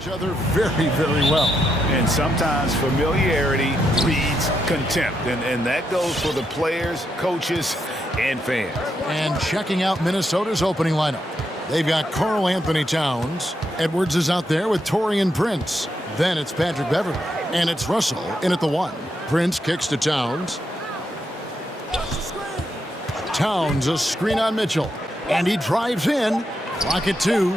each other very, very well. And sometimes familiarity breeds contempt. And that goes for the players, coaches, and fans. And checking out Minnesota's opening lineup. They've got Karl Anthony Towns. Edwards is out there with Taurean Prince. Then it's Patrick Beverley. And it's Russell in at the 1. Prince kicks to Towns. Towns, a screen on Mitchell. And he drives in. Clock at 2.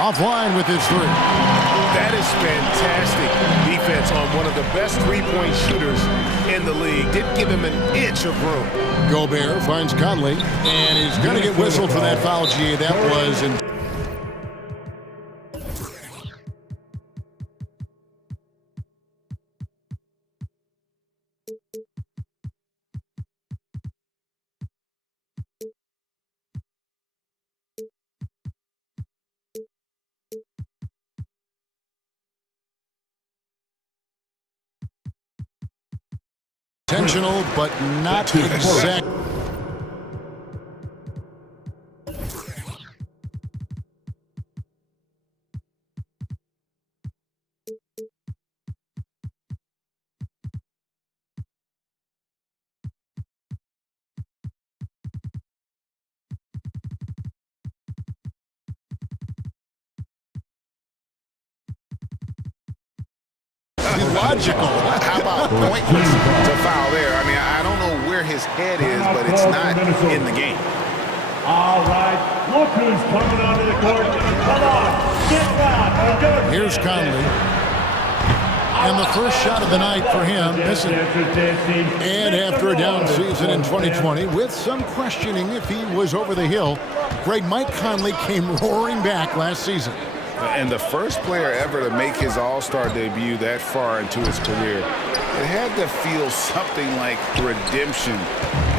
Offline with his 3. That is fantastic defense on one of the best three-point shooters in the league. Didn't give him an inch of room. Gobert finds Conley, and he's going to get whistled for that foul, G. That was... intentional, but not exact. Logical. How about pointless to foul there? I mean, I don't know where his head is, but it's not in the game. All right, look who's coming onto the court. Come on, get down. Here's Conley. And the first shot of the night for him, missing. And after a down season in 2020, with some questioning if he was over the hill, great Mike Conley came roaring back last season. And the first player ever to make his All-Star debut that far into his career, it had to feel something like redemption.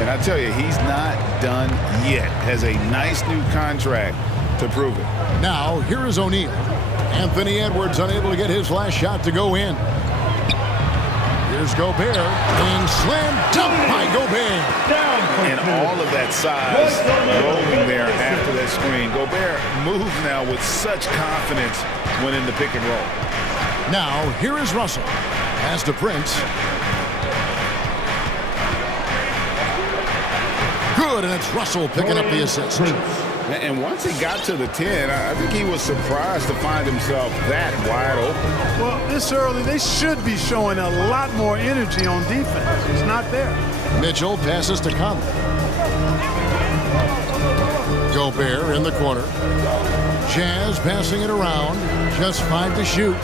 And I tell you, he's not done yet. Has a nice new contract to prove it. Now, here is O'Neal. Anthony Edwards unable to get his last shot to go in. Here's Gobert being slammed dunked by Gobert. And all of that size rolling there after that screen. Gobert moves now with such confidence when in the pick and roll. Now, here is Russell. Pass to Prince. Good, and it's Russell picking up the assist. And once he got to the 10, I think he was surprised to find himself that wide open. Well, this early, they should be showing a lot more energy on defense. It's not there. Mitchell passes to Conley. Gobert in the corner. Jazz passing it around. Just 5 to shoot.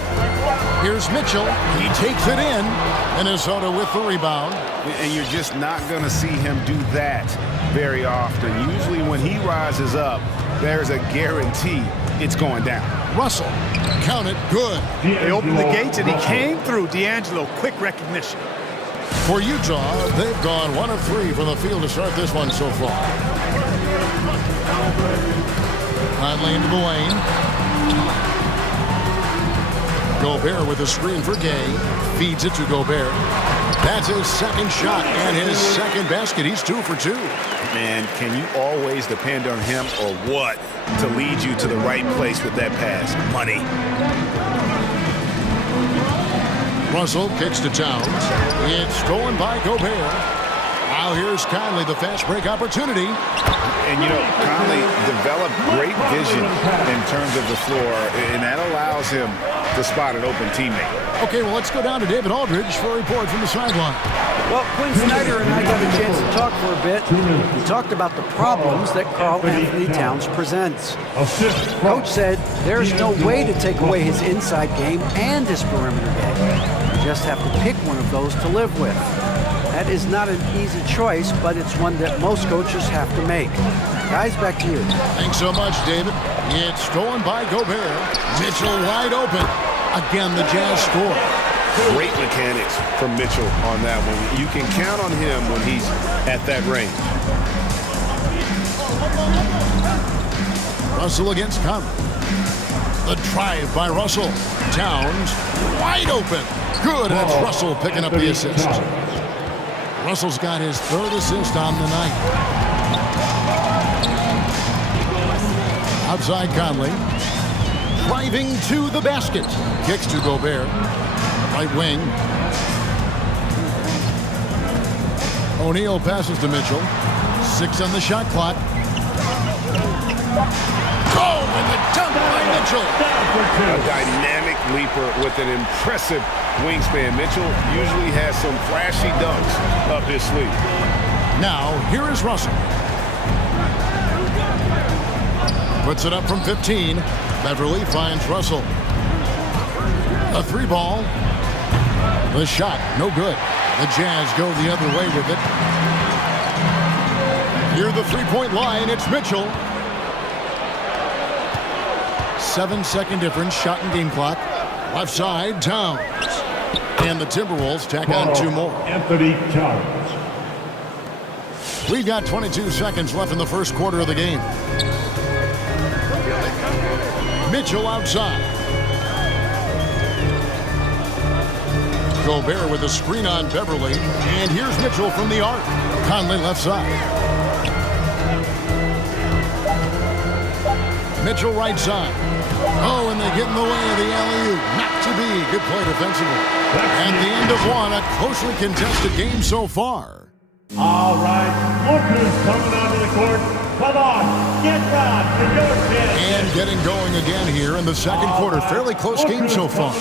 Here's Mitchell. He takes it in. Minnesota with the rebound. And you're just not going to see him do that very often. Usually when he rises up, there's a guarantee it's going down. Russell, count it, good. They opened the gates and he came through. D'Angelo, quick recognition. For Utah, they've gone 1 of 3 from the field to start this one so far. Conley into the lane. Gobert with a screen for Gay. Feeds it to Gobert. That's his second shot and his second basket. He's 2 for 2. Man, can you always depend on him or what to lead you to the right place with that pass? Money. Russell kicks to Towns. It's stolen by Gobert. Now here's Conley, the fast break opportunity. And, you know, Conley developed great vision in terms of the floor, and that allows him to spot an open teammate. Okay, well, let's go down to David Aldridge for a report from the sideline. Well, Quinn Snyder and I got a chance to talk for a bit. We talked about the problems that Karl Anthony Towns presents. Coach said there's no way to take away his inside game and his perimeter game. You just have to pick one of those to live with. That is not an easy choice, but it's one that most coaches have to make. Guys, back to you. Thanks so much, David. It's stolen by Gobert. Mitchell wide open. Again, the Jazz score. Great mechanics from Mitchell on that one. You can count on him when he's at that range. Russell against Conley. The drive by Russell. Towns wide open. Good, and it's Russell picking up the assist. Russell's got his 3rd assist on the night. Outside Conley. Tries driving to the basket. Kicks to Gobert. Right wing. O'Neal passes to Mitchell. 6 on the shot clock. Oh, and the dunk by Mitchell. A dynamic leaper with an impressive wingspan. Mitchell usually has some flashy dunks up his sleeve. Now, here is Russell. Puts it up from 15. Beverly finds Russell. A 3-ball. The shot, no good. The Jazz go the other way with it. Near the three-point line, it's Mitchell. 7-second difference, shot and game clock. Left side, Towns. And the Timberwolves tack on 2 more. Anthony Towns. We've got 22 seconds left in the first quarter of the game. Mitchell outside. Gobert with a screen on Beverly. And here's Mitchell from the arc. Conley left side. Mitchell right side. Oh, and they get in the way of the alley-oop. Not to be. Good play defensively. At the end of one, a closely contested game so far. All right, look who's coming onto the court. Come on, get down to your chance. And getting going again here in the second quarter. Fairly close game so far.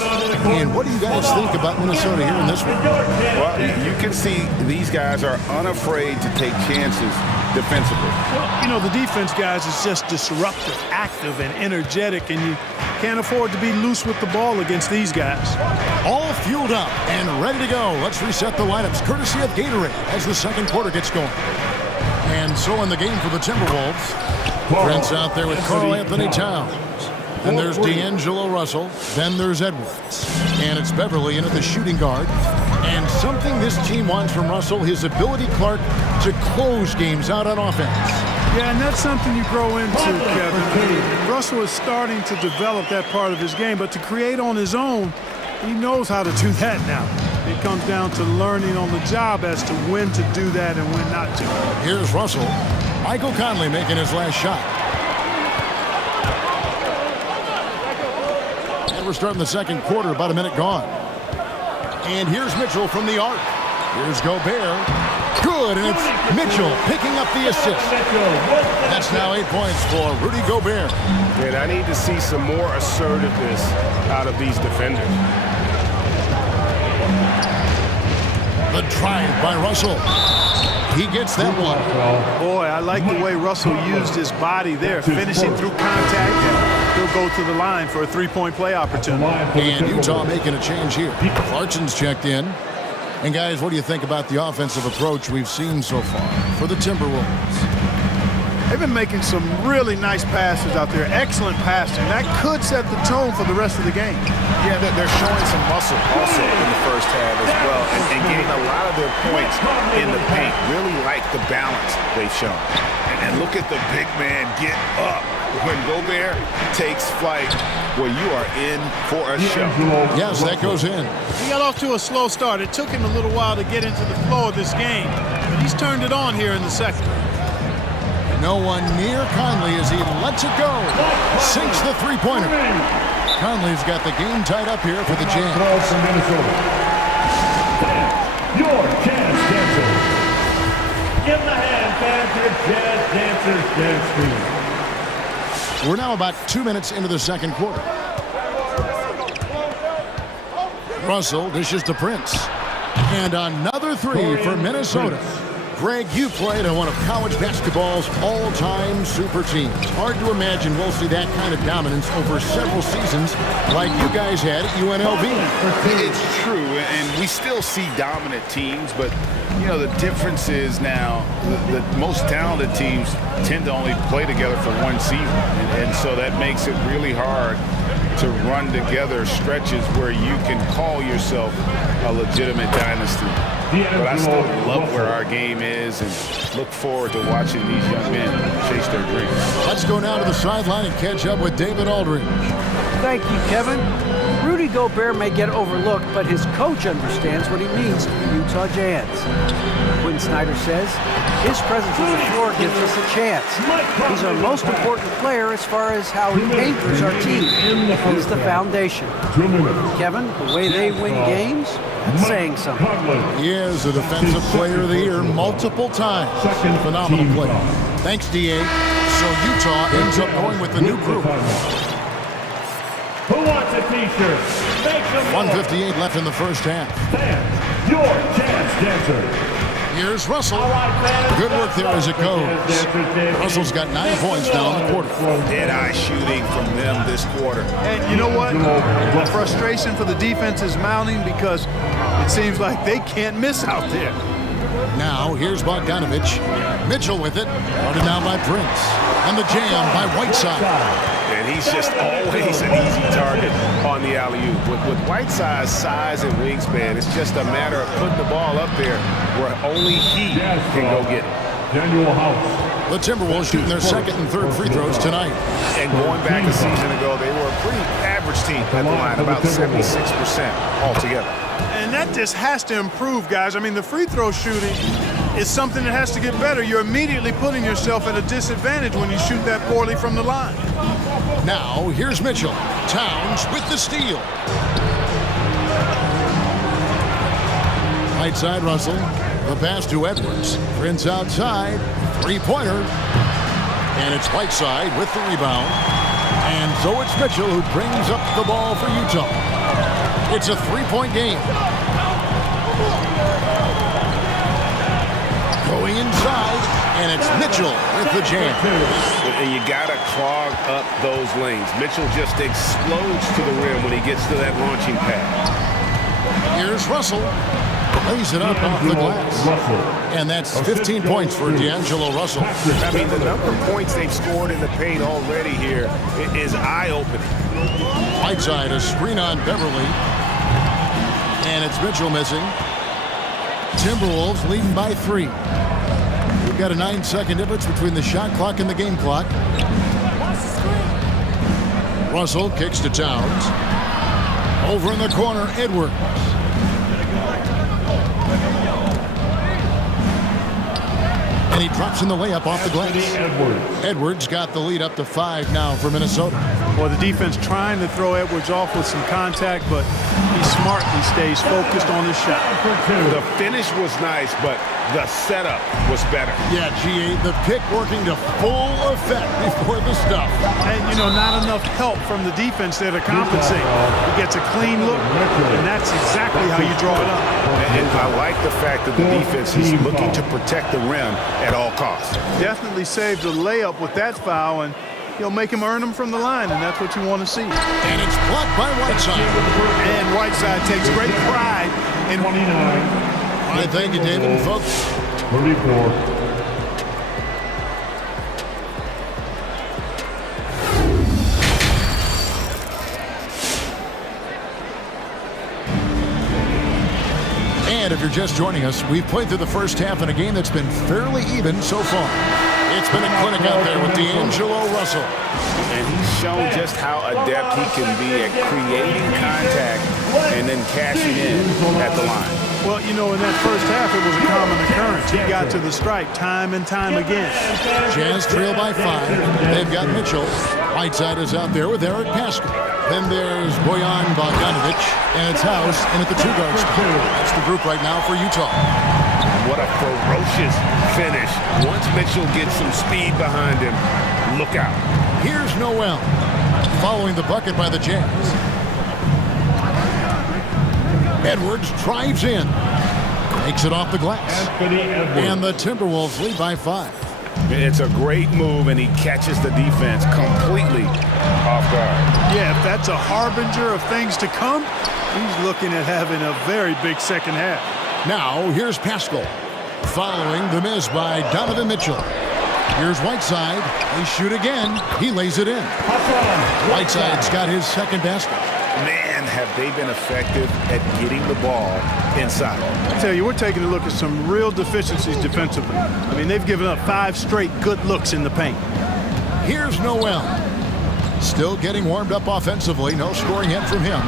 And what do you guys think about Minnesota here in this one? Well, you can see these guys are unafraid to take chances defensively. Well, you know, the defense, guys, is just disruptive, active, and energetic, and you can't afford to be loose with the ball against these guys. All fueled up and ready to go. Let's reset the lineups, courtesy of Gatorade, as the second quarter gets going. And so in the game for the Timberwolves, Prince out there with Karl Anthony Towns. Then there's D'Angelo Russell. Then there's Edwards. And it's Beverly in at the shooting guard. And something this team wants from Russell, his ability, Clark, to close games out on offense. Yeah, and that's something you grow into, Kevin. Russell is starting to develop that part of his game, but to create on his own, he knows how to do that now. It comes down to learning on the job as to when to do that and when not to. Here's Russell. Michael Conley making his last shot. And we're starting the second quarter, about a minute gone. And here's Mitchell from the arc. Here's Gobert. Good, and it's Mitchell picking up the assist. That's now 8 points for Rudy Gobert. And I need to see some more assertiveness out of these defenders. The drive by Russell. He gets that one. Boy, I like the way Russell used his body there, finishing through contact, and he'll go to the line for a three-point play opportunity. And Utah making a change here. Clarkson's checked in. And guys, what do you think about the offensive approach we've seen so far for the Timberwolves? They've been making some really nice passes out there. Excellent passing. That could set the tone for the rest of the game. Yeah, they're showing some muscle also in the first half as well, and getting a lot of their points in the paint. Really like the balance they've shown. And look at the big man get up. When Gobert takes flight, well, you are in for a show. Yes, that goes in. He got off to a slow start. It took him a little while to get into the flow of this game, but he's turned it on here in the second. No one near Conley as he lets it go. Sinks the three-pointer. Conley's got the game tied up here for the Jazz. Your Jazz dancers. Give them a hand, fans, your Jazz dancers dance team. We're now about 2 minutes into the second quarter. Russell dishes to Prince. And another three for Minnesota. Greg, you played on one of college basketball's all-time super teams. Hard to imagine we'll see that kind of dominance over several seasons like you guys had at UNLV. It's true, and we still see dominant teams, but you know, the difference is now the most talented teams tend to only play together for one season, and so that makes it really hard to run together stretches where you can call yourself a legitimate dynasty. But I still love where our game is and look forward to watching these young men chase their dreams. Let's go now to the sideline and catch up with David Aldridge. Thank you, Kevin. Rudy Gobert may get overlooked, but his coach understands what he means to the Utah Jazz. Quinn Snyder says his presence on the floor gives us a chance. He's our most important player as far as how he anchors our team. He's the foundation. Kevin, the way they win games, that's saying something. He is a Defensive Player of the Year multiple times. Phenomenal player. Thanks, D.A. So Utah ends up going with the new group. Who wants a t-shirt? 1:58 left in the first half. Fans, your chance dancer. Here's Russell. Good work there as it goes. Russell's got 9 points now in the quarter. Dead-eye shooting from them this quarter. And you know what? The frustration for the defense is mounting because it seems like they can't miss out there. Now, here's Bogdanovich. Mitchell with it. Brought it down by Prince. And the jam by Whiteside. And he's just always an easy target on the alley-oop. With Whiteside's size and wingspan, it's just a matter of putting the ball up there where only he can go get it. Daniel House. The Timberwolves shooting their second and third free throws tonight. And going back a season ago, they were a pretty average team at the line, about 76% altogether. And that just has to improve, guys. I mean, the free throw shooting is something that has to get better. You're immediately putting yourself at a disadvantage when you shoot that poorly from the line. Now, here's Mitchell. Towns with the steal. Right side, Russell. The pass to Edwards. Prince outside. Three-pointer. And it's Whiteside with the rebound. And so it's Mitchell who brings up the ball for Utah. It's a three-point game. Going inside, and it's Mitchell with the jam. And you got to clog up those lanes. Mitchell just explodes to the rim when he gets to that launching pad. Here's Russell. Lays it up off the glass. And that's 15 points for D'Angelo Russell. I mean, the number of points they've scored in the paint already here is eye-opening. Whiteside, a screen on Beverly. And it's Mitchell missing. Timberwolves leading by 3. We've got a 9-second difference between the shot clock and the game clock. Russell kicks to Towns. Over in the corner, Edwards. And he drops in the layup off the glass. Edwards got the lead up to 5 now for Minnesota. Well, the defense trying to throw Edwards off with some contact, but he smartly stays focused on his shot. The finish was nice, but the setup was better. Yeah, G.A., the pick working to full effect before the stuff. And, you know, not enough help from the defense there to compensate. He gets a clean look, and that's exactly how you draw it up. And I like the fact that the defense is looking to protect the rim at all costs. Definitely saved the layup with that foul, and he'll make him earn them from the line, and that's what you want to see. And it's blocked by Whiteside. And Whiteside takes great pride in 29. All right, thank you, David and folks. 34. And if you're just joining us, we've played through the first half in a game that's been fairly even so far. It's been a clinic out there with D'Angelo Russell. And he's shown just how adept he can be at creating contact and then cashing in at the line. Well, you know, in that first half, it was a common occurrence. He got to the stripe time and time again. Jazz trail by 5. They've got Mitchell. Whiteside is out there with Eric Pascal. Then there's Bojan Bogdanovich, and it's House in at the 2-guard spot. That's the group right now for Utah. What a ferocious finish. Once Mitchell gets some speed behind him, look out. Here's Noel, following the bucket by the Jazz. Edwards drives in, takes it off the glass, and the Timberwolves lead by 5. It's a great move, and he catches the defense completely off guard. Yeah, if that's a harbinger of things to come, he's looking at having a very big second half. Now, here's Pascal, following the miss by Donovan Mitchell. Here's Whiteside. They shoot again. He lays it in. Whiteside's got his second basket. Man, have they been effective at getting the ball inside. I tell you, we're taking a look at some real deficiencies defensively. I mean, they've given up 5 straight good looks in the paint. Here's Noel. Still getting warmed up offensively. No scoring yet from him.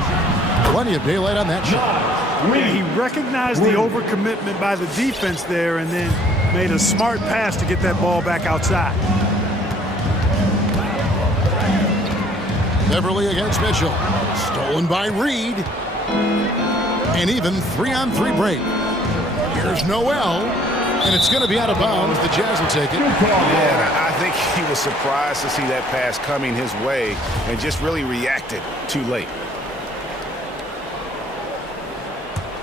Plenty of daylight on that shot. He recognized the overcommitment by the defense there and then made a smart pass to get that ball back outside. Beverly against Mitchell. Stolen by Reed. And even 3-on-3 break. Here's Noel. And it's going to be out of bounds. The Jazz will take it. Yeah, I think he was surprised to see that pass coming his way and just really reacted too late.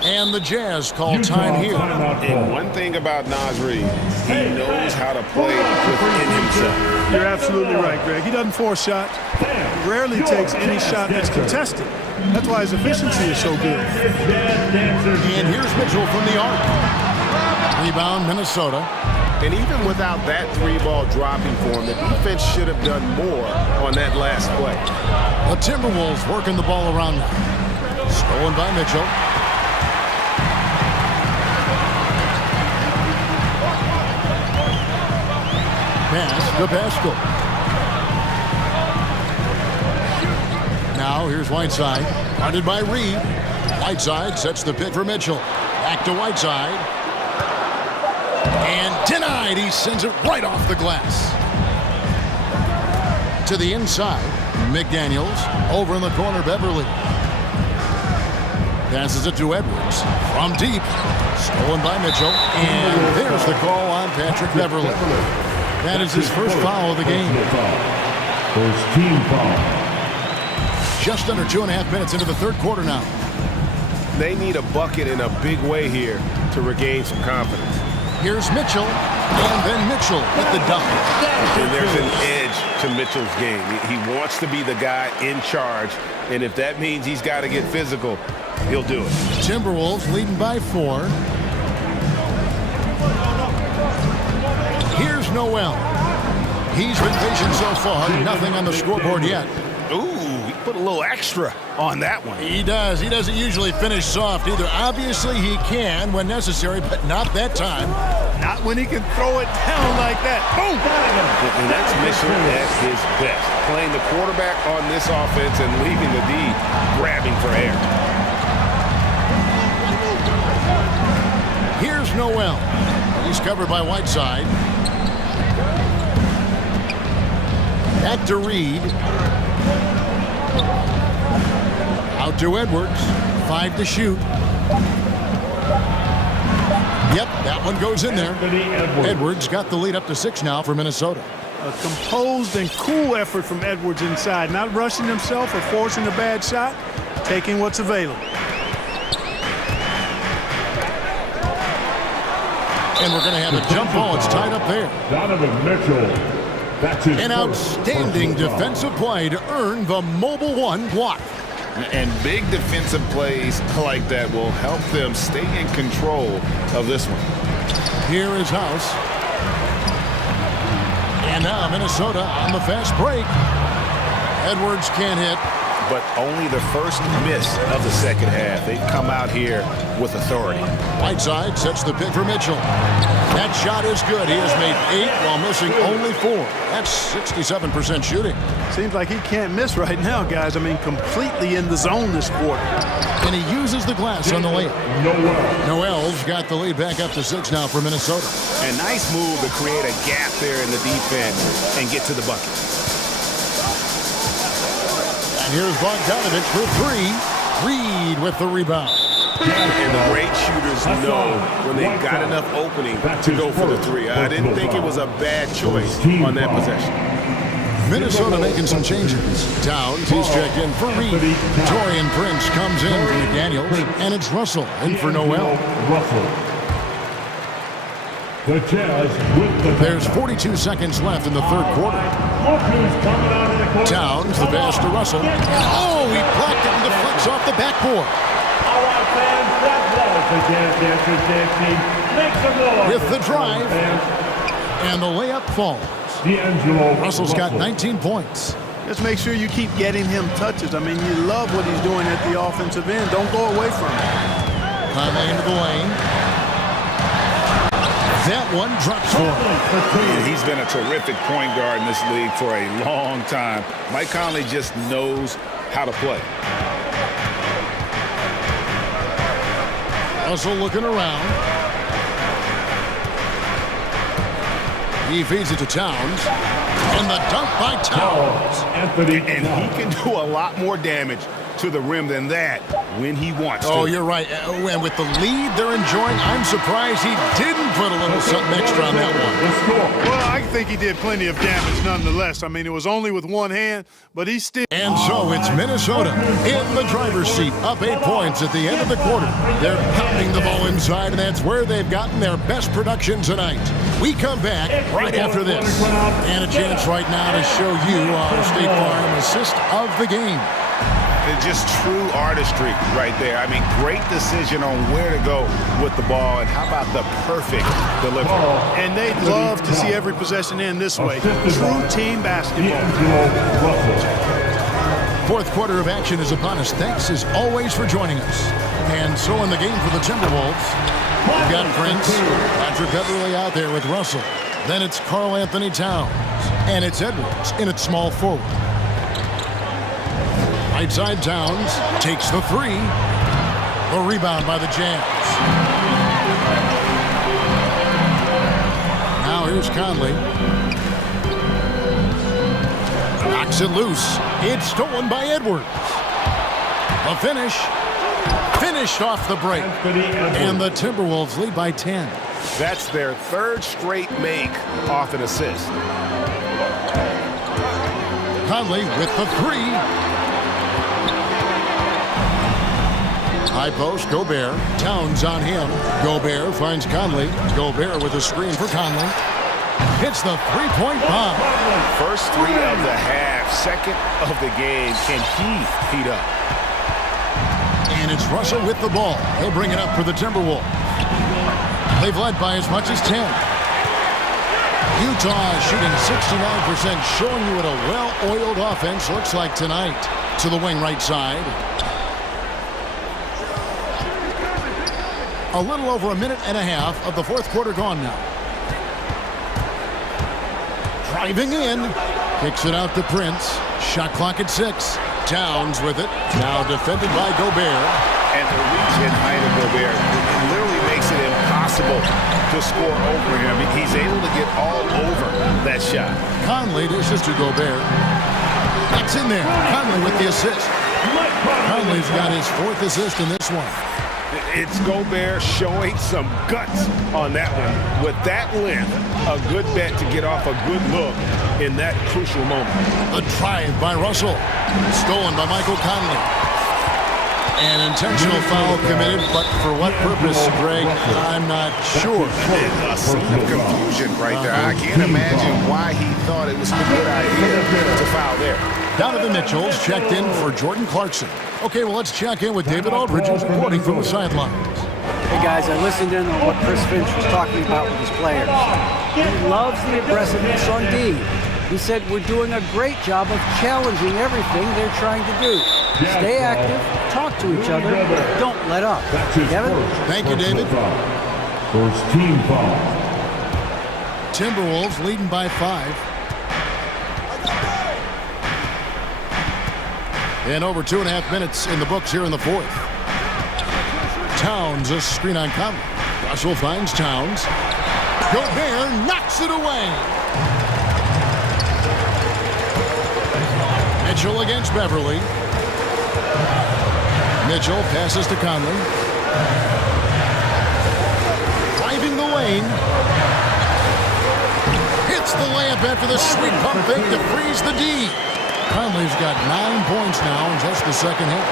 And the Jazz call time here. And one thing about Naz Reid, he knows how to play within himself. You're absolutely right, Greg. He doesn't force shots. He rarely takes any shot that's contested. That's why his efficiency is so good. And here's Mitchell from the arc. Rebound, Minnesota. And even without that three-ball dropping for him, the defense should have done more on that last play. The Timberwolves working the ball around now. Stolen by Mitchell. Pass to Pascal. Now here's Whiteside. Guarded by Reed. Whiteside sets the pick for Mitchell. Back to Whiteside. And denied. He sends it right off the glass. To the inside. McDaniels. Over in the corner, Beverly. Passes it to Edwards. From deep. Stolen by Mitchell. And there's the call on Patrick Beverly. That is his first foul of the game. First team foul. Just under 2.5 minutes into the third quarter now. They need a bucket in a big way here to regain some confidence. Here's Mitchell, and then Mitchell with the dunk. And there's an edge to Mitchell's game. He wants to be the guy in charge, and if that means he's got to get physical, he'll do it. Timberwolves leading by 4. Here's Noel. He's been patient so far. Nothing on the scoreboard yet. Ooh, he put a little extra on that one. He does. He doesn't usually finish soft either. Obviously, he can when necessary, but not that time. Not when he can throw it down like that. Boom! And that's Mitchell at his best. Playing the quarterback on this offense and leaving the D grabbing for air. Here's Noel. He's covered by Whiteside. Back to Reed. Out to Edwards. 5 to shoot. Yep, that one goes in there. Edwards got the lead up to 6 now for Minnesota. A composed and cool effort from Edwards inside. Not rushing himself or forcing a bad shot. Taking what's available. And we're going to have a jump ball. It's tied up there. Donovan Mitchell. That's his An outstanding defensive play to earn the Mobile One block. And big defensive plays like that will help them stay in control of this one. Here is House. And now Minnesota on the fast break. Edwards can't hit. But only the first miss of the second half. They've come out here with authority. Whiteside sets the pick for Mitchell. That shot is good. He has made 8 while missing only 4. That's 67% shooting. Seems like he can't miss right now, guys. I mean, completely in the zone this quarter. And he uses the glass on the layup. Noel's got the lead back up to 6 now for Minnesota. A nice move to create a gap there in the defense and get to the bucket. And here's Bogdanovich for 3. Reed with the rebound. And the great shooters know when they've got enough opening to go for the 3. I didn't think it was a bad choice on that possession. Minnesota making some changes. Downs, he's checked in for Reed. Torian Prince comes in for McDaniels. And it's Russell in for Noel. The Jazz with the There's 42 seconds left in the third quarter. Downs, the pass to Russell. Oh, he blocked it and deflects off the backboard. All right, fans, that was the Jazz Dancers Dance Team. Make some noise. With the drive. And the layup falls. Russell's got 19 points. Just make sure you keep getting him touches. I mean, you love what he's doing at the offensive end. Don't go away from him. Conley into the lane. That one drops for him. He's been a terrific point guard in this league for a long time. Mike Conley just knows how to play. Russell looking around. He feeds it to Towns. And the dunk by Towns. And he can do a lot more damage to the rim than that when he wants to. Oh, you're right. And with the lead they're enjoying, I'm surprised he didn't put a little something extra on that one. Well, I think he did plenty of damage nonetheless. I mean, it was only with one hand, but he still... And so it's Minnesota in the driver's seat, up 8 points at the end of the quarter. They're pounding the ball inside, and that's where they've gotten their best production tonight. We come back right after this. And a chance right now to show you our State Farm assist of the game. It's just true artistry right there. I mean, great decision on where to go with the ball, and how about the perfect delivery? And they'd love to see every possession end this way. True team basketball. Fourth quarter of action is upon us. Thanks as always for joining us. And so in the game for the Timberwolves, we've got Prince, Patrick Beverly out there with Russell. Then it's Karl Anthony Towns, and it's Edwards in at small forward. Right side Towns takes the three. The rebound by the Jazz. Now here's Conley. Knocks it loose. It's stolen by Edwards. The finish. Finished off the break. And the Timberwolves lead by 10. That's their third straight make off an assist. Conley with the three. High post, Gobert. Towns on him. Gobert finds Conley. Gobert with a screen for Conley. Hits the three-point bomb. First three of the half, second of the game. Can he heat up? And it's Russell with the ball. He'll bring it up for the Timberwolves. They've led by as much as 10. Utah shooting 69%, showing you what a well-oiled offense looks like tonight. To the wing right side. A little over a minute and a half of the fourth quarter gone now. Driving in. Kicks it out to Prince. Shot clock at 6. Towns with it. Now defended by Gobert. And the reach and height of Gobert literally makes it impossible to score over him. He's able to get all over that shot. Conley dishes to Gobert. That's in there. Conley with the assist. Conley's got his fourth assist in this one. It's Gobert showing some guts on that one. With that length, a good bet to get off a good look in that crucial moment. A drive by Russell. Stolen by Michael Conley. An intentional foul committed, but for what purpose, Greg? I'm not sure. A scene of confusion right there. I can't imagine why he thought it was a good idea to foul there. Donovan Mitchell's checked in for Jordan Clarkson. Okay, well, let's check in with David Aldridge, who's reporting from the sidelines. Hey, guys, I listened in on what Chris Finch was talking about with his players. He loves the aggressiveness on D. He said we're doing a great job of challenging everything they're trying to do. Stay active, talk to each other, don't let up. Kevin? Thank you, David. First team foul. Timberwolves leading by 5. And over 2.5 minutes in the books here in the fourth. Towns, a screen on Conley. Russell finds Towns. Gobert knocks it away. Mitchell against Beverly. Mitchell passes to Conley. Driving the lane. Hits the layup after the sweet pump fake to freeze the D. Conley's got 9 points now in just the second half.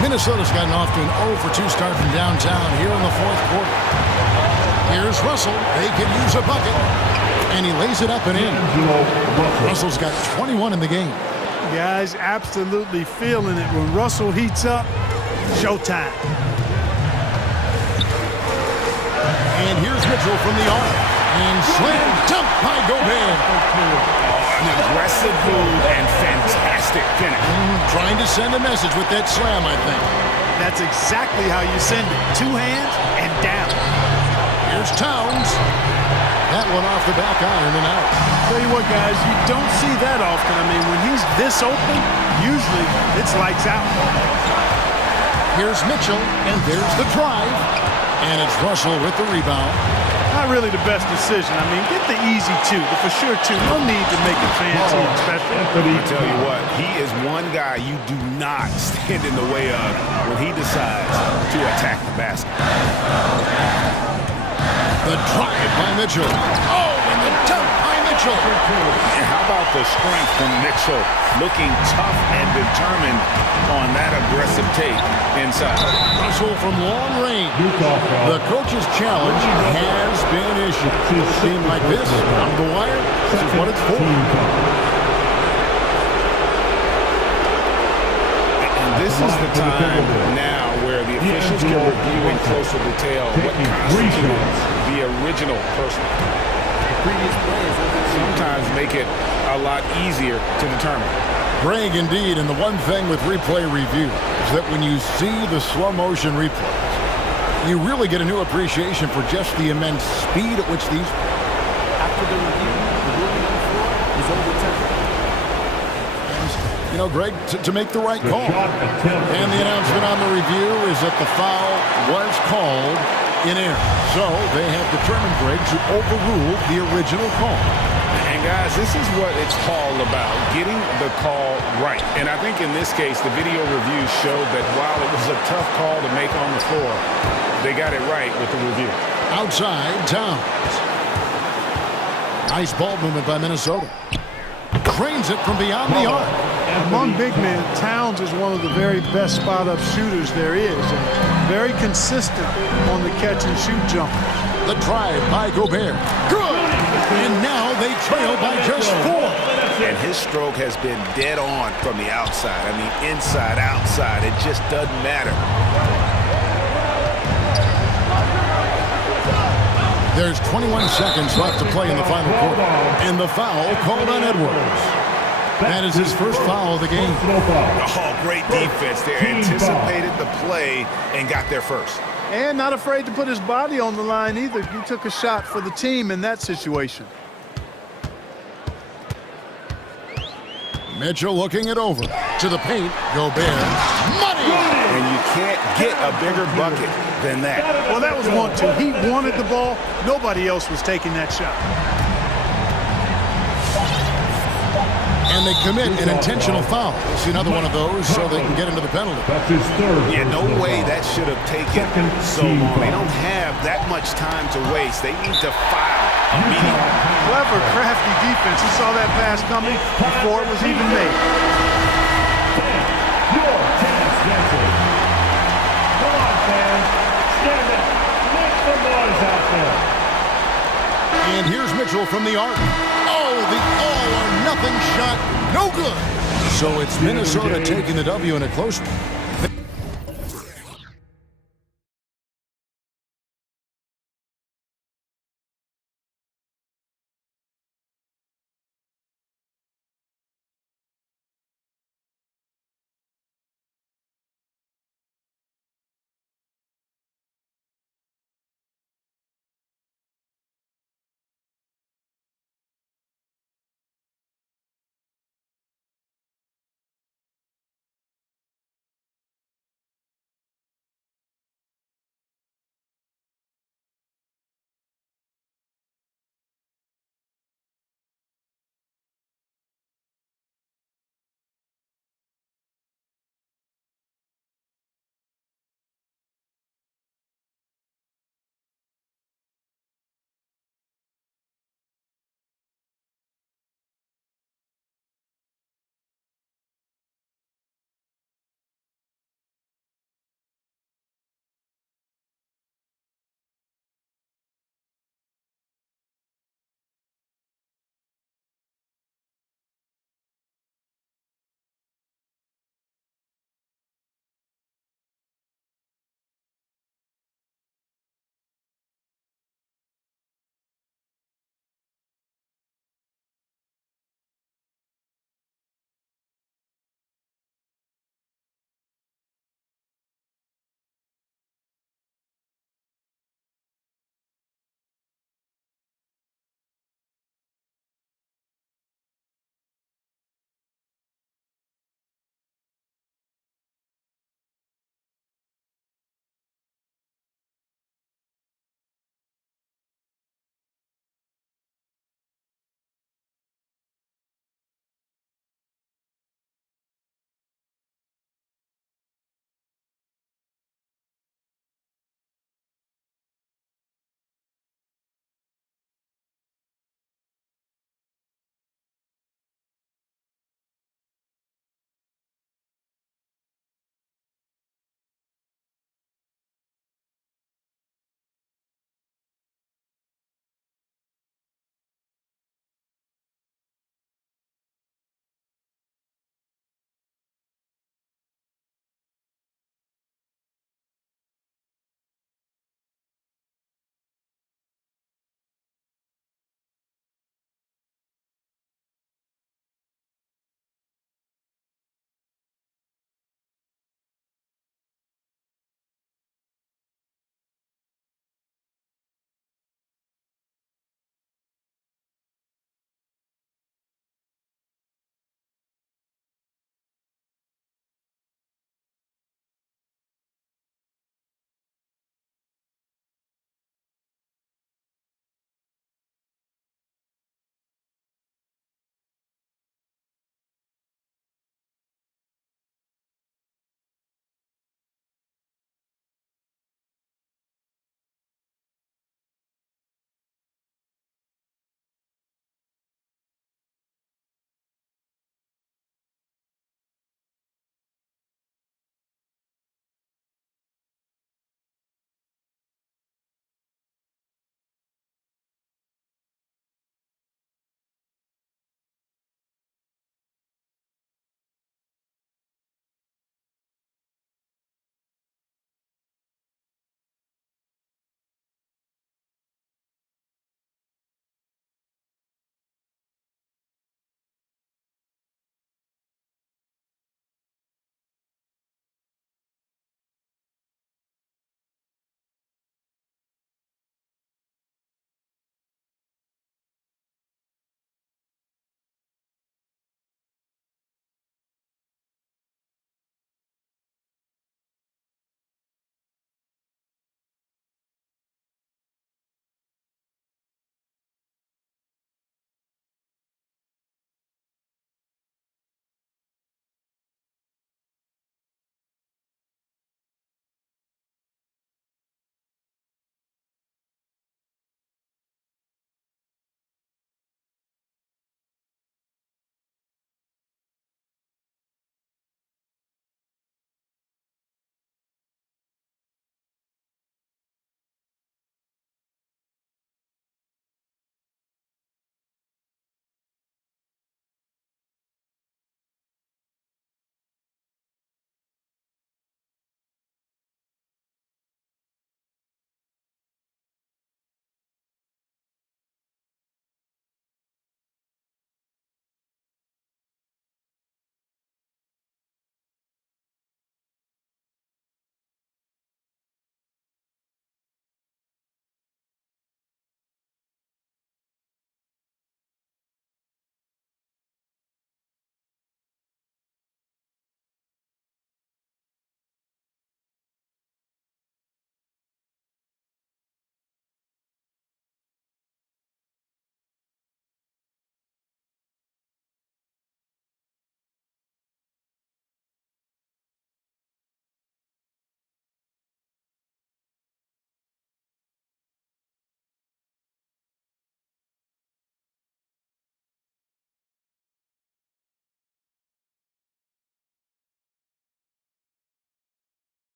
Minnesota's gotten off to an 0-for-2 start from downtown here in the fourth quarter. Here's Russell. They could use a bucket. And he lays it up and in. Russell's got 21 in the game. Guys, absolutely feeling it. When Russell heats up, showtime. And here's Mitchell from the arc. And slam dunk by Gobert. An aggressive move and fantastic finish. Trying to send a message with that slam, I think. That's exactly how you send it. 2 hands and down. Here's Towns. That one off the back iron and out. Tell you what, guys, you don't see that often. I mean, when he's this open, usually it's lights out. Here's Mitchell, and there's the drive. And it's Russell with the rebound. Not really the best decision. I mean, get the easy two, the for sure two. No need to make it fancy and special. I tell you what, he is one guy you do not stand in the way of when he decides to attack the basket. The drive by Mitchell. Oh, and the dunk by Mitchell. And how about the strength from Mitchell, looking tough and determined on that aggressive take inside. Russell from long range. The coach's challenge has been issued. A team like this, on the wire, this is what it's for. And this is the time now where the officials can review in closer detail what constitutes the original person. Sometimes make it a lot easier to determine. Greg, indeed, and the one thing with replay review is that when you see the slow motion replays, you really get a new appreciation for just the immense speed at which these... After the review, the ruling on the floor is overturned. You know, Greg, to make the right call. And the announcement on the review is that the foul was called in error. So they have determined, Greg, to overrule the original call. And guys, this is what it's all about, getting the call right. And I think in this case, the video review showed that while it was a tough call to make on the floor, they got it right with the review. Outside, Towns. Nice ball movement by Minnesota. Cranes it from beyond the arc. Among big men, Towns is one of the very best spot-up shooters there is, and very consistent on the catch-and-shoot jumper. The drive by Gobert. Good! And now they trail by just 4. And his stroke has been dead on from the outside. I mean, inside, outside, it just doesn't matter. There's 21 seconds left to play in the final quarter. And the foul called on Edwards. That is his first foul of the game. Oh, great defense there. Anticipated the play and got there first. And not afraid to put his body on the line either. He took a shot for the team in that situation. Mitchell looking it over. To the paint. Gobert. Money! And you can't get a bigger bucket than that. Well, that was 1-2. He wanted the ball. Nobody else was taking that shot. And they commit an intentional foul. We'll see another one of those so they can get into the penalty. That's his third. Yeah, no way that should have taken so long. They don't have that much time to waste. They need to foul immediately. Clever, crafty defense. He saw that pass coming before it was even made. Your chance, Jensen. Come on, fans. Stand up. Make some noise out there. And here's Mitchell from the arc. Oh, the all-or-nothing shot. No good. So it's Minnesota taking the W in a close one.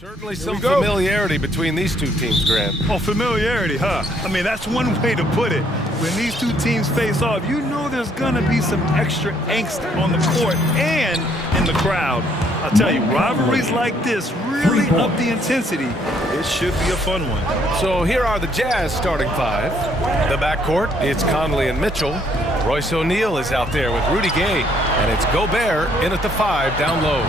Certainly some familiarity between these two teams, Grant. Oh, familiarity, huh? I mean, that's one way to put it. When these two teams face off, you know there's gonna be some extra angst on the court and in the crowd. I'll tell you, rivalries like this really up the intensity. It should be a fun one. So here are the Jazz starting five. The backcourt, it's Conley and Mitchell. Royce O'Neal is out there with Rudy Gay. And it's Gobert in at the 5 down low.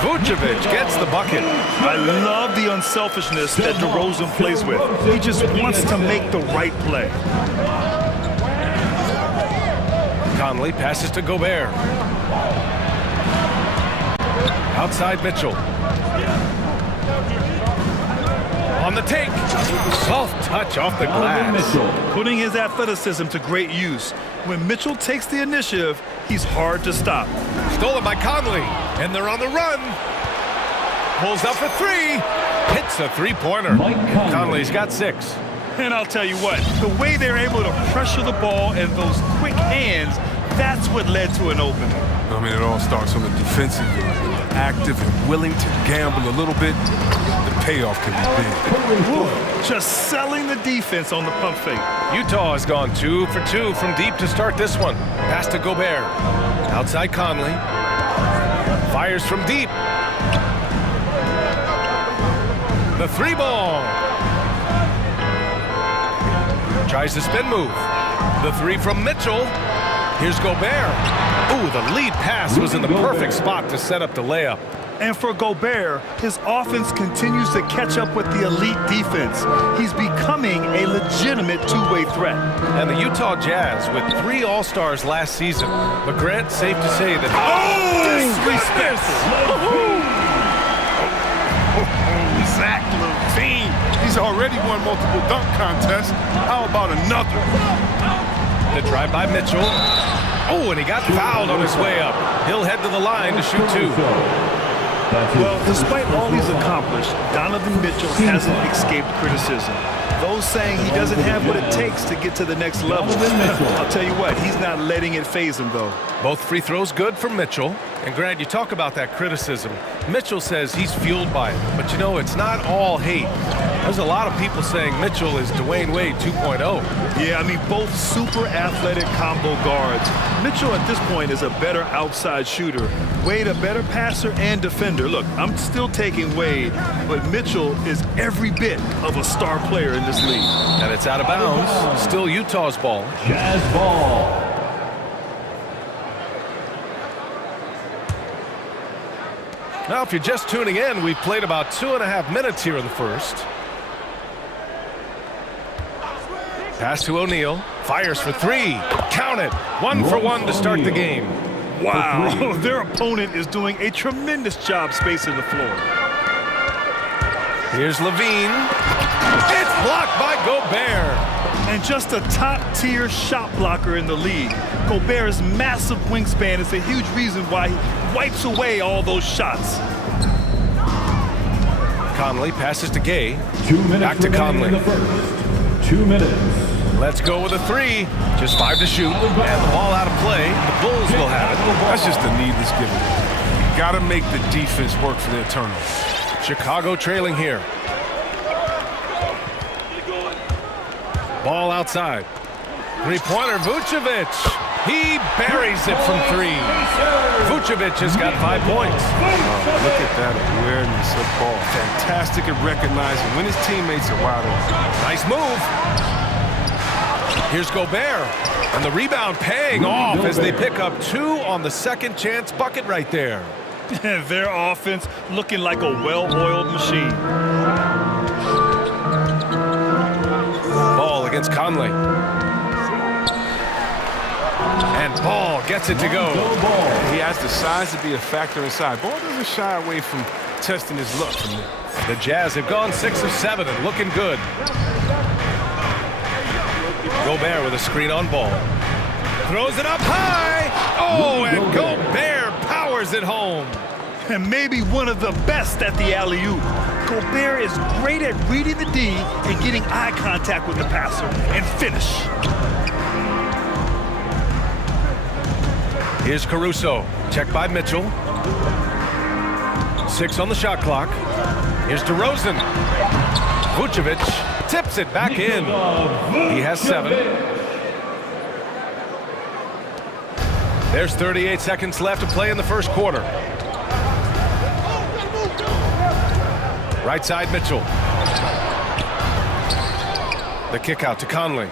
Vucevic gets the bucket. I love the unselfishness that DeRozan plays with. He just wants to make the right play. Conley passes to Gobert. Outside Mitchell. On the take. Soft touch off the glass. Putting his athleticism to great use. When Mitchell takes the initiative, he's hard to stop. Stolen by Conley, and they're on the run. Pulls up for 3. Hits a three-pointer. Conley's got 6. And I'll tell you what, the way they're able to pressure the ball and those quick hands, that's what led to an opening. I mean, it all starts on the defensive end. Active and willing to gamble a little bit, the payoff can be big. Ooh, just selling the defense on the pump fake. Utah has gone 2 for 2 from deep to start this one. Pass to Gobert. Outside Conley. Fires from deep. The 3 ball. Tries the spin move. The 3 from Mitchell. Here's Gobert. Ooh, the lead pass was in the perfect spot to set up the layup. And for Gobert, his offense continues to catch up with the elite defense. He's becoming a legitimate two-way threat. And the Utah Jazz with 3 All-Stars last season. But Grant, safe to say that... Zach LaVine. He's already won multiple dunk contests. How about another? The drive by Mitchell. Oh, and he got fouled on his way up. He'll head to the line to shoot 2. Well, despite all he's accomplished, Donovan Mitchell hasn't escaped criticism. Those saying he doesn't have what it takes to get to the next level. I'll tell you what, he's not letting it faze him, though. Both free throws good from Mitchell. And Grant, you talk about that criticism. Mitchell says he's fueled by it. But you know, it's not all hate. There's a lot of people saying Mitchell is Dwayne Wade 2.0. Yeah, I mean, both super athletic combo guards. Mitchell at this point is a better outside shooter. Wade a better passer and defender. Look, I'm still taking Wade, but Mitchell is every bit of a star player in this league. And it's out of bounds. Still Utah's ball. Jazz ball. Now, if you're just tuning in, we've played about 2.5 minutes here in the first. Pass to O'Neal. Fires for 3. Count it. 1 for 1 to start the game. Wow, their opponent is doing a tremendous job spacing the floor. Here's LaVine. It's blocked by Gobert. And just a top-tier shot blocker in the league. Gobert's massive wingspan is a huge reason why he wipes away all those shots. Conley passes to Gay. 2 minutes Back to Conley. in the first. 2 minutes. Let's go with a 3. Just 5 to shoot. And the ball out of play. The Bulls will have it. That's just a needless giveaway. You gotta make the defense work for their turnovers. Chicago trailing here. Ball outside. 3-pointer, Vucevic. He buries it from 3. Vucevic has got 5 points. Look at that awareness of ball. Fantastic at recognizing when his teammates are wide open. Nice move. Here's Gobert. And the rebound paying off as they pick up 2 on the second chance bucket right there. Their offense looking like a well-oiled machine. Ball against Conley. And Ball gets it to go. He has the size to be a factor inside. Ball doesn't shy away from testing his luck from there. The Jazz have gone 6 of 7 and looking good. Gobert with a screen on Ball. Throws it up high. Oh, and Gobert powers it home. And maybe one of the best at the alley-oop. Gobert is great at reading the D and getting eye contact with the passer and finish. Here's Caruso. Checked by Mitchell. 6 on the shot clock. Here's DeRozan. Vucevic tips it back in. He has 7. There's 38 seconds left to play in the first quarter. Right side, Mitchell. The kick out to Conley.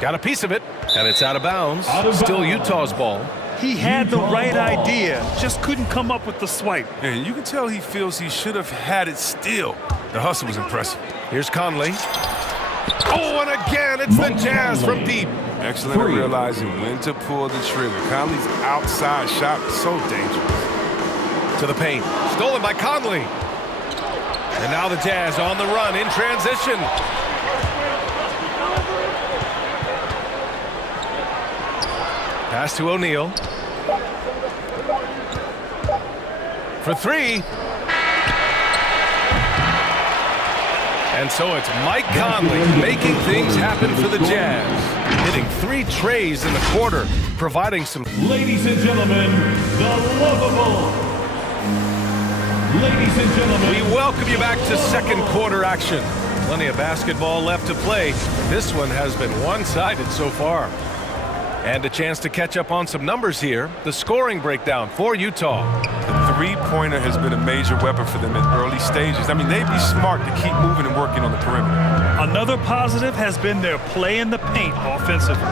Got a piece of it, and it's out of bounds. Still Utah's ball. He had the right idea, just couldn't come up with the swipe. And you can tell he feels he should have had it still. The hustle was impressive. Here's Conley. Oh, and again, it's the Jazz from deep. Excellent at realizing when to pull the trigger. Conley's outside shot was so dangerous. To the paint. Stolen by Conley. And now the Jazz on the run in transition. Pass to O'Neal. For 3. And so it's Mike Conley making things happen for the Jazz. Hitting 3 trays in the quarter, providing some... Ladies and gentlemen, the lovable. Ladies and gentlemen. We welcome you back to second quarter action. Plenty of basketball left to play. This one has been one-sided so far. And a chance to catch up on some numbers here. The scoring breakdown for Utah. The three-pointer has been a major weapon for them in early stages. I mean, they'd be smart to keep moving and working on the perimeter. Another positive has been their play in the paint offensively.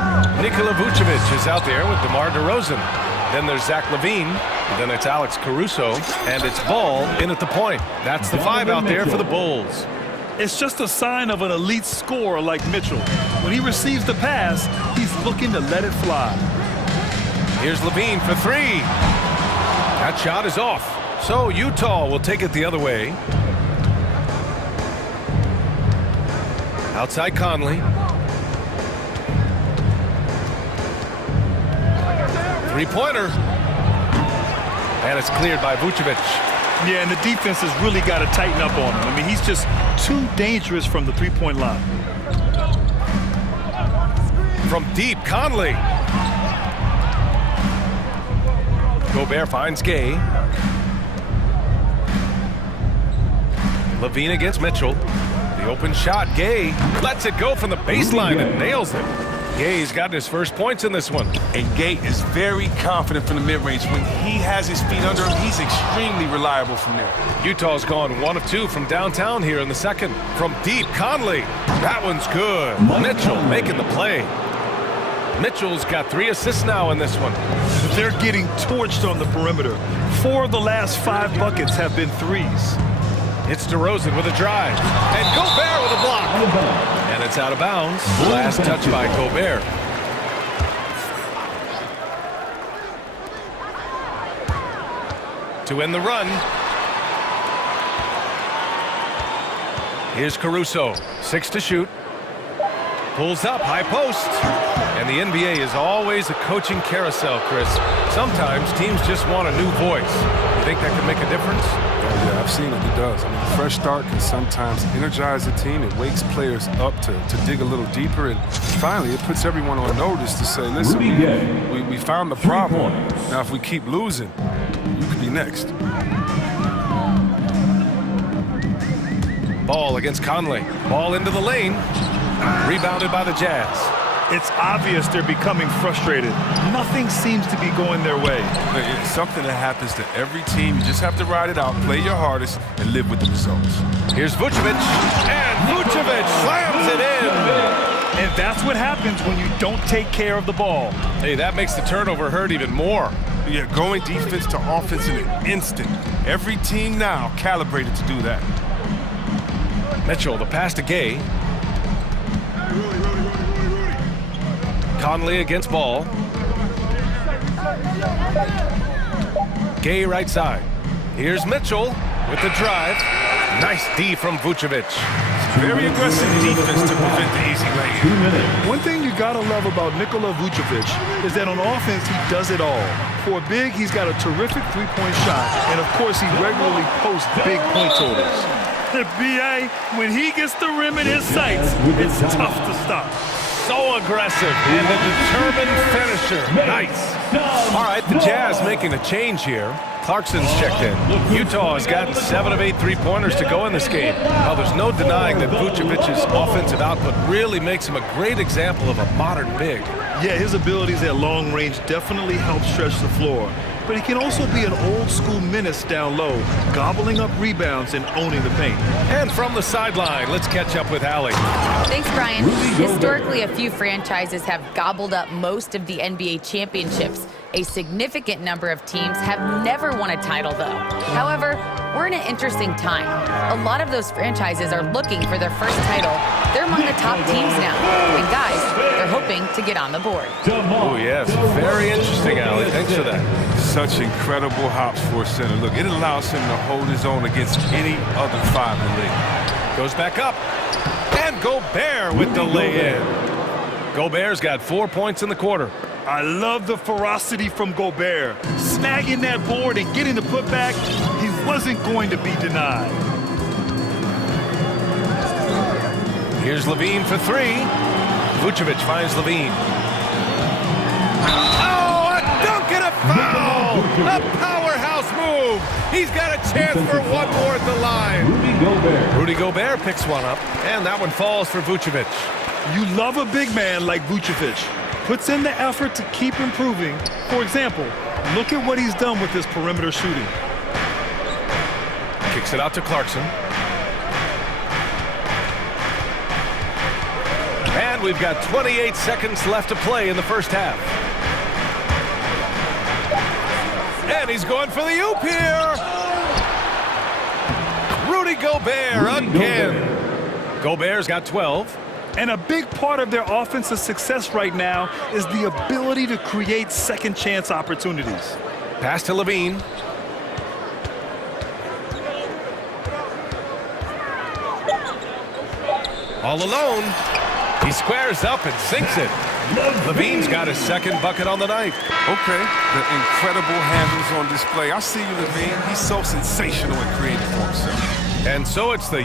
Nikola Vucevic is out there with DeMar DeRozan. Then there's Zach LaVine. Then it's Alex Caruso. And it's Ball in at the point. That's the 5 out there for the Bulls. It's just a sign of an elite scorer like Mitchell. When he receives the pass, he's looking to let it fly. Here's LaVine for 3. That shot is off. So Utah will take it the other way. Outside Conley. 3-pointer. And it's cleared by Vucevic. Yeah, and the defense has really got to tighten up on him. I mean, he's just too dangerous from the three-point line. From deep, Conley. Gobert finds Gay. LaVine against Mitchell. The open shot, Gay lets it go from the baseline and nails it. Gay's gotten his first points in this one. And Gay is very confident from the mid-range. When he has his feet under him, he's extremely reliable from there. Utah's gone 1 of 2 from downtown here in the second. From deep, Conley. That one's good. Mitchell making the play. Mitchell's got 3 assists now in this one. They're getting torched on the perimeter. 4 of the last 5 buckets have been threes. It's DeRozan with a drive. And Gobert with a block. And it's out of bounds. Last touch by Gobert. To end the run. Here's Caruso. 6 to shoot. Pulls up, high post. And the NBA is always a coaching carousel, Chris. Sometimes teams just want a new voice. You think that could make a difference? Yeah, I've seen it. It does. I mean, a fresh start can sometimes energize the team. It wakes players up to dig a little deeper. And finally, it puts everyone on notice to say, listen, we found the problem. Now, if we keep losing, you could be next. Ball against Conley. Ball into the lane. Rebounded by the Jazz. It's obvious they're becoming frustrated. Nothing seems to be going their way. It's something that happens to every team. You just have to ride it out, play your hardest, and live with the results. Here's Vucevic. And Vucevic slams it in. And that's what happens when you don't take care of the ball. Hey, that makes the turnover hurt even more. Yeah, going defense to offense in an instant. Every team now calibrated to do that. Mitchell, the pass to Gay. Conley against Ball. Gay right side. Here's Mitchell with the drive. Nice D from Vucevic. Very aggressive defense to prevent the easy lay-in. One thing you gotta love about Nikola Vucevic is that on offense he does it all. For a big, he's got a terrific three-point shot, and of course he regularly posts big point totals. The BA, when he gets the rim in his sights, it's tough to stop. So aggressive and a determined finisher. Nice. All right, the Jazz making a change here. Clarkson's checked in. Utah has gotten 7 of 8 three-pointers to go in this game. Well, there's no denying that Vucevic's offensive output really makes him a great example of a modern big. Yeah, his abilities at long range definitely help stretch the floor. But he can also be an old-school menace down low, gobbling up rebounds and owning the paint. And from the sideline, let's catch up with Allie. Thanks, Brian. Historically, a few franchises have gobbled up most of the NBA championships. A significant number of teams have never won a title, though. However, we're in an interesting time. A lot of those franchises are looking for their first title. They're among the top teams now. And guys, they're hoping to get on the board. Oh, yes. Very interesting, Allie. Thanks for that. Such incredible hops for a center. Look, it allows him to hold his own against any other 5 in the league. Goes back up. And Gobert with the lay-in. Gobert's got 4 points in the quarter. I love the ferocity from Gobert. Snagging that board and getting the putback, he wasn't going to be denied. Here's Levine for 3. Vucevic finds Levine. Oh, a dunk and a foul! A powerhouse move! He's got a chance for one more at the line. Rudy Gobert picks one up, and that one falls for Vucevic. You love a big man like Vucevic. Puts in the effort to keep improving. For example, look at what he's done with his perimeter shooting. Kicks it out to Clarkson. And we've got 28 seconds left to play in the first half. And he's going for the oop here. Rudy Gobert again. Gobert's got 12. And a big part of their offensive success right now is the ability to create second chance opportunities. Pass to Levine. All alone. He squares up and sinks it. Levine's got his second bucket on the night. Okay, the incredible handles on display. I see you, Levine. He's so sensational and creative for himself. And so it's the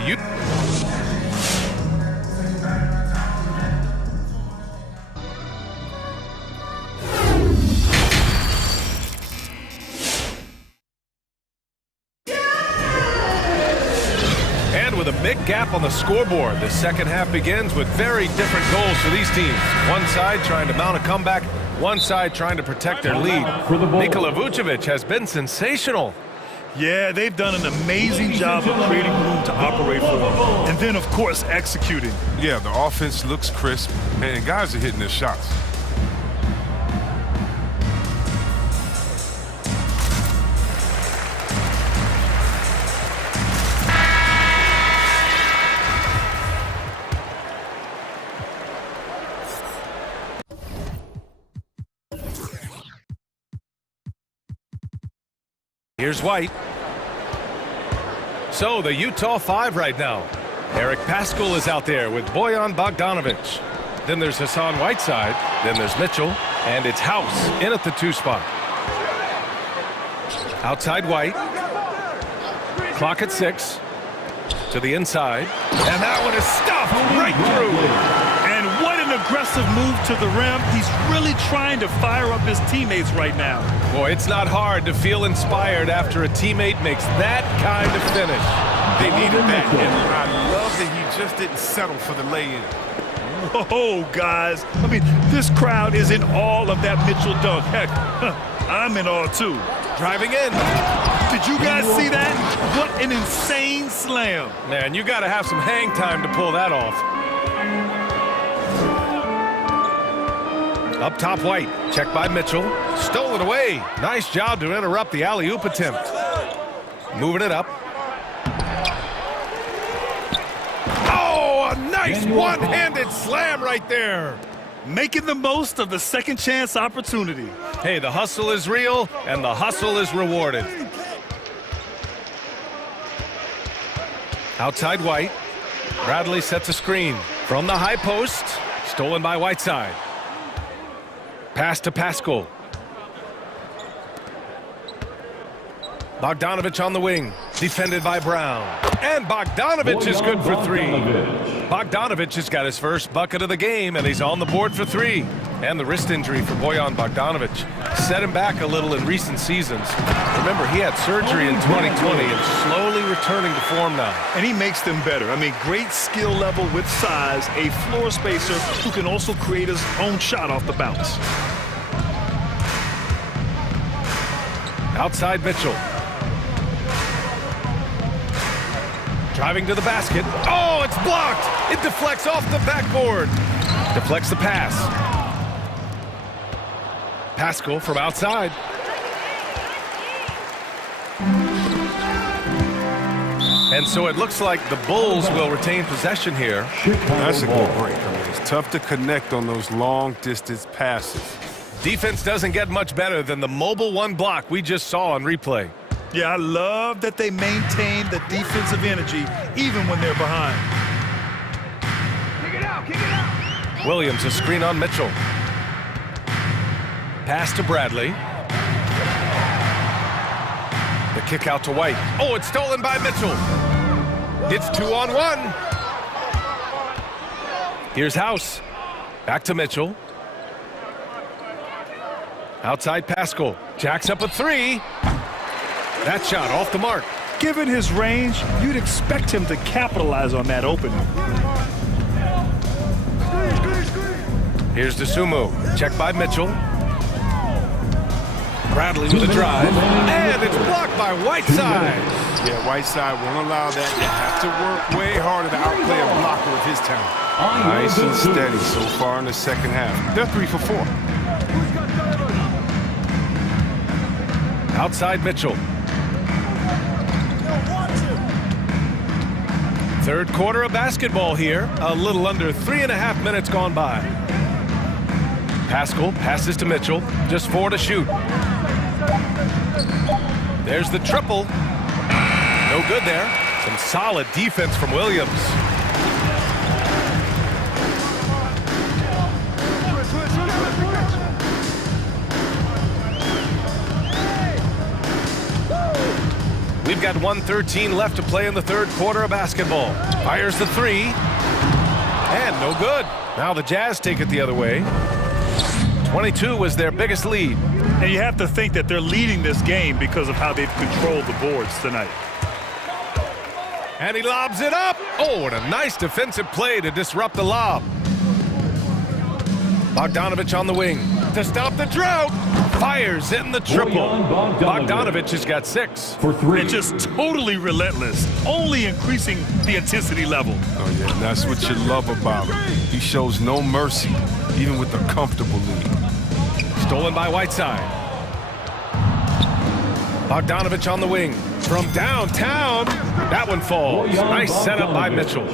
with a big gap on the scoreboard. The second half begins with very different goals for these teams. One side trying to mount a comeback, one side trying to protect their lead. Nikola Vucevic has been sensational. Yeah, they've done an amazing job of creating room to operate for him. And then, of course, executing. Yeah, the offense looks crisp, and guys are hitting their shots. Here's White. So the Utah 5 right now. Eric Paschall is out there with Bojan Bogdanovic. Then there's Hassan Whiteside. Then there's Mitchell. And it's House in at the 2 spot. Outside White. Clock at 6. To the inside. And that one is stuffed right through. And what an aggressive move to the rim. He's really trying to fire up his teammates right now. Boy, it's not hard to feel inspired after a teammate makes that kind of finish. They needed that, and I love that he just didn't settle for the lay-in. Oh, guys. I mean, this crowd is in awe of that Mitchell dunk. Heck, I'm in awe, too. Driving in. Did you guys see that? What an insane slam. Man, you got to have some hang time to pull that off. Up top, White. Checked by Mitchell. Stolen away. Nice job to interrupt the alley-oop attempt. Moving it up. Oh, a nice one-handed slam right there. Making the most of the second chance opportunity. Hey, the hustle is real, and the hustle is rewarded. Outside White. Bradley sets a screen. From the high post. Stolen by Whiteside. Pass to Paschall. Bogdanovic on the wing. Defended by Brown. And Bogdanovic is good for 3. Bogdanovic has got his first bucket of the game, and he's on the board for 3. And the wrist injury for Bojan Bogdanovic set him back a little in recent seasons. Remember, he had surgery in 2020 and slowly returning to form now. And he makes them better. I mean, great skill level with size, a floor spacer who can also create his own shot off the bounce. Outside Mitchell. Driving to the basket. Oh, it's blocked! It deflects off the backboard. Deflects the pass. Pascal from outside. And so it looks like the Bulls will retain possession here. That's a good break. I mean, it's tough to connect on those long-distance passes. Defense doesn't get much better than the mobile one block we just saw on replay. Yeah, I love that they maintain the defensive energy even when they're behind. Kick it out. Williams, a screen on Mitchell. Pass to Bradley. The kick out to White. Oh, it's stolen by Mitchell. It's 2-on-1. Here's House. Back to Mitchell. Outside Pascal. Jacks up a three. That shot off the mark. Given his range, you'd expect him to capitalize on that opening. Here's Dosunmu. Check by Mitchell. Bradley with a drive. And it's blocked by Whiteside. Yeah, Whiteside won't allow that. You have to work way harder to outplay a blocker of his talent. Nice and steady so far in the second half. They're 3 for 4. Outside Mitchell. Third quarter of basketball here. A little under 3.5 minutes gone by. Pascal passes to Mitchell. Just 4 to shoot. There's the triple. No good there. Some solid defense from Williams. We've got 1:13 left to play in the third quarter of basketball. Fires the three. And no good. Now the Jazz take it the other way. 22 was their biggest lead. And you have to think that they're leading this game because of how they've controlled the boards tonight. And he lobs it up. Oh, and a nice defensive play to disrupt the lob. Bogdanovic on the wing to stop the drought. Fires in the triple. Bogdanovic has got 6. For 3. And just totally relentless, only increasing the intensity level. Oh, yeah, and that's what you love about him. He shows no mercy, even with a comfortable lead. Stolen by Whiteside. Bogdanovic on the wing. From downtown. That one falls. Nice setup by Mitchell.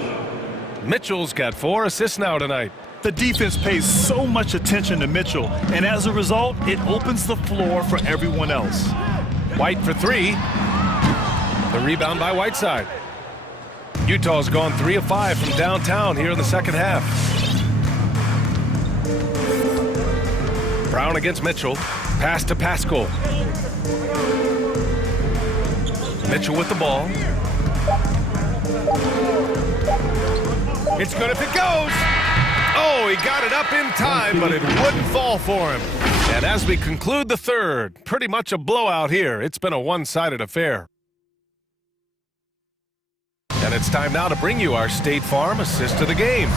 Mitchell's got 4 assists now tonight. The defense pays so much attention to Mitchell, and as a result, it opens the floor for everyone else. White for 3. The rebound by Whiteside. Utah's gone 3 of 5 from downtown here in the second half. Brown against Mitchell. Pass to Pascal. Mitchell with the ball. It's good if it goes. Oh, he got it up in time, but it wouldn't fall for him. And as we conclude the third, pretty much a blowout here. It's been a one-sided affair. And it's time now to bring you our State Farm assist of the game.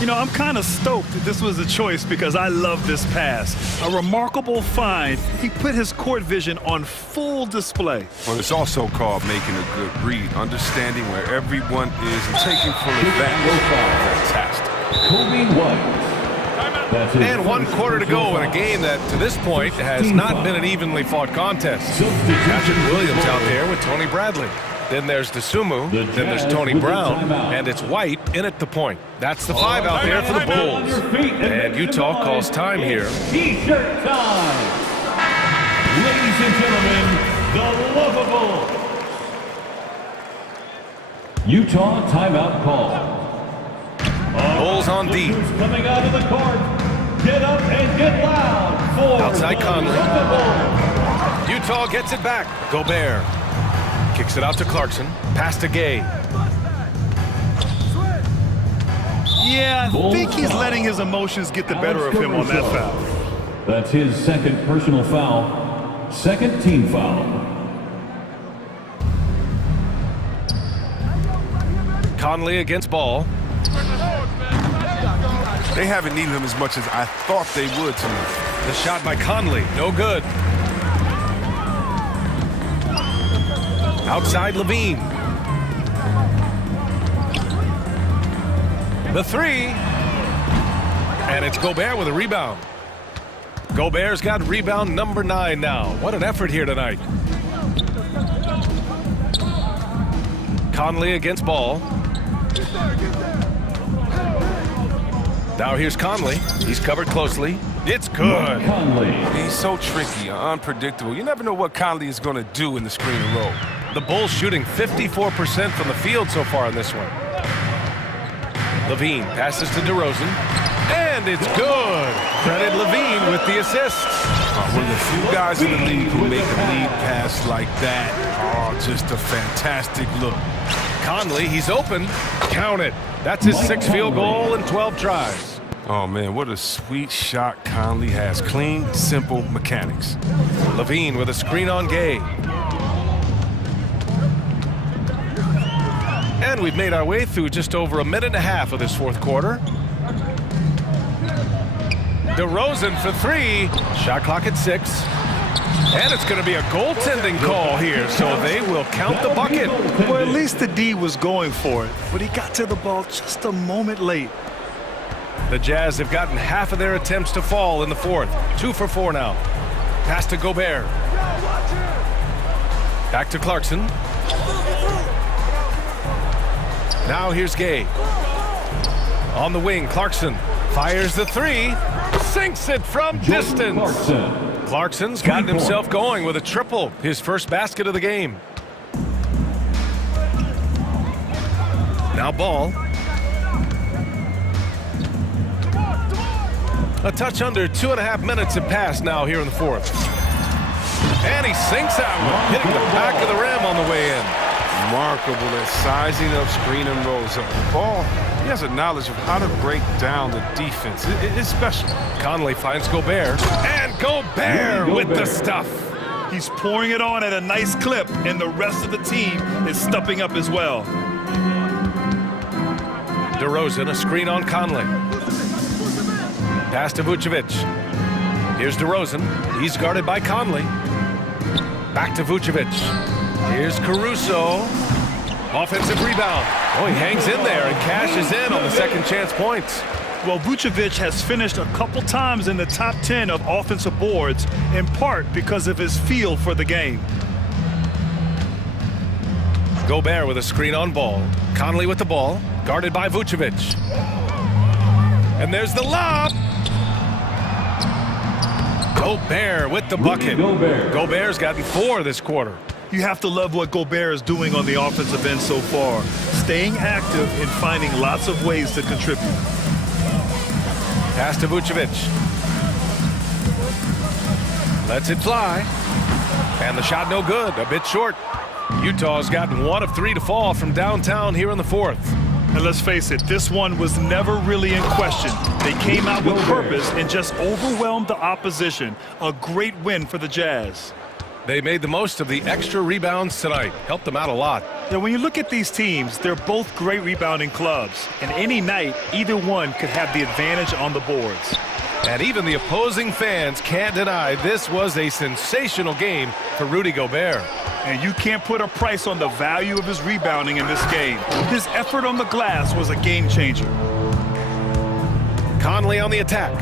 You know, I'm kind of stoked that this was a choice because I love this pass. A remarkable find. He put his court vision on full display. Well, it's also called making a good read, understanding where everyone is and taking full advantage. Fantastic. And 1 quarter to go in a game that, to this point, has not been an evenly fought contest. Patrick Williams out there with Tony Bradley. Then there's Dosunmu, then there's Tony Brown, and it's White in at the point. That's the 5 out there for the Bulls. And Utah calls time here. T-shirt time. Ladies and gentlemen, the lovable Utah timeout call. Bulls on D. Coming out of the court. Get up and get loud for outside Conley. Utah gets it back. Gobert kicks it out to Clarkson. Pass to Gay. Yeah, I think he's letting his emotions get the better of him on that foul. That's his second personal foul. Second team foul. Conley against Ball. They haven't needed him as much as I thought they would tonight. The shot by Conley, no good. Outside Levine. The three. And it's Gobert with a rebound. Gobert's got rebound number 9 now. What an effort here tonight. Conley against Ball. Now here's Conley. He's covered closely. It's good. Conley. He's so tricky, unpredictable. You never know what Conley is going to do in the screen and roll. The Bulls shooting 54% from the field so far in this one. Levine passes to DeRozan. And it's good. Credit Levine with the assist. One of the few guys in the league who make a lead pass like that. Oh, just a fantastic look. Conley, he's open. Count it. That's his 6th field goal in 12 tries. Oh, man, what a sweet shot Conley has. Clean, simple mechanics. Levine with a screen on Gay. And we've made our way through just over a minute and a half of this fourth quarter. DeRozan for 3. Shot clock at 6. And it's going to be a goaltending call here, so they will count the bucket. Well, at least the D was going for it, but he got to the ball just a moment late. The Jazz have gotten half of their attempts to fall in the fourth. 2 for 4 now. Pass to Gobert. Back to Clarkson. Now here's Gay. On the wing, Clarkson fires the 3. Sinks it from distance. Clarkson's gotten himself going with a triple. His first basket of the game. Now Ball. A touch under 2.5 minutes have passed now here in the fourth. And he sinks that one, hitting the back of the rim on the way in. Remarkable at sizing up screen and rolls up the ball. He has a knowledge of how to break down the defense. It's special. Conley finds Gobert. And Gobert with the stuff. He's pouring it on at a nice clip, and the rest of the team is stepping up as well. DeRozan, a screen on Conley. Pass to Vucevic. Here's DeRozan. He's guarded by Conley. Back to Vucevic. Here's Caruso. Offensive rebound. Oh, he hangs in there and cashes in on the second chance points. Well, Vucevic has finished a couple times in the top 10 of offensive boards, in part because of his feel for the game. Gobert with a screen on Ball. Conley with the ball, guarded by Vucevic. And there's the lob. Gobert with the bucket. Gobert's gotten 4 this quarter. You have to love what Gobert is doing on the offensive end so far. Staying active and finding lots of ways to contribute. Pass to Vucevic. Lets it fly. And the shot no good, a bit short. Utah's gotten 1 of 3 to fall from downtown here in the fourth. And let's face it, this one was never really in question. They came out with purpose and just overwhelmed the opposition. A great win for the Jazz. They made the most of the extra rebounds tonight. Helped them out a lot. Now, when you look at these teams, they're both great rebounding clubs. And any night, either one could have the advantage on the boards. And even the opposing fans can't deny this was a sensational game for Rudy Gobert. And you can't put a price on the value of his rebounding in this game. His effort on the glass was a game changer. Conley on the attack.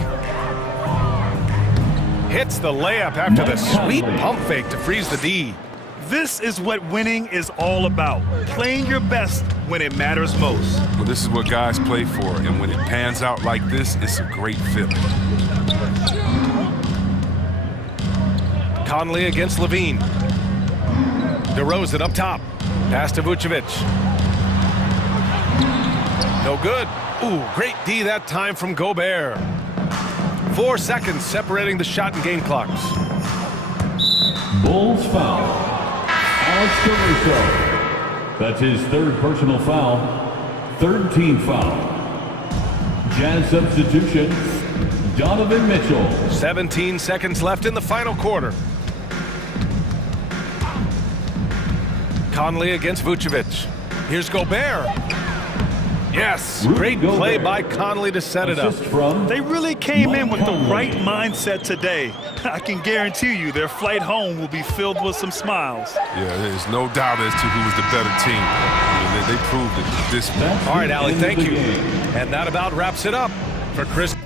Hits the layup after the sweet pump fake to freeze the D. This is what winning is all about. Playing your best when it matters most. Well, this is what guys play for, and when it pans out like this, it's a great feeling. Conley against Levine. DeRozan up top. Pass to Vucevic. No good. Ooh, great D that time from Gobert. 4 seconds separating the shot and game clocks. Bulls foul. Alex Caruso. That's his 3rd personal foul. 3rd team foul. Jazz substitution, Donovan Mitchell. 17 seconds left in the final quarter. Conley against Vucevic. Here's Gobert. Yes, great play by Conley to set it up. They really came in with the right mindset today. I can guarantee you their flight home will be filled with some smiles. Yeah, there's no doubt as to who was the better team. I mean, they proved it this way. All right, Allie, thank you. And that about wraps it up for Chris.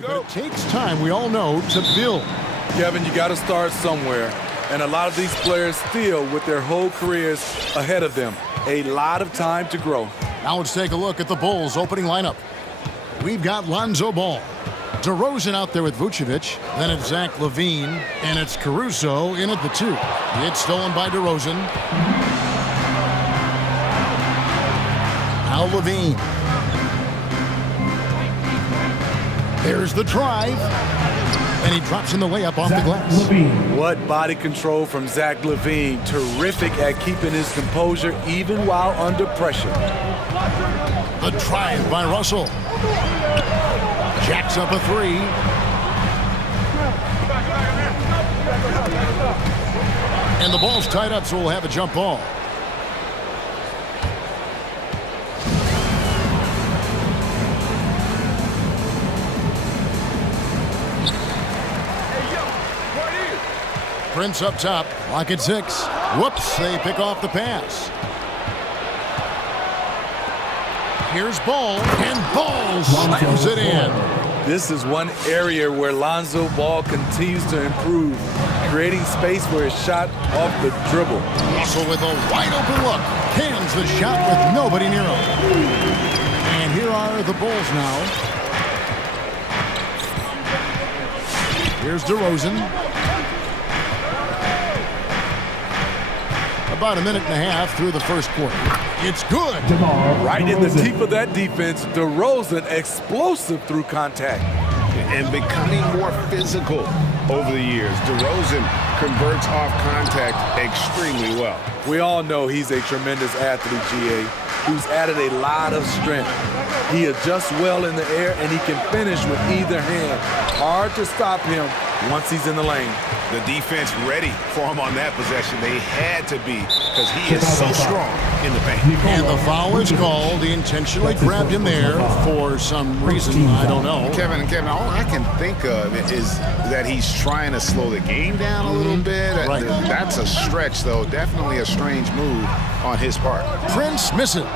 but it takes time, we all know, to build. Kevin, you got to start somewhere. And a lot of these players still with their whole careers ahead of them. A lot of time to grow. Now let's take a look at the Bulls' opening lineup. We've got Lonzo Ball. DeRozan out there with Vucevic. Then it's Zach LaVine. And it's Caruso in at the 2. It's stolen by DeRozan. Now LaVine. There's the drive. And he drops in the layup off the glass. What body control from Zach LaVine. Terrific at keeping his composure even while under pressure. The drive by Russell. Jacks up a 3. And the ball's tied up, so we'll have a jump ball. Prince up top, lock at 6. Whoops, they pick off the pass. Here's Ball, and Ball slams it in. This is one area where Lonzo Ball continues to improve, creating space for his shot off the dribble. Russell with a wide open look, cans the shot with nobody near him. And here are the Bulls now. Here's DeRozan. About a minute and a half through the first quarter. It's good. Right in the teeth of that defense, DeRozan explosive through contact. And becoming more physical over the years. DeRozan converts off contact extremely well. We all know he's a tremendous athlete, GA, who's added a lot of strength. He adjusts well in the air, and he can finish with either hand. Hard to stop him once he's in the lane. The defense ready for him on that possession. They had to be, because he is so strong in the paint. And the foul is called. He intentionally grabbed him there for some reason, I don't know. Kevin, all I can think of is that he's trying to slow the game down a little bit. Right. That's a stretch, though. Definitely a strange move on his part. Prince misses.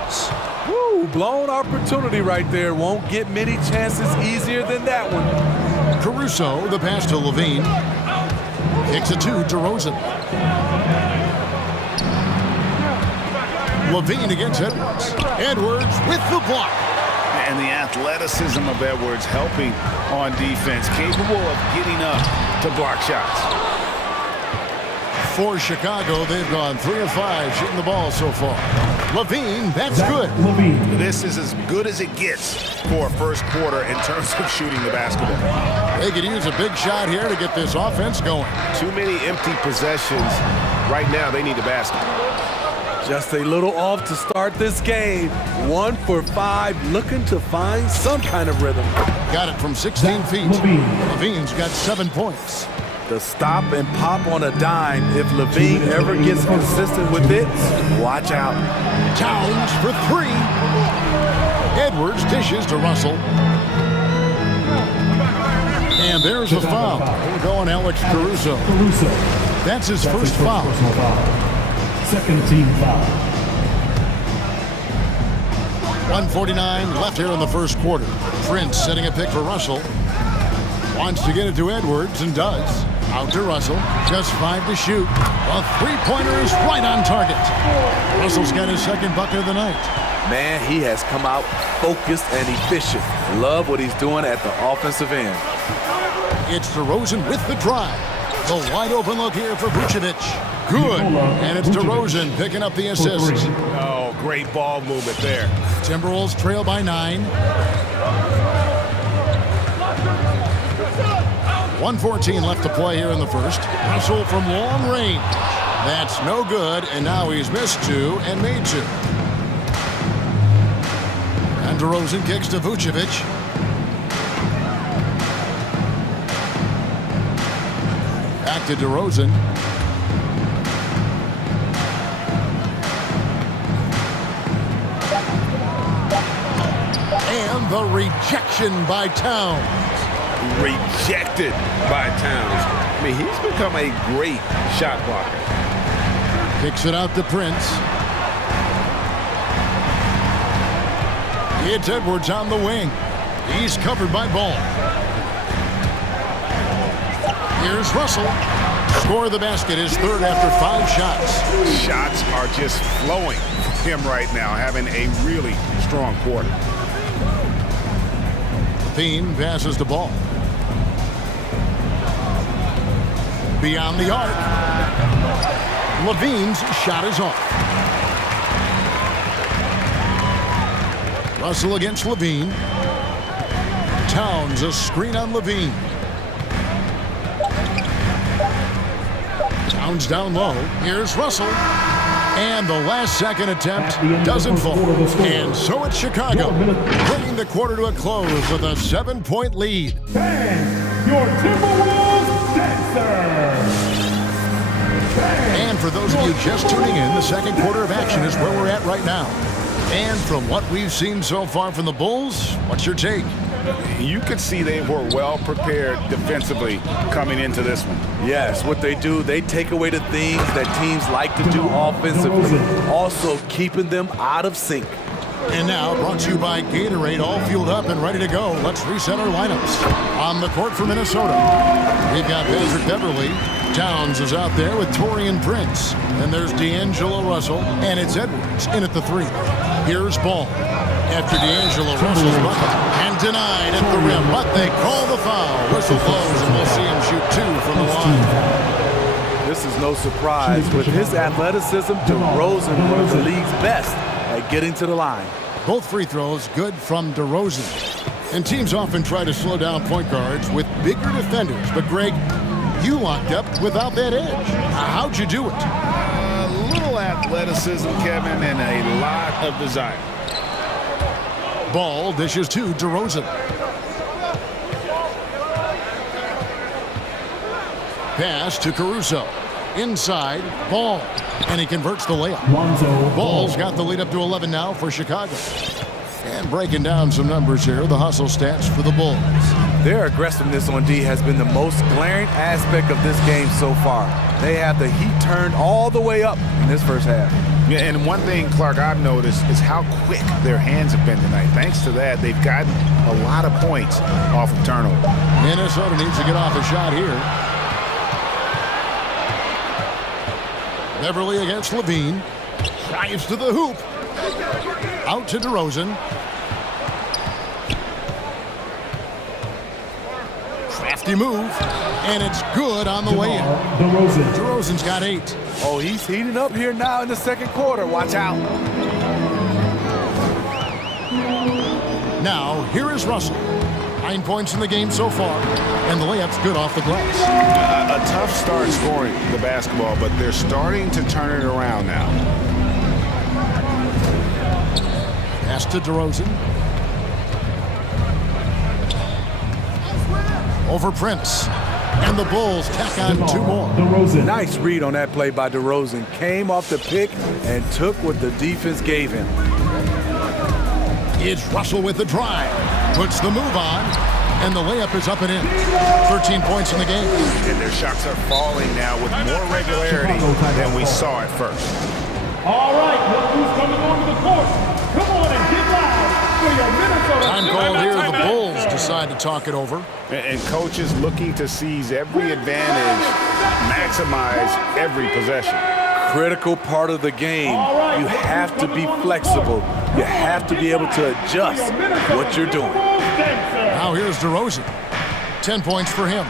Woo, blown opportunity right there. Won't get many chances easier than that one. Caruso, the pass to LaVine. Kicks it to DeRozan. LaVine against Edwards. Edwards with the block. And the athleticism of Edwards helping on defense, capable of getting up to block shots. For Chicago, they've gone 3 of 5 shooting the ball so far. LaVine, that's good. This is as good as it gets for a first quarter in terms of shooting the basketball. They could use a big shot here to get this offense going. Too many empty possessions. Right now, they need a basket. Just a little off to start this game. 1 for 5, looking to find some kind of rhythm. Got it from 16 feet. LaVine's got 7 points. The stop and pop on a dime. If LaVine ever gets consistent with it, watch out. Towns for 3. Edwards dishes to Russell. And there's the foul. We're going Alex Caruso. That's his first foul. Second team foul. 1:49 left here in the first quarter. Prince setting a pick for Russell. Wants to get it to Edwards and does. Out to Russell. Just 5 to shoot. A three-pointer is right on target. Russell's got his second bucket of the night. Man, he has come out focused and efficient. Love what he's doing at the offensive end. It's DeRozan with the drive. The wide open look here for Vucevic. Good. And it's DeRozan picking up the assist. Oh, great ball movement there. Timberwolves trail by 9. 1:14 left to play here in the first. Russell from long range. That's no good, and now he's missed 2 and made 2. And DeRozan kicks to Vucevic. Back to DeRozan. And the rejection by Towns. Rejected by Towns. I mean, he's become a great shot blocker. Kicks it out to Prince. It's Edwards on the wing. He's covered by Ball. Here's Russell. Score the basket, his third after 5 shots. Shots are just flowing for him right now, having a really strong quarter. Levine passes the ball. Beyond the arc. Levine's shot is off. Russell against Levine. Towns a screen on Levine. Towns down low. Here's Russell. And the last second attempt doesn't fall. And so it's Chicago, bringing the quarter to a close with a 7-point lead. And your Timberwolves dancer. And for those of you just tuning in, the second quarter of action is where we're at right now. And from what we've seen so far from the Bulls, what's your take? You could see they were well prepared defensively coming into this one. Yes, what they do, they take away the things that teams like to do offensively, also keeping them out of sync. And now, brought to you by Gatorade, all fueled up and ready to go. Let's reset our lineups. On the court for Minnesota, we've got Patrick Beverly. Towns is out there with Taurean Prince. And there's D'Angelo Russell, and it's Edwards in at the 3. Here's Ball. After D'Angelo Russell's bucket, and denied at the rim, but they call the foul. Whistle blows, and we'll see him shoot 2 from the line. This is no surprise. With his athleticism, DeRozan, one of the league's best at getting to the line. Both free throws good from DeRozan. And teams often try to slow down point guards with bigger defenders. But, Greg, you locked up without that edge. How'd you do it? A little athleticism, Kevin, and a lot of desire. Ball dishes to DeRozan. Pass to Caruso. Inside, Ball. And he converts the layup. Ball's got the lead up to 11 now for Chicago. And breaking down some numbers here, the hustle stats for the Bulls. Their aggressiveness on D has been the most glaring aspect of this game so far. They have the heat turned all the way up in this first half. Yeah, and one thing, Clark, I've noticed is how quick their hands have been tonight. Thanks to that, they've gotten a lot of points off of turnover. Minnesota needs to get off a shot here. Beverly against Levine. Drives to the hoop. Out to DeRozan. Crafty move. And it's good on the way in. DeRozan's got 8. Oh, he's heating up here now in the second quarter. Watch out. Now, here is Russell. 9 points in the game so far. And the layup's good off the glass. A tough start scoring the basketball, but they're starting to turn it around now. Pass to DeRozan. Over Prince. And the Bulls tack on 2 more. Nice read on that play by DeRozan. Came off the pick and took what the defense gave him. It's Russell with the drive. Puts the move on. And the layup is up and in. 13 points in the game. And their shots are falling now with more regularity than we saw at first. All right, look who's coming onto the court. Come on and get loud for your Minnesota. Time called here. The Bulls decide to talk it over. And coaches looking to seize every advantage, maximize every possession. Critical part of the game. You have to be flexible. You have to be able to adjust what you're doing. Now here's DeRozan. 10 points for him.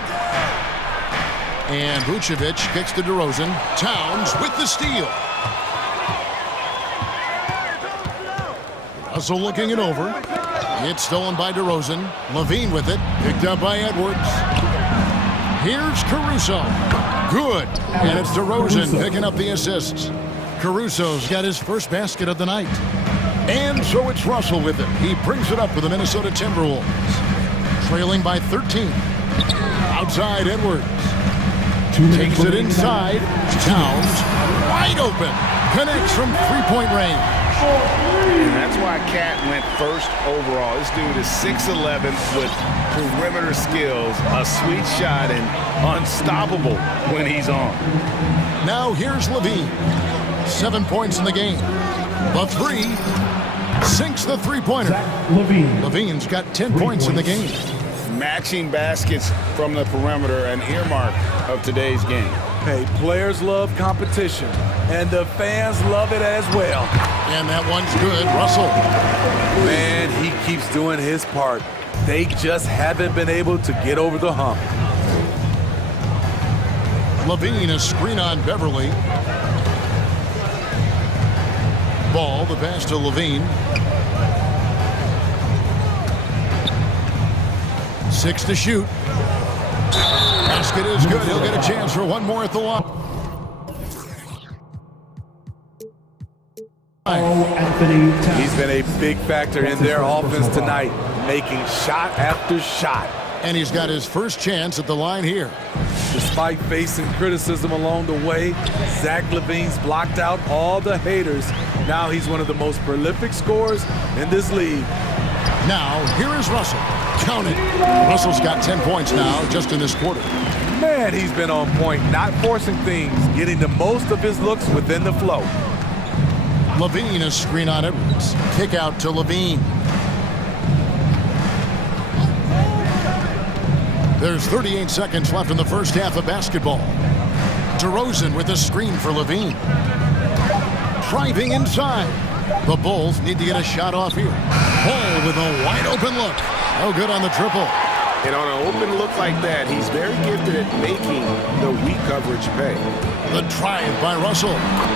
And Vucevic kicks to DeRozan. Towns with the steal. Russell looking it over. It's stolen by DeRozan. Levine with it. Picked up by Edwards. Here's Caruso. Good. And it's DeRozan picking up the assists. Caruso's got his first basket of the night. And so it's Russell with it. He brings it up for the Minnesota Timberwolves. Trailing by 13. Outside Edwards. Takes it inside. Towns wide open. Connects from 3-point range. And that's why Cat went first overall. This dude is 6'11" with perimeter skills, a sweet shot, and unstoppable when he's on. Now here's Levine. 7 points in the game. The 3 sinks the 3-pointer. Levine's got 10 points in the game. Matching baskets from the perimeter, an earmark of today's game. Hey, players love competition, and the fans love it as well. And that one's good. Russell. Man, he keeps doing his part. They just haven't been able to get over the hump. Levine, a screen on Beverly. Ball, the pass to Levine. 6 to shoot. Basket is good. He'll get a chance for one more at the line. He's been a big factor in their offense tonight, making shot after shot. And he's got his first chance at the line here. Despite facing criticism along the way, Zach LaVine's blocked out all the haters. Now he's one of the most prolific scorers in this league. Now, here is Russell. Count it. Russell's got 10 points now just in this quarter. Man, he's been on point, not forcing things, getting the most of his looks within the flow. Levine, a screen on Edwards. Kick out to Levine. There's 38 seconds left in the first half of basketball. DeRozan with a screen for Levine. Driving inside. The Bulls need to get a shot off here. Ball with a wide open look. No good on the triple. And on an open look like that, he's very gifted at making the weak coverage pay. The drive by Russell.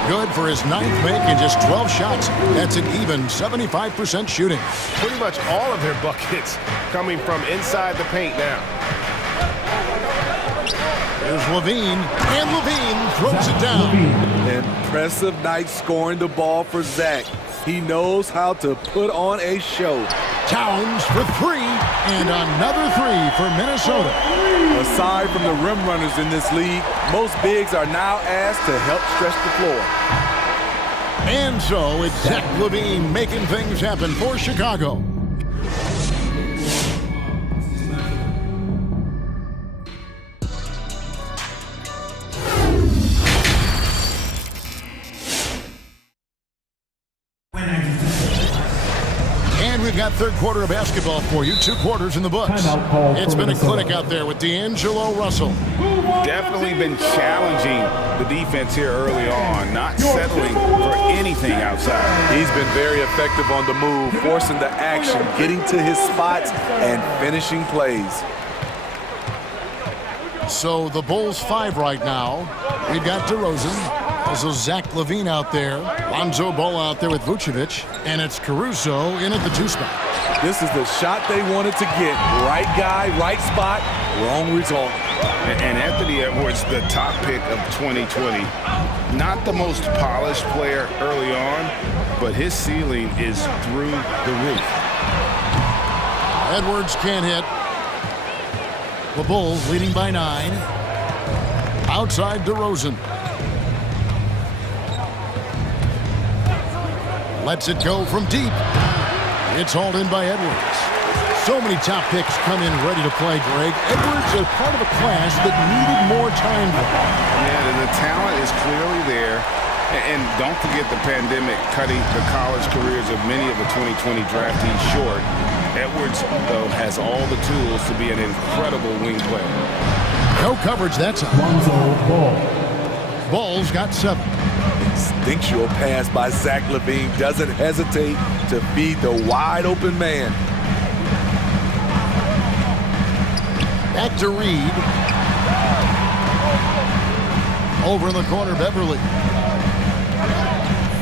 Good for his 9th make in just 12 shots. That's an even 75% shooting. Pretty much all of their buckets coming from inside the paint now. There's Levine, and Levine throws it down. Impressive night scoring the ball for Zach. He knows how to put on a show. Towns for 3, and another 3 for Minnesota. Aside from the rim runners in this league, most bigs are now asked to help stretch the floor. And so it's Zach LaVine making things happen for Chicago. We've got third quarter of basketball for you. 2 quarters in the books. It's been a clinic out there with D'Angelo Russell. Definitely been challenging the defense here early on, not settling for anything outside. He's been very effective on the move, forcing the action, getting to his spots, and finishing plays. So the Bulls 5 right now. We've got DeRozan. Also Zach LaVine out there. Lonzo Ball out there with Vucevic. And it's Caruso in at the 2 spot. This is the shot they wanted to get. Right guy, right spot, wrong result. And Anthony Edwards, the top pick of 2020. Not the most polished player early on, but his ceiling is through the roof. Edwards can't hit. The Bulls leading by 9. Outside DeRozan. Lets it go from deep. It's hauled in by Edwards. So many top picks come in ready to play, Greg. Edwards is part of a class that needed more time. Yeah, the talent is clearly there. And don't forget the pandemic cutting the college careers of many of the 2020 draftees short. Edwards, though, has all the tools to be an incredible wing player. No coverage that time. Ball's got 7. Instinctual pass by Zach LaVine doesn't hesitate to feed the wide open man. Back to Reed. Over in the corner, Beverly.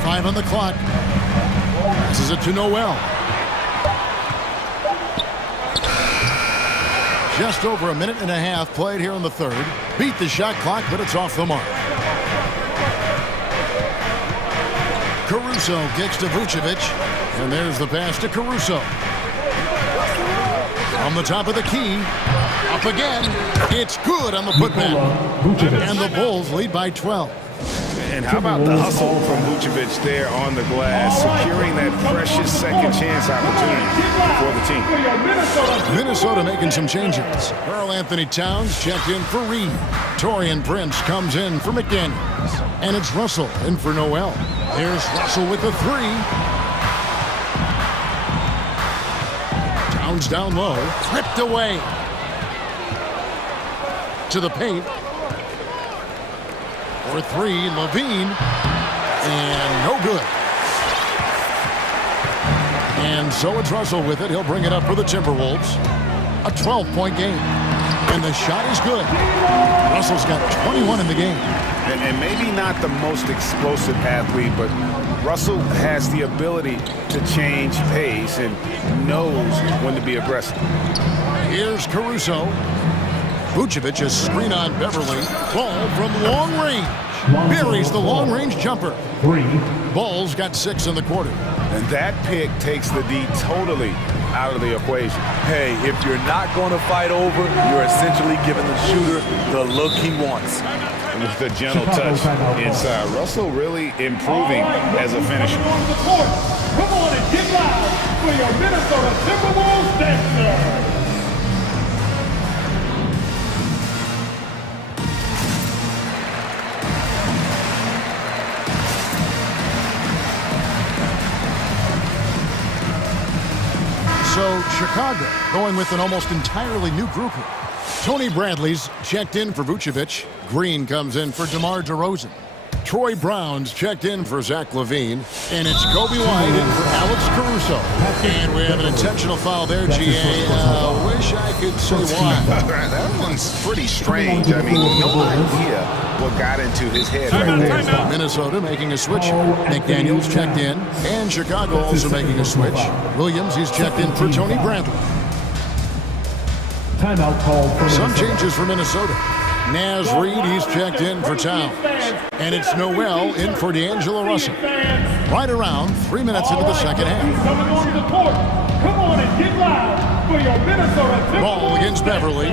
5 on the clock. Passes it to Noel. Just over a minute and a half played here in the third. Beat the shot clock, but it's off the mark. Caruso gets to Vucevic, and there's the pass to Caruso. On the top of the key, up again. It's good on the putback. And the Bulls lead by 12. And how about the hustle from Vucevic there on the glass, securing that precious second chance opportunity for the team. Minnesota making some changes. Karl Anthony Towns checked in for Reed. Taurean Prince comes in for McDaniels. And it's Russell in for Noel. There's Russell with the 3. Towns down low, tripped away. To the paint. For three, Levine. And no good. And so it's Russell with it. He'll bring it up for the Timberwolves. A 12-point game. And the shot is good. Russell's got 21 in the game. And maybe not the most explosive athlete, but Russell has the ability to change pace and knows when to be aggressive. Here's Caruso. Vucevic is screen on Beverly. Ball from long range. Buries the long-range jumper. Ball's got 6 in the quarter. And that pick takes the D totally out of the equation. Hey, if you're not going to fight over, you're essentially giving the shooter the look he wants. With a gentle touch inside. Russell really improving as a finisher. Come on and get loud for your Minnesota Timberwolves dancer. So Chicago going with an almost entirely new group here. Tony Bradley's checked in for Vucevic. Green comes in for DeMar DeRozan. Troy Brown's checked in for Zach LaVine. And it's Kobe White in for Alex Caruso. And we have an intentional foul there, GA. Wish I could say why. That one's pretty strange. I mean, no idea what got into his head right there. Minnesota making a switch. McDaniels checked in. And Chicago also making a switch. Williams, he's checked in for Tony Bradley. Timeout call for some changes for Minnesota. Naz Reid, he's checked in for Towns. And it's Noel in for D'Angelo Russell. Right around 3 minutes into the second half. Coming on the court. Come on and get loud for your Minnesota Timberwolves. Ball against Beverly.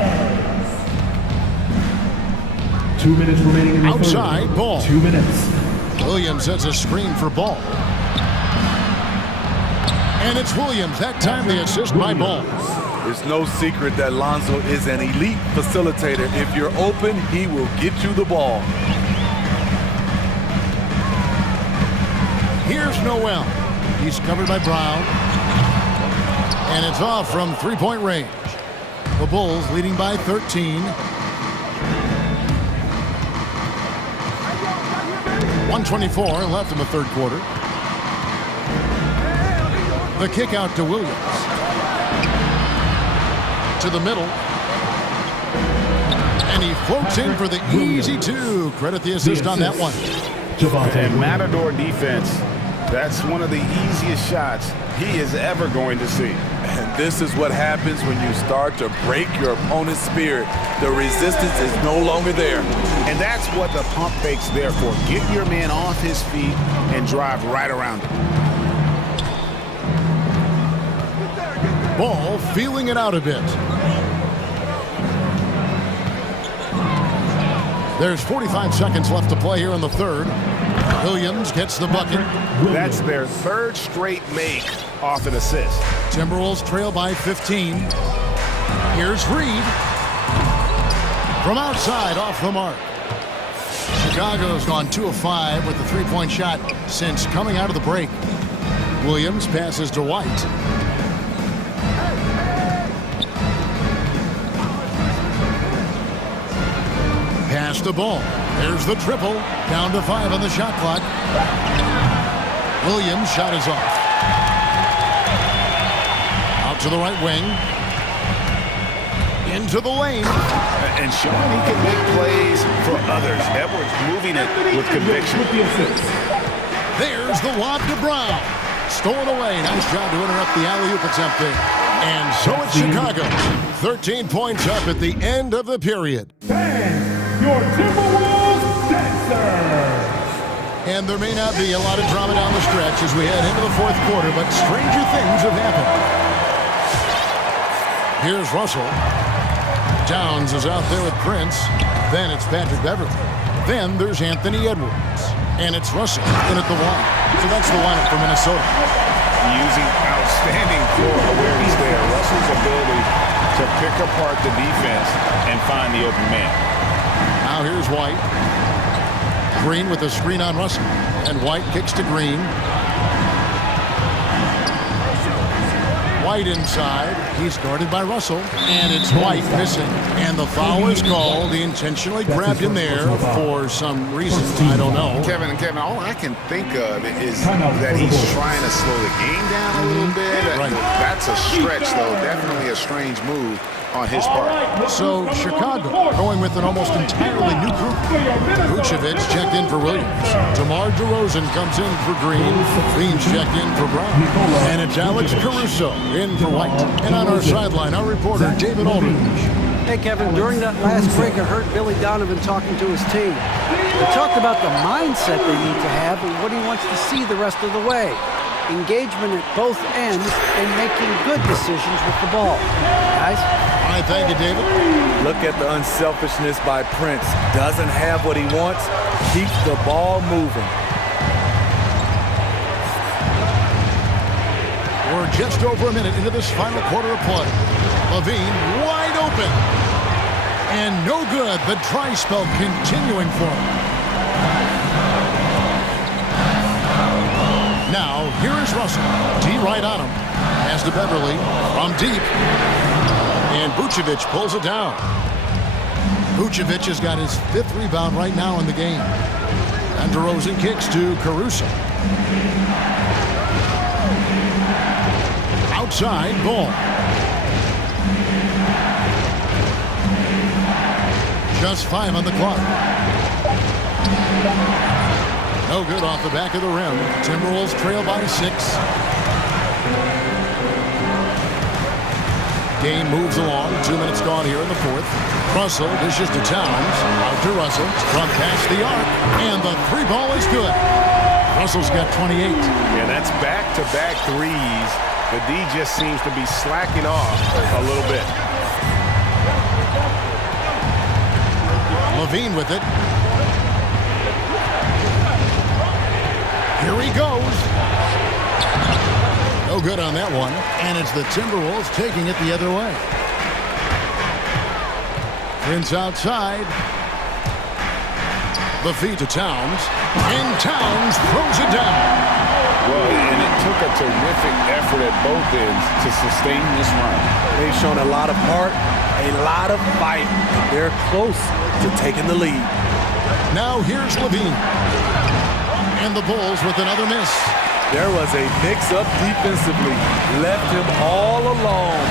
2 minutes remaining in the outside third. Ball. 2 minutes. Williams sets a screen for Ball. And it's Williams. That time the assist by Ball. It's no secret that Lonzo is an elite facilitator. If you're open, he will get you the ball. Here's Noel. He's covered by Brown. And it's off from three-point range. The Bulls leading by 13. 124 left in the third quarter. The kick out to Williams. To the middle. And he floats in for the easy two. Credit the assist on that one. And Matador defense, that's one of the easiest shots he is ever going to see. And this is what happens when you start to break your opponent's spirit. The resistance is no longer there. And that's what the pump fake's there for. Get your man off his feet and drive right around him. Ball feeling it out a bit. There's 45 seconds left to play here in the third. Williams gets the bucket. That's their third straight make off an assist. Timberwolves trail by 15. Here's Reed. From outside, off the mark. Chicago's gone 2 of 5 with the three-point shot since coming out of the break. Williams passes to White. Pass the ball. There's the triple. Down to 5 on the shot clock. Williams' shot is off. Out to the right wing. Into the lane. And showing he can make plays for others. Edwards moving it with conviction. There's the lob to Brown. Stolen away. Nice job to interrupt the alley-oop attempt there. And so it's Chicago. 13 points up at the end of the period. Your Timberwolves dancer. And there may not be a lot of drama down the stretch as we head into the fourth quarter, but stranger things have happened. Here's Russell. Towns is out there with Prince. Then it's Patrick Beverly. Then there's Anthony Edwards. And it's Russell in at the line. So that's the lineup for Minnesota. Using outstanding floor awareness there. Russell's ability to pick apart the defense and find the open man. Now here's White. Green with a screen on Russell. And White kicks to Green. White inside. He's guarded by Russell. And it's White missing. And the foul is called. He intentionally grabbed him there for some reason. I don't know. Kevin, all I can think of is that he's trying to slow the game down a little bit. Right. That's a stretch, though. Definitely a strange move on his part. So Chicago going with an almost entirely new group. Vucevic checked in for Williams. DeMar DeRozan comes in for Green. Green's checked in for Brown. And it's Alex Caruso in for White. And on our sideline, our reporter, David Aldridge. Hey, Kevin, during that last break, I heard Billy Donovan talking to his team. They talked about the mindset they need to have and what he wants to see the rest of the way. Engagement at both ends and making good decisions with the ball. Guys? All right, thank you, David. Look at the unselfishness by Prince. Doesn't have what he wants. Keeps the ball moving. We're just over a minute into this final quarter of play. Levine wide open. And no good. The dry spell continuing for him. Now, here is Russell. D right on him. Pass to Beverly from deep. And Vucevic pulls it down. Vucevic has got his 5th rebound right now in the game. And DeRozan kicks to Caruso. Outside ball. Just 5 on the clock. No good off the back of the rim. Timberwolves trail by 6. Game moves along. 2 minutes gone here in the 4th. Russell dishes to Towns. Out to Russell. From past the arc. And the 3 ball is good. Russell's got 28. Yeah, that's back-to-back threes. The D just seems to be slacking off a little bit. Levine with it. Here he goes. No good on that one. And it's the Timberwolves taking it the other way. Prince outside. The feed to Towns. And Towns throws it down. Well, and it took a terrific effort at both ends to sustain this run. They've shown a lot of heart, a lot of fight. They're close to taking the lead. Now here's Levine. And the Bulls with another miss. There was a mix-up defensively. Left him all alone.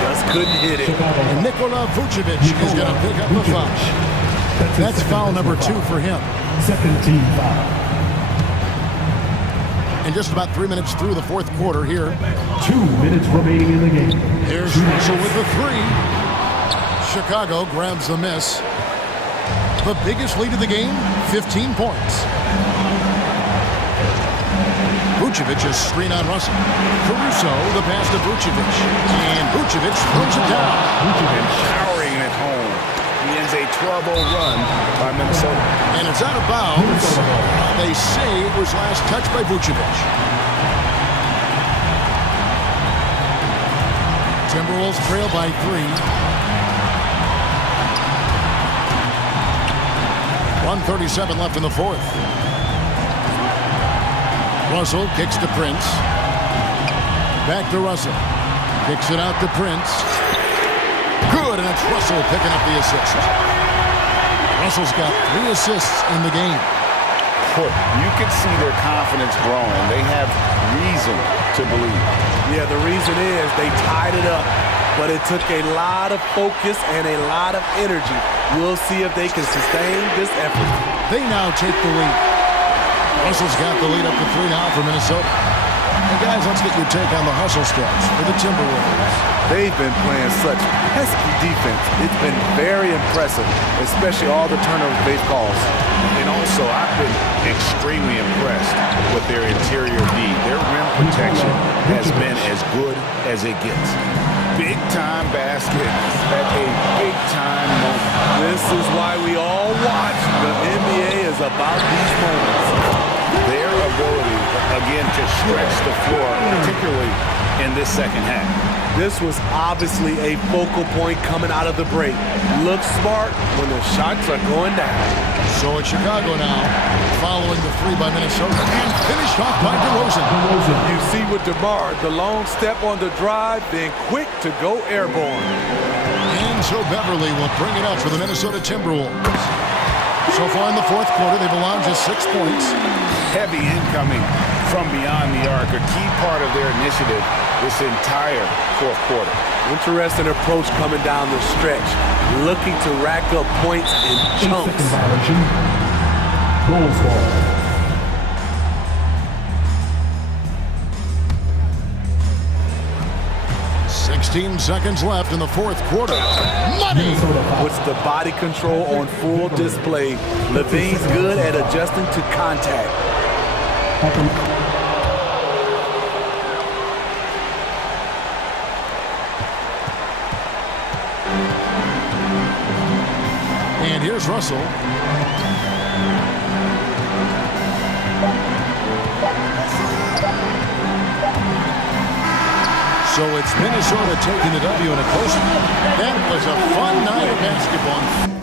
Just couldn't hit it. And Nikola Vucevic is going to pick up the foul. That's foul number 2 for him. Second team foul. And just about 3 minutes through the 4th quarter here. 2 minutes remaining in the game. Here's Russell with the 3. Chicago grabs the miss. The biggest lead of the game, 15 points. Vucevic's screen on Russell. Caruso, the pass to Vucevic. And Vucevic throws it down. And showering at home. He ends a 12-0 run by Minnesota. And it's out of bounds. They say it was last touched by Vucevic. Timberwolves trail by 3. 1:37 left in the 4th. Russell kicks to Prince. Back to Russell. Kicks it out to Prince. Good, and it's Russell picking up the assist. Russell's got 3 assists in the game. You can see their confidence growing. They have reason to believe. Yeah, the reason is they tied it up, but it took a lot of focus and a lot of energy. We'll see if they can sustain this effort. They now take the lead. Russell's got the lead up to 3 now for Minnesota. And guys, let's get your take on the hustle stretch for the Timberwolves. They've been playing such pesky defense. It's been very impressive, especially all the turnovers they've caused. And also, I've been extremely impressed with their interior D. Their rim protection has been as good as it gets. Big-time basket at a big-time moment. This is why we all watch. The NBA is about these moments. Their ability, again, to stretch the floor, particularly in this second half. This was obviously a focal point coming out of the break. Look smart when the shots are going down. So it's Chicago now, following the three by Minnesota and finished off by DeRozan. You see with DeMar, the long step on the drive, then quick to go airborne. And so Beverly will bring it up for the Minnesota Timberwolves. So far in the fourth quarter, they've allowed just 6 points. Heavy incoming from beyond the arc, a key part of their initiative this entire fourth quarter. Interesting approach coming down the stretch, looking to rack up points in chunks. Goals ball. Seconds left in the fourth quarter. Money! Puts the body control on full display. Levine's good at adjusting to contact. And here's Russell. So it's Minnesota taking the W in a close one. That was a fun night of basketball.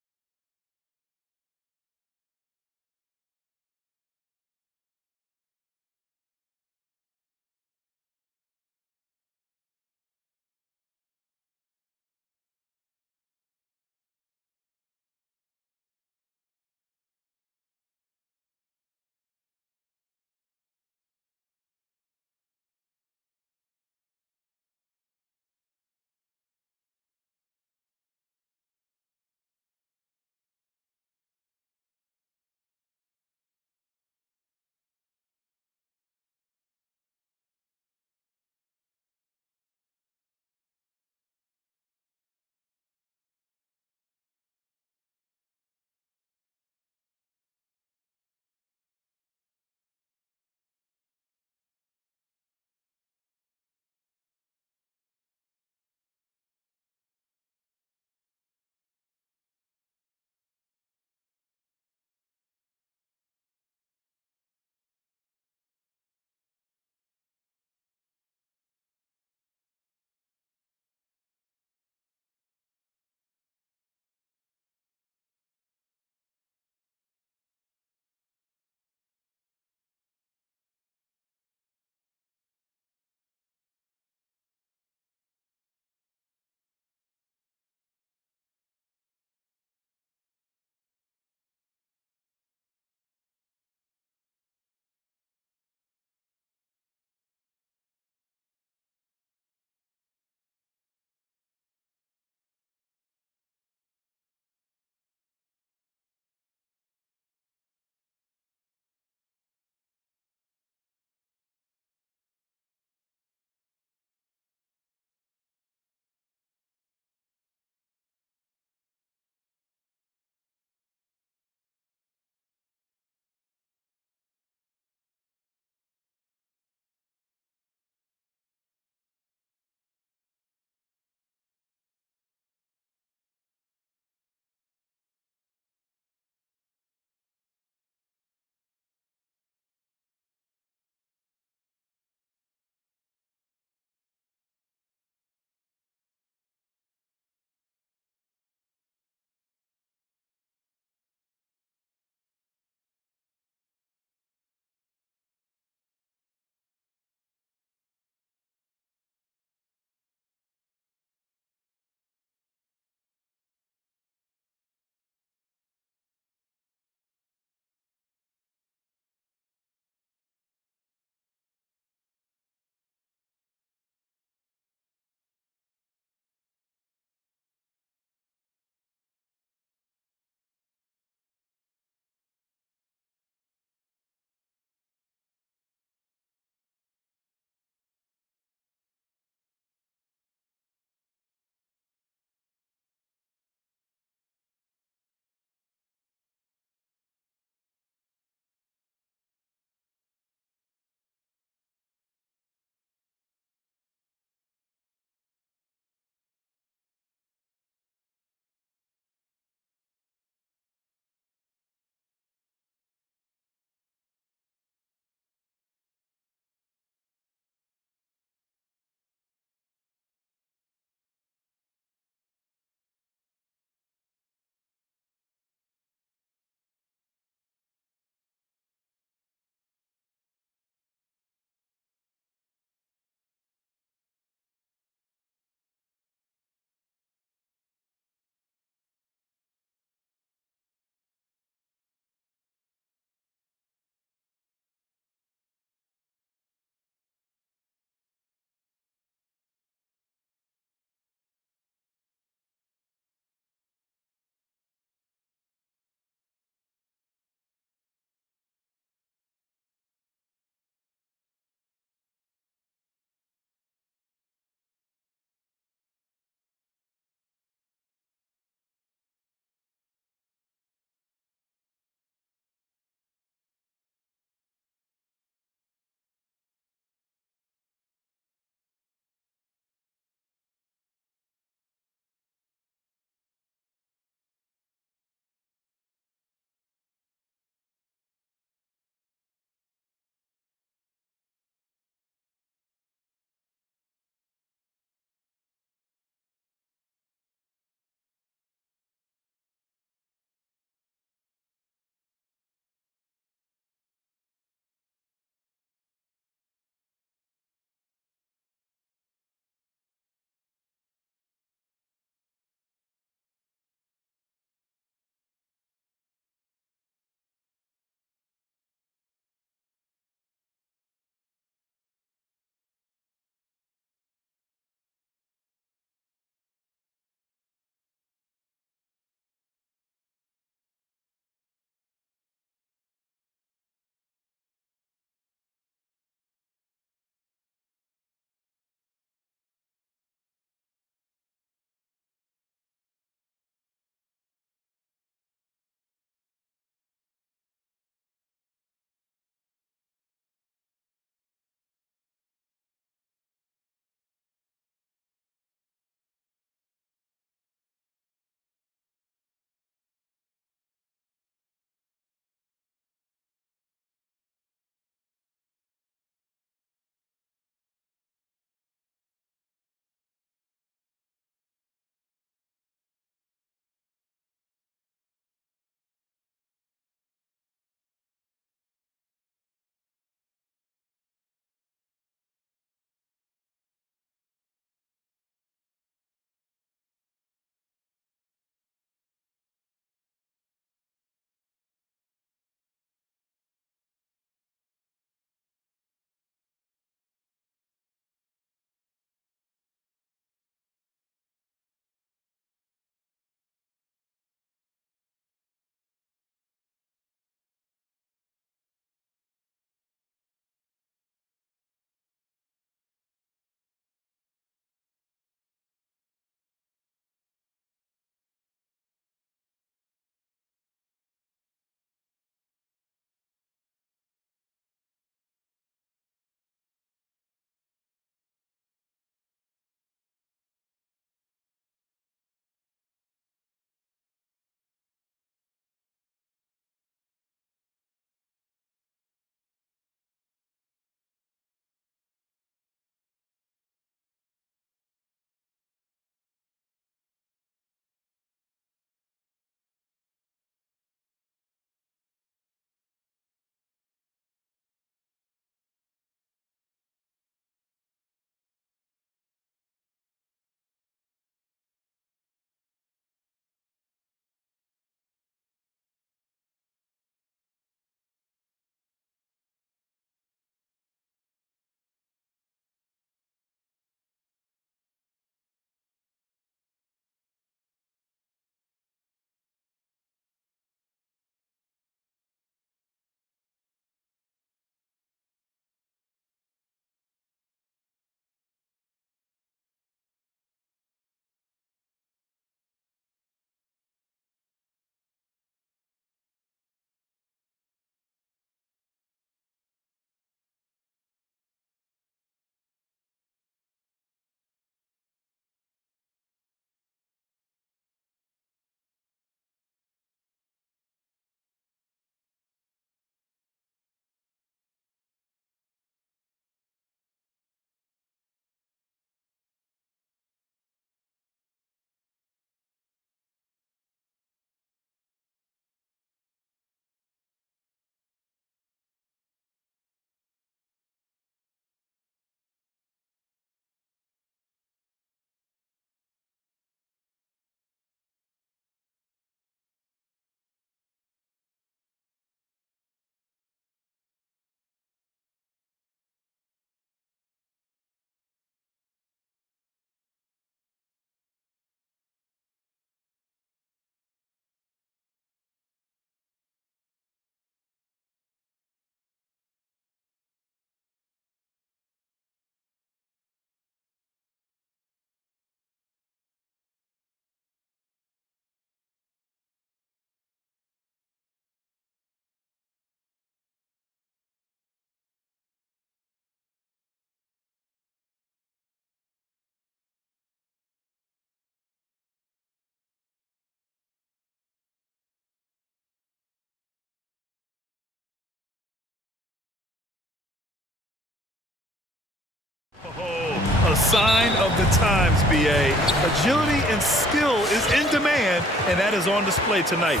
a sign of the times, B.A. Agility and skill is in demand, and that is on display tonight.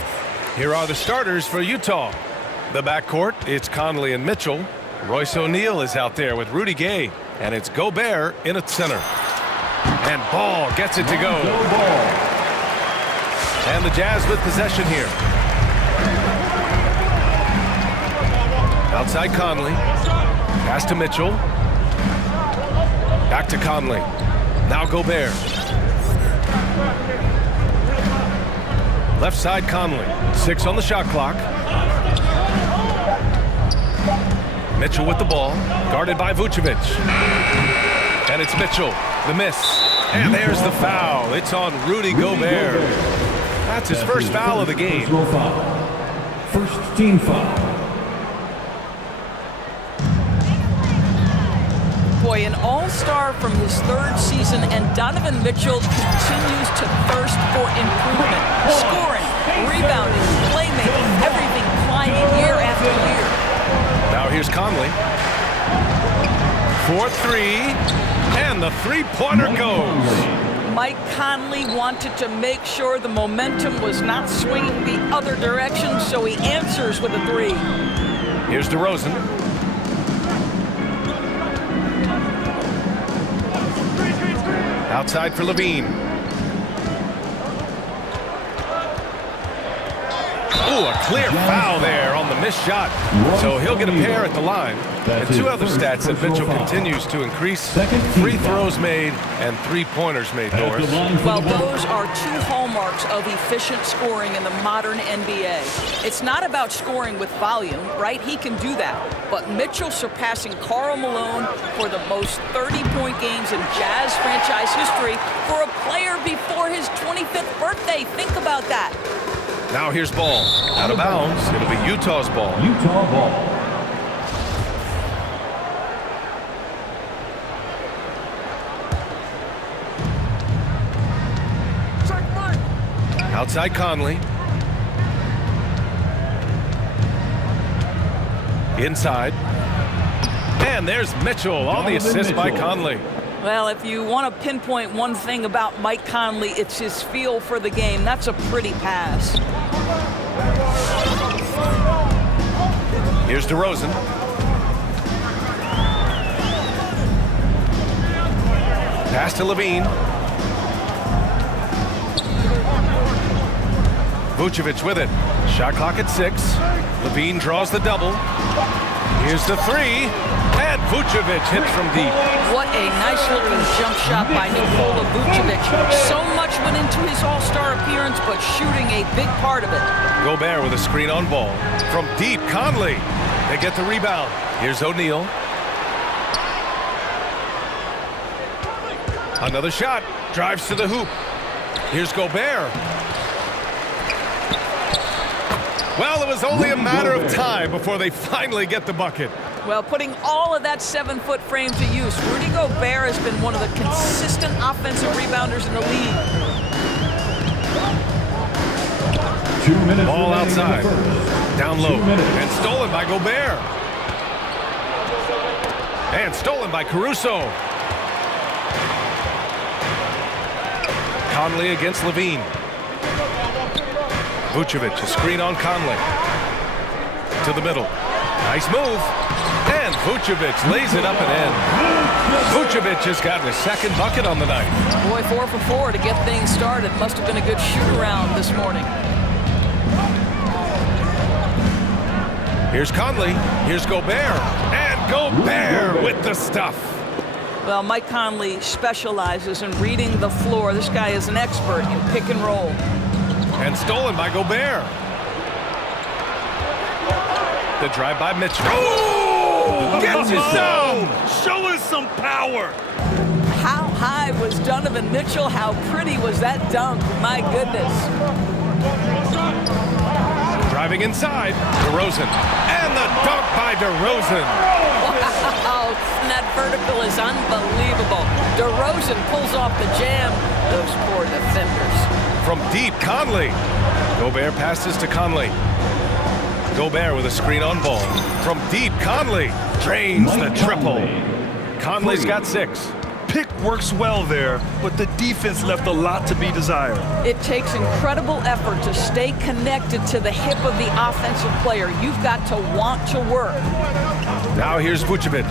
Here are the starters for Utah. The backcourt, it's Conley and Mitchell. Royce O'Neal is out there with Rudy Gay, and it's Gobert in at center. And Ball gets it to go. And the Jazz with possession here. Outside Conley. Pass to Mitchell. Back to Conley. Now Gobert. Left side Conley. 6 on the shot clock. Mitchell with the ball. Guarded by Vucevic. And it's Mitchell. The miss. And there's the foul. It's on Rudy Gobert. That's his first foul of the game. First team foul. Boy, an all-star from his 3rd season, and Donovan Mitchell continues to thirst for improvement. Scoring, rebounding, playmaking, everything climbing year after year. Now here's Conley. 4-3, and the three-pointer goes. Mike Conley wanted to make sure the momentum was not swinging the other direction, so he answers with a 3. Here's DeRozan. Outside for Levine. Ooh, a clear foul there on the missed shot. So he'll get a pair at the line. And 2 other stats that Mitchell continues to increase. Free throws made and three-pointers made, Doris. Well, those are 2 hallmarks of efficient scoring in the modern NBA. It's not about scoring with volume, right? He can do that. But Mitchell surpassing Karl Malone for the most 30-point games in Jazz franchise history for a player before his 25th birthday. Think about that. Now here's Ball. Out of bounds. It'll be Utah's ball. Utah ball. Outside Conley. Inside. And there's Mitchell on the assist by Conley. Well, if you want to pinpoint one thing about Mike Conley, it's his feel for the game. That's a pretty pass. Here's DeRozan. Pass to Levine. Vucevic with it. Shot clock at 6. Levine draws the double. Here's the 3. And Vucevic hits from deep. What a nice-looking jump shot by Nikola Vucevic. So much went into his all-star appearance, but shooting a big part of it. Gobert with a screen on Ball. From deep, Conley. They get the rebound. Here's O'Neal. Another shot. Drives to the hoop. Here's Gobert. Well, it was only a matter of time before they finally get the bucket. Well, putting all of that 7-foot frame to use, Rudy Gobert has been one of the consistent offensive rebounders in the league. 2 minutes. Ball outside. Down low. And stolen by Gobert. And stolen by Caruso. Conley against Levine. Vucevic, a screen on Conley. To the middle. Nice move. And Vucevic lays it up and in. Vucevic has gotten his 2nd bucket on the night. Boy, 4 for 4 to get things started. Must have been a good shoot-around this morning. Here's Conley. Here's Gobert. And Gobert with the stuff. Well, Mike Conley specializes in reading the floor. This guy is an expert in pick and roll. And stolen by Gobert. The drive by Mitchell. Oh! Gets it down! Show us some power! How high was Donovan Mitchell? How pretty was that dunk? My goodness. Driving inside, DeRozan. And the dunk by DeRozan. Wow, and that vertical is unbelievable. DeRozan pulls off the jam. Those poor defenders. From deep, Conley. Gobert passes to Conley. Gobert with a screen on Ball. From deep, Conley drains the triple. Conley's got 6. pick works well there, but the defense left a lot to be desired. It takes incredible effort to stay connected to the hip of the offensive player. You've got to want to work. Now here's Vucevic.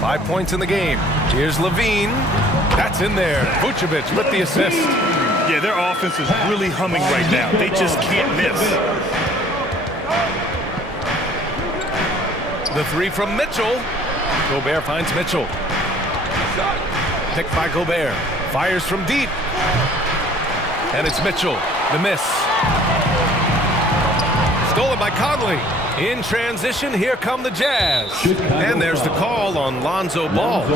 5 points in the game. Here's Levine. That's in there. Vucevic with the assist. Yeah, their offense is really humming right now. They just can't miss. The three from Mitchell. Gobert finds Mitchell. Picked by Gobert. Fires from deep. And it's Mitchell. The miss. Stolen by Conley. In transition, here come the Jazz. And there's the call on Lonzo Ball.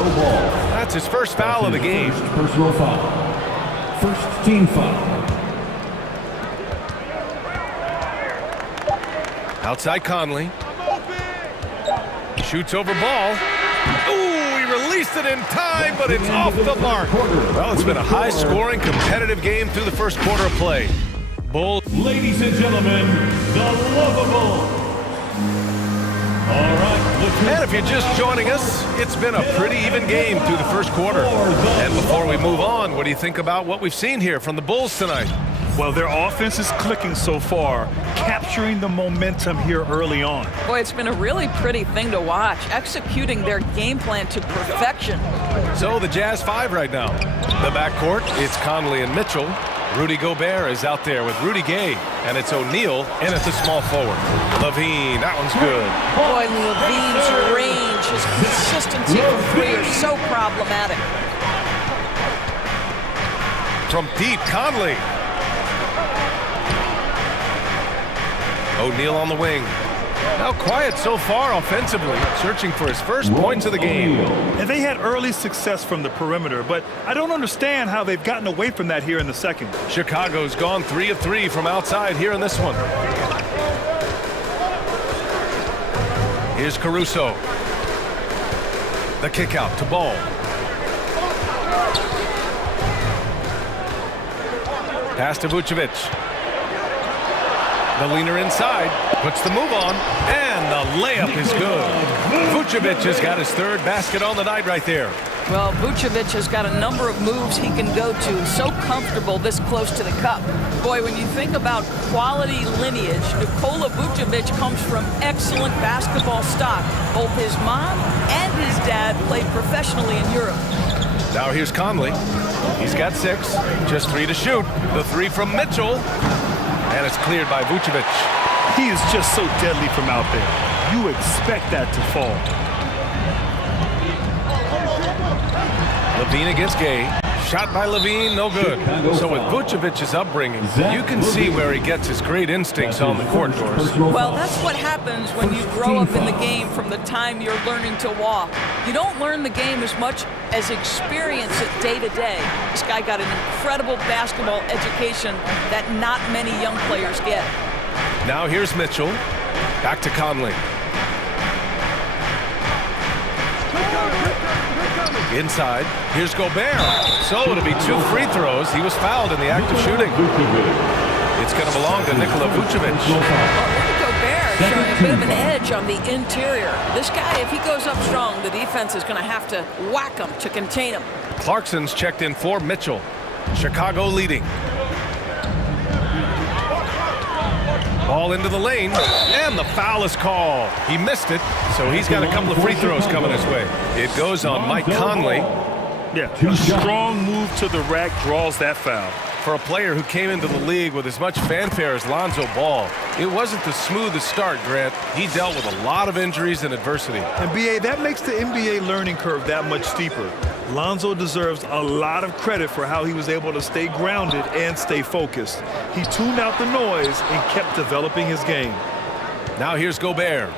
That's his first foul of the game. Personal foul. First team foul. Outside Conley. Shoots over Ball. Ooh, he released it in time, but it's off the mark. Well, it's been a high-scoring, competitive game through the first quarter of play. Bulls. Ladies and gentlemen, the lovable. All right. And if you're just joining us, it's been a pretty even game through the first quarter. And before we move on, what do you think about what we've seen here from the Bulls tonight? Well, their offense is clicking so far, capturing the momentum here early on. Boy, it's been a really pretty thing to watch, executing their game plan to perfection. So the Jazz 5 right now. The backcourt, it's Conley and Mitchell. Rudy Gobert is out there with Rudy Gay, and it's O'Neal in at the small forward. Levine, that one's good. Boy, Levine's range, his consistency from three are so problematic. From deep, Conley. O'Neal on the wing. Now quiet so far offensively, searching for his first points of the game. And they had early success from the perimeter, but I don't understand how they've gotten away from that here in the second. Chicago's gone 3 of 3 from outside here in this one. Here's Caruso. The kick out to Ball. Pass to Vucevic. The leaner inside, puts the move on, and the layup is good. Vucevic has got his third basket on the night right there. Well, Vucevic has got a number of moves he can go to, so comfortable this close to the cup. Boy, when you think about quality lineage, Nikola Vucevic comes from excellent basketball stock. Both his mom and his dad played professionally in Europe. Now here's Conley. He's got 6, just 3 to shoot. The 3 from Mitchell. And it's cleared by Vucevic. He is just so deadly from out there. You expect that to fall. Levine against Gay. Shot by Levine, no good. So with Vucevic's upbringing, you can see where he gets his great instincts on the court, Doris. Well, that's what happens when you grow up in the game from the time you're learning to walk. You don't learn the game as much as experience it day to day. This guy got an incredible basketball education that not many young players get. Now here's Mitchell. Back to Conley. Inside, here's Gobert. So it'll be 2 free throws. He was fouled in the act of shooting. It's going to belong to Nikola Vucevic. Gobert showing a bit of an edge on the interior. This guy, if he goes up strong, the defense is going to have to whack him to contain him. Clarkson's checked in for Mitchell. Chicago leading. Ball into the lane, and the foul is called. He missed it, so he's got a couple of free throws coming his way. It goes on Mike Conley. Yeah, a strong move to the rack draws that foul. For a player who came into the league with as much fanfare as Lonzo Ball, it wasn't the smoothest start, Grant. He dealt with a lot of injuries and adversity. And B.A., that makes the NBA learning curve that much steeper. Lonzo deserves a lot of credit for how he was able to stay grounded and stay focused. He tuned out the noise and kept developing his game. Now here's Gobert.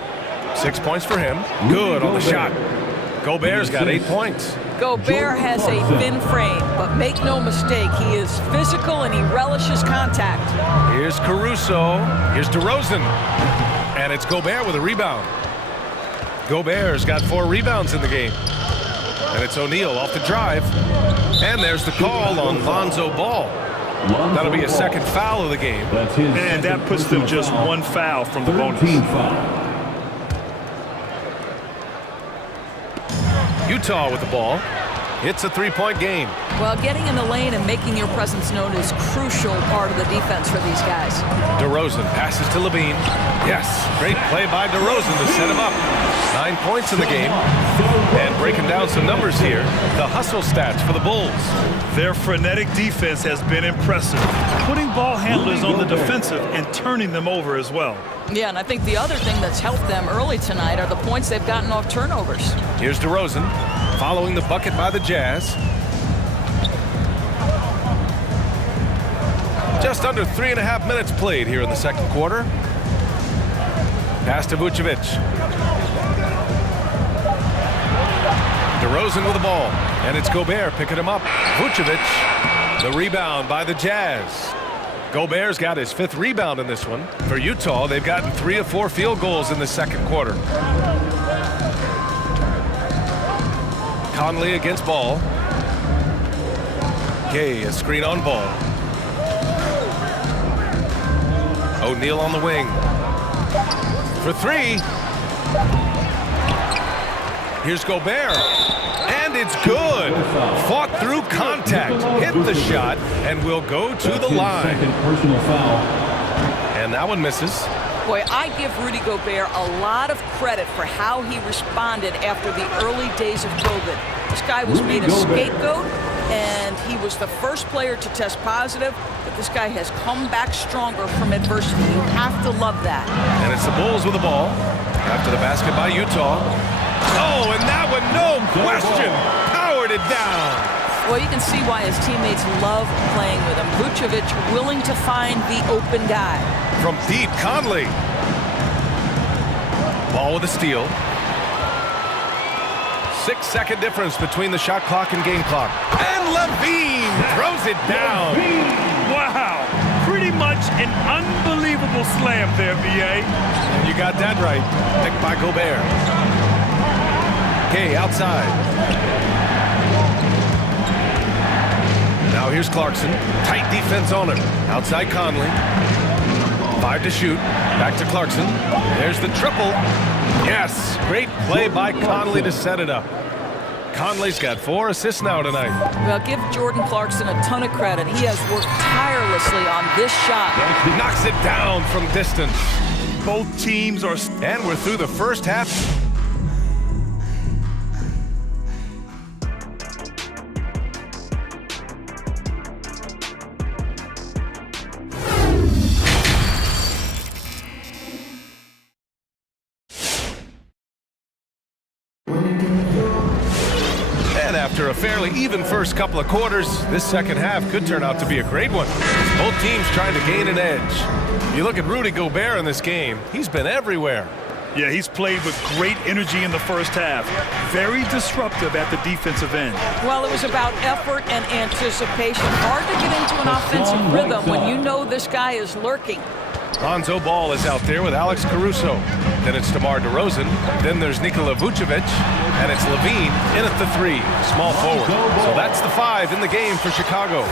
6 points for him. Good on the shot. Gobert's got 8 points. Gobert has a thin frame, but make no mistake, he is physical and he relishes contact. Here's Caruso. Here's DeRozan. And it's Gobert with a rebound. Gobert's got 4 rebounds in the game. And it's O'Neal off the drive. And there's the call on Lonzo Ball. That'll be a second foul of the game. And that puts them just 1 foul from the bonus. Utah with the ball. It's a three-point game. Well, getting in the lane and making your presence known is crucial part of the defense for these guys. DeRozan passes to Levine. Yes, great play by DeRozan to set him up. 9 points in the game. And breaking down some numbers here, the hustle stats for the Bulls. Their frenetic defense has been impressive, putting ball handlers on the defensive and turning them over as well. Yeah, and I think the other thing that's helped them early tonight are the points they've gotten off turnovers. Here's DeRozan, following the bucket by the Jazz. Just under 3.5 minutes played here in the second quarter. Pass to Vucevic. DeRozan with the ball, and it's Gobert picking him up. Vucevic, the rebound by the Jazz. Gobert's got his 5th rebound in this one. For Utah, they've gotten 3 of 4 field goals in the second quarter. Conley against Ball. Gay, a screen on Ball. O'Neal on the wing. For 3. Here's Gobert. And it's good. Fought through contact. Hit the shot and will go to the line. And that one misses. Boy, I give Rudy Gobert a lot of credit for how he responded after the early days of COVID. This guy was made a scapegoat, and he was the first player to test positive, but this guy has come back stronger from adversity. You have to love that. And it's the Bulls with the ball. After the basket by Utah. Oh, and that one, no question, powered it down. Well, you can see why his teammates love playing with him. Vucevic willing to find the open guy. From deep, Conley. Ball with a steal. 6-second difference between the shot clock and game clock. And Levine throws it down. Wow, pretty much an unbelievable slam there, B.A. You got that right. Picked by Gobert. Gay outside. Now here's Clarkson. Tight defense on him. Outside Conley. 5 to shoot. Back to Clarkson. There's the triple. Yes, great play by Conley to set it up. Conley's got 4 assists now tonight. Well, give Jordan Clarkson a ton of credit. He has worked tirelessly on this shot. Knocks it down from distance. Both teams are... And we're through the first half. And after a fairly even first couple of quarters, this second half could turn out to be a great one. Both teams trying to gain an edge. You look at Rudy Gobert in this game, he's been everywhere. Yeah, he's played with great energy in the first half. Very disruptive at the defensive end. Well, it was about effort and anticipation. Hard to get into an offensive rhythm when you know this guy is lurking. Lonzo Ball is out there with Alex Caruso. Then it's DeMar DeRozan. Then there's Nikola Vucevic. And it's Levine in at the 3, small forward. So that's the 5 in the game for Chicago.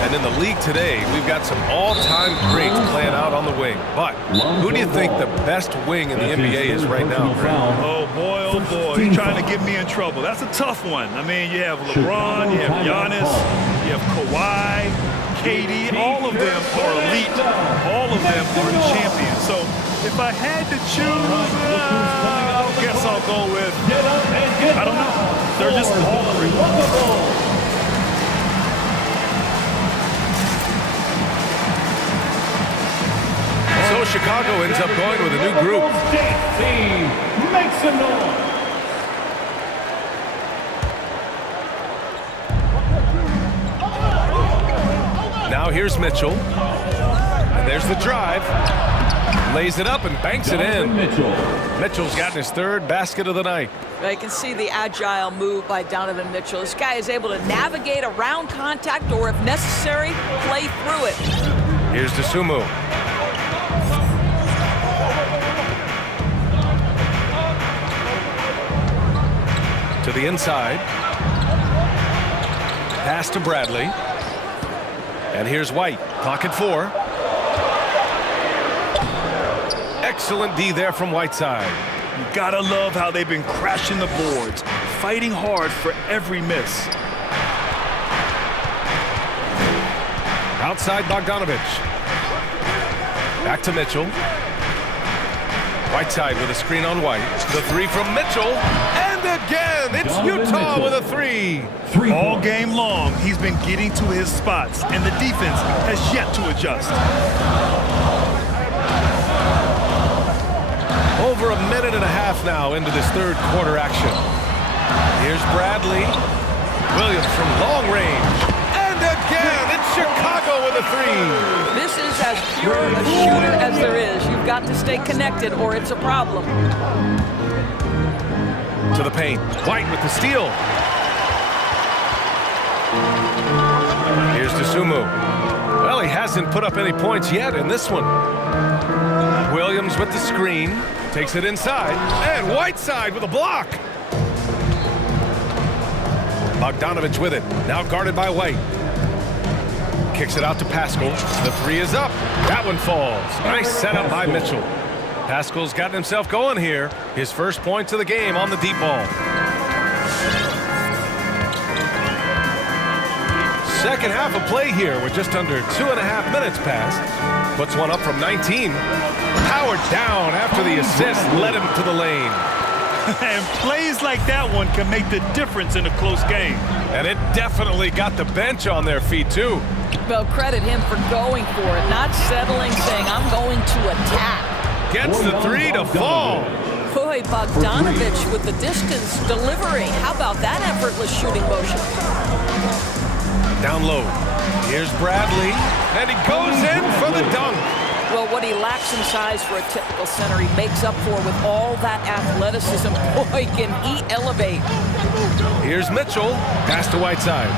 And in the league today, we've got some all-time greats playing out on the wing. But who do you think the best wing in the NBA is right now, Greg? Oh, boy, he's trying to get me in trouble. That's a tough one. I mean, you have LeBron, you have Giannis, you have Kawhi, KD, all of them are elite. All of them are champions. So if I had to choose, I guess I'll go with, I don't know. They're just all great. So Chicago ends up going with a new group. Make some noise. Now here's Mitchell. And there's the drive. Lays it up and banks it in. Mitchell's gotten his 3rd basket of the night. You can see the agile move by Donovan Mitchell. This guy is able to navigate around contact or, if necessary, play through it. Here's Dosunmu. To the inside. Pass to Bradley. And here's White. Clock at 4. Excellent D there from Whiteside. You gotta love how they've been crashing the boards, fighting hard for every miss. Outside Bogdanovich. Back to Mitchell. Whiteside with a screen on White. The three from Mitchell. And again, it's Utah with a three. All game long, he's been getting to his spots, and the defense has yet to adjust. Over a minute and a half now into this third quarter action. Here's Bradley. Williams from long range. And again, it's Chicago with a three. This is as pure a shooter as there is. You've got to stay connected or it's a problem. To the paint. White with the steal. Here's Dosunmu. Well, he hasn't put up any points yet in this one. Williams with the screen. Takes it inside. And Whiteside with a block. Bogdanovich with it. Now guarded by White. Kicks it out to Pascal. The three is up. That one falls. Nice setup by Mitchell. Pascal's gotten himself going here. His first points of the game on the deep ball. Second half of play here with just under 2.5 minutes passed. Puts one up from 19. Powered down after the assist led him to the lane. And plays like that one can make the difference in a close game. And it definitely got the bench on their feet, too. Well, credit him for going for it, not settling, saying, I'm going to attack. Gets the three to fall. Boy, Bogdanovich with the distance delivery. How about that effortless shooting motion? Down low. Here's Bradley. And he goes in for the dunk. Well, what he lacks in size for a typical center, he makes up for with all that athleticism. Boy, can he elevate. Here's Mitchell. Pass to Whiteside.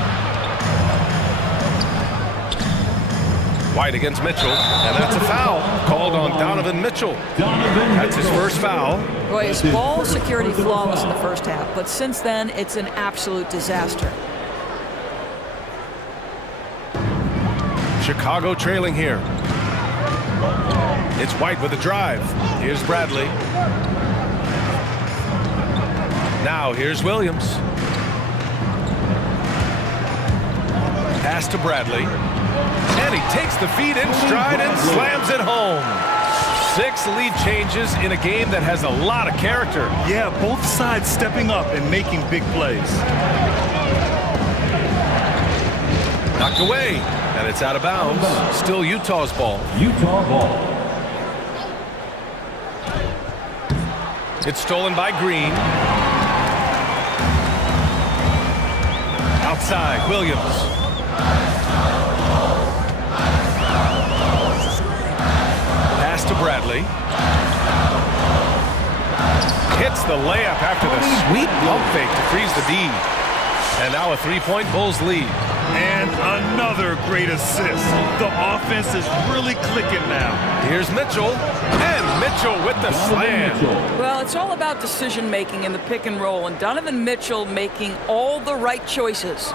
White against Mitchell, and that's a foul called on Donovan Mitchell. That's his first foul. Boy, his ball security flawless in the first half, but since then, it's an absolute disaster. Chicago trailing here. It's White with a drive. Here's Bradley. Now here's Williams. Pass to Bradley. And he takes the feed in stride and slams it home. 6 lead changes in a game that has a lot of character. Yeah, both sides stepping up and making big plays. Knocked away, and it's out of bounds. Still Utah's ball. Utah ball. It's stolen by Green. Outside, Williams. Pass to Bradley. Hits the layup after the sweet pump fake to freeze the D. And now a 3-point Bulls lead. And another great assist. The offense is really clicking now. Here's Mitchell. And Mitchell with the slam. Well, it's all about decision-making in the pick and roll, and Donovan Mitchell making all the right choices.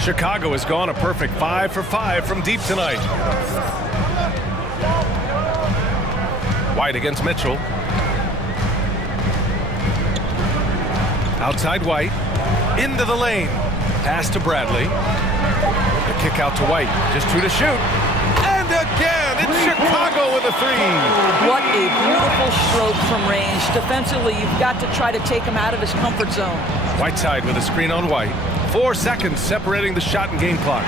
Chicago has gone a perfect 5 for 5 from deep tonight. White against Mitchell. Outside White. Into the lane. Pass to Bradley. The kick out to White. Just 2 to shoot. And again, it's Chicago with a 3. What a beautiful stroke from range. Defensively, you've got to try to take him out of his comfort zone. Whiteside with a screen on White. 4 seconds separating the shot and game clock.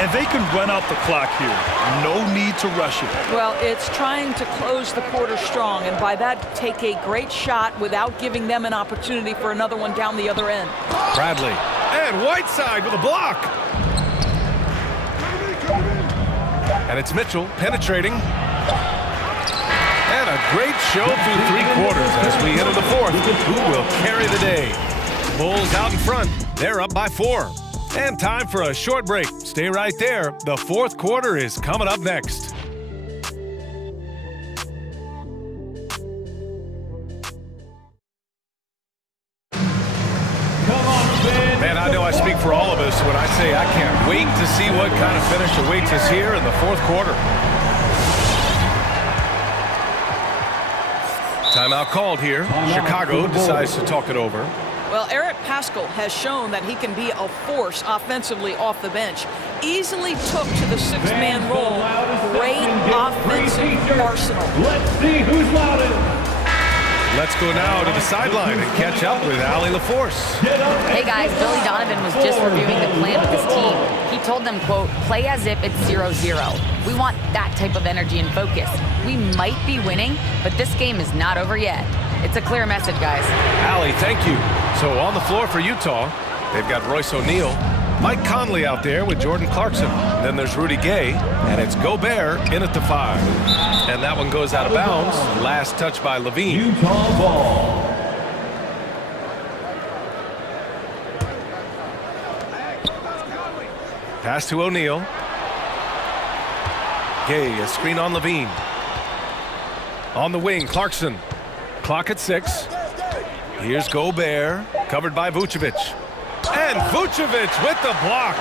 And they can run out the clock here. No need to rush it. Well, it's trying to close the quarter strong, and by that, take a great shot without giving them an opportunity for another one down the other end. Bradley. And Whiteside with a block. And it's Mitchell penetrating. And a great show through 3 quarters as we enter the 4th. Who will carry the day? Bulls out in front. They're up by 4. And time for a short break. Stay right there. The 4th quarter is coming up next. Man, I know I speak for all of us when I say I can't wait to see what kind of finish awaits us here in the 4th quarter. Timeout called here. Chicago decides to talk it over. Well, Eric Paschal has shown that he can be a force offensively off the bench. Easily took to the six-man role. Great offensive arsenal. Let's see who's loudest. Let's go now to the sideline and catch up with Allie LaForce. Hey guys, Billy Donovan was just reviewing the plan with his team. He told them, quote, play as if it's 0-0. We want that type of energy and focus. We might be winning, but this game is not over yet. It's a clear message, guys. Allie, thank you. So on the floor for Utah, they've got Royce O'Neal, Mike Conley out there with Jordan Clarkson. Then there's Rudy Gay, and it's Gobert in at the 5. And that one goes out of bounds. Last touch by Levine. Utah ball. Pass to O'Neal. Gay, a screen on Levine. On the wing, Clarkson. Clock at 6. Here's Gobert, covered by Vucevic. And Vucevic with the block.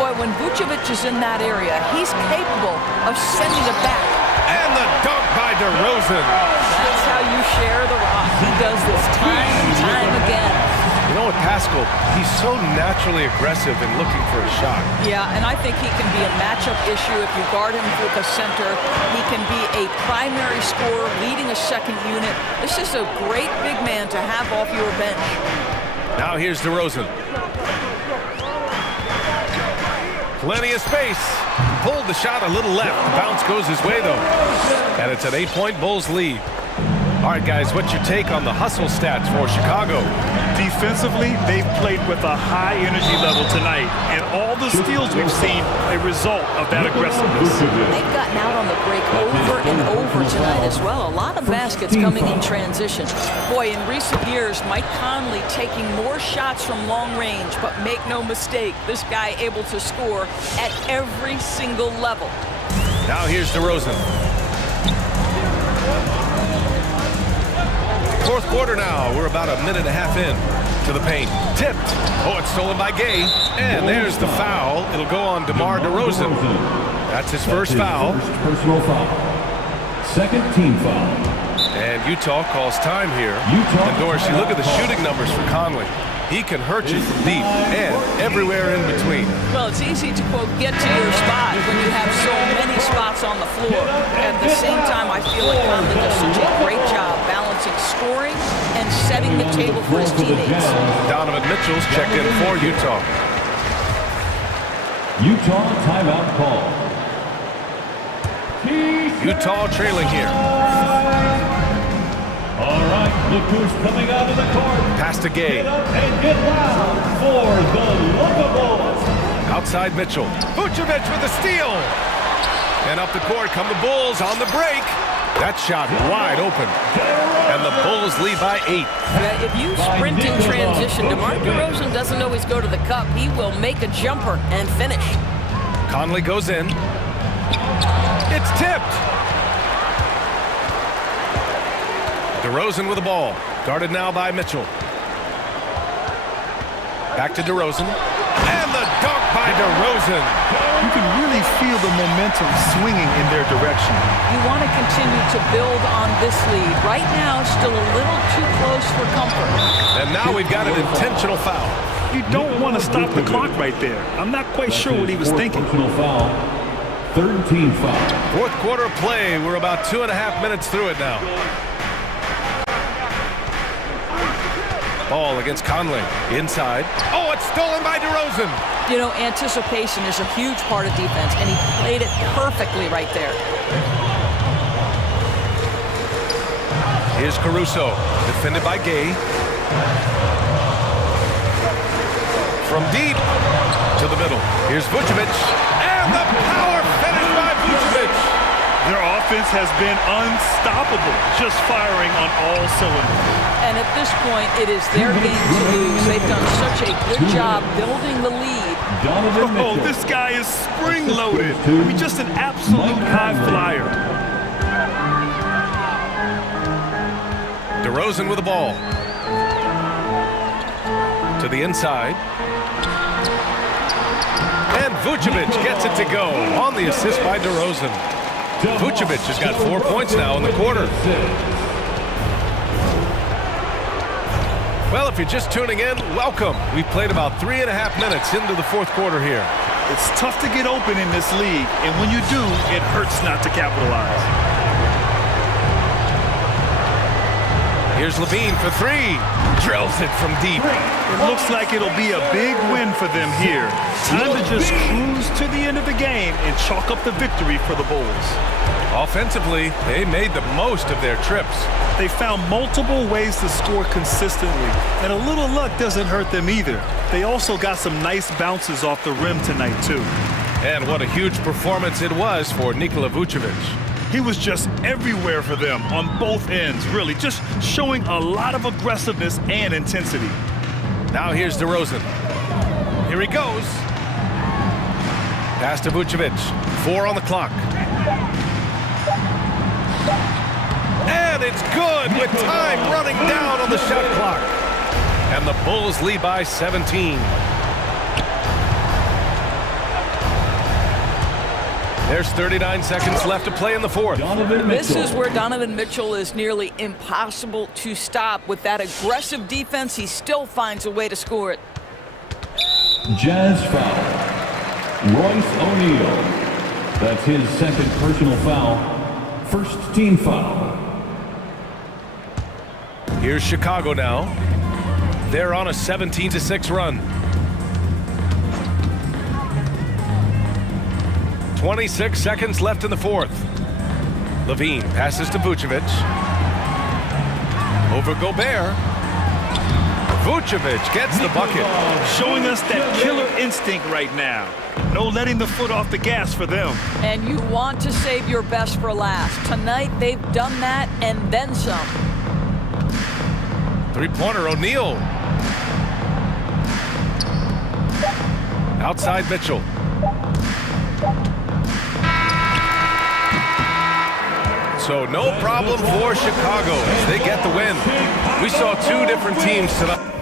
Boy, when Vucevic is in that area, he's capable of sending it back. And the dunk by DeRozan. That's how you share the rock. He does this time and time again. You know what, Paschal, he's so naturally aggressive in looking for a shot. Yeah, and I think he can be a matchup issue if you guard him with a center. He can be a primary scorer, leading a second unit. This is a great big man to have off your bench. Now here's DeRozan. Plenty of space. Pulled the shot a little left. The bounce goes his way, though. And it's an 8-point Bulls lead. All right, guys, what's your take on the hustle stats for Chicago? Defensively, they've played with a high energy level tonight, and all the steals we've seen a result of that aggressiveness. They've gotten out on the break over and over tonight as well. A lot of baskets coming in transition. Boy, in recent years, Mike Conley taking more shots from long range, but make no mistake, this guy able to score at every single level. Now here's DeRozan. Fourth quarter now. We're about a minute and a half in to the paint. Tipped. Oh, it's stolen by Gay. And there's the foul. It'll go on DeMar DeRozan. That's his first foul. Personal foul. Second team foul. And Utah calls time here. And Doris, you look at the shooting numbers for Conley. He can hurt you from deep and everywhere in between. Well, it's easy to, quote, get to your spot when you have so many spots on the floor. At the same time, I feel like Conley does such a great job balancing scoring and setting the table for his teammates. Donovan Mitchell's checked in for Utah. Utah timeout call. Utah trailing here. All right, look who's coming out of the court. Pass to Gay. Get up and get loud for the Lookables. Outside Mitchell. Vucevic with the steal. And up the court come the Bulls on the break. That shot wide open. And the Bulls lead by 8. If you sprint in transition, DeMar DeRozan doesn't always go to the cup. He will make a jumper and finish. Conley goes in. It's tipped. DeRozan with the ball. Guarded now by Mitchell. Back to DeRozan. And the dunk by DeRozan. You can really feel the momentum swinging in their direction. You want to continue to build on this lead. Right now, still a little too close for comfort. And now we've got an intentional foul. You don't want to stop the clock right there. I'm not quite sure what he was thinking. Foul. Third team foul. Fourth quarter of play. We're about 2.5 minutes through it now. Ball against Conley. Inside. Oh, it's stolen by DeRozan. You know, anticipation is a huge part of defense, and he played it perfectly right there. Here's Caruso. Defended by Gay. From deep to the middle. Here's Vucevic. And the power finish by Vucevic. Their offense has been unstoppable, just firing on all cylinders. And at this point, it is their game to lose. They've done such a good job building the lead. Oh, this guy is spring-loaded. I mean, just an absolute high flyer. DeRozan with the ball. To the inside. And Vucevic gets it to go on the assist by DeRozan. Vucevic has got 4 points now in the quarter. Well, if you're just tuning in, welcome. We've played about 3.5 minutes into the fourth quarter here. It's tough to get open in this league, and when you do, it hurts not to capitalize. Here's Levine for three. Drills it from deep. It looks like it'll be a big win for them here. Time to just cruise to the end of the game and chalk up the victory for the Bulls. Offensively, they made the most of their trips. They found multiple ways to score consistently, and a little luck doesn't hurt them either. They also got some nice bounces off the rim tonight, too. And what a huge performance it was for Nikola Vucevic. He was just everywhere for them on both ends, really, just showing a lot of aggressiveness and intensity. Now here's DeRozan. Here he goes. Pass to Vucevic. 4 on the clock. And it's good with time running down on the shot clock. And the Bulls lead by 17. There's 39 seconds left to play in the fourth. This is where Donovan Mitchell is nearly impossible to stop. With that aggressive defense, he still finds a way to score it. Jazz foul. Royce O'Neal. That's his second personal foul. First team foul. Here's Chicago now. They're on a 17-6 run. 26 seconds left in the fourth. Levine passes to Vucevic. Over Gobert. Vucevic gets the bucket. Showing us that killer instinct right now. No letting the foot off the gas for them. And you want to save your best for last. Tonight, they've done that and then some. Three-pointer, O'Neal. Outside Mitchell. So no problem for Chicago as they get the win. We saw two different teams tonight.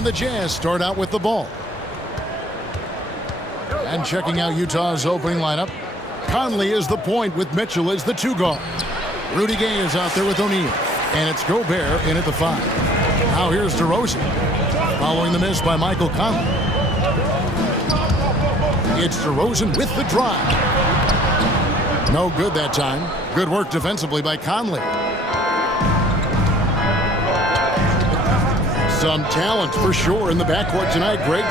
And the Jazz start out with the ball. And checking out Utah's opening lineup, Conley is the point with Mitchell as the 2 guard. Rudy Gay is out there with O'Neal. And it's Gobert in at the 5. Now here's DeRozan, following the miss by Michael Conley. It's DeRozan with the drive. No good that time. Good work defensively by Conley. Some talent for sure in the backcourt tonight, Greg.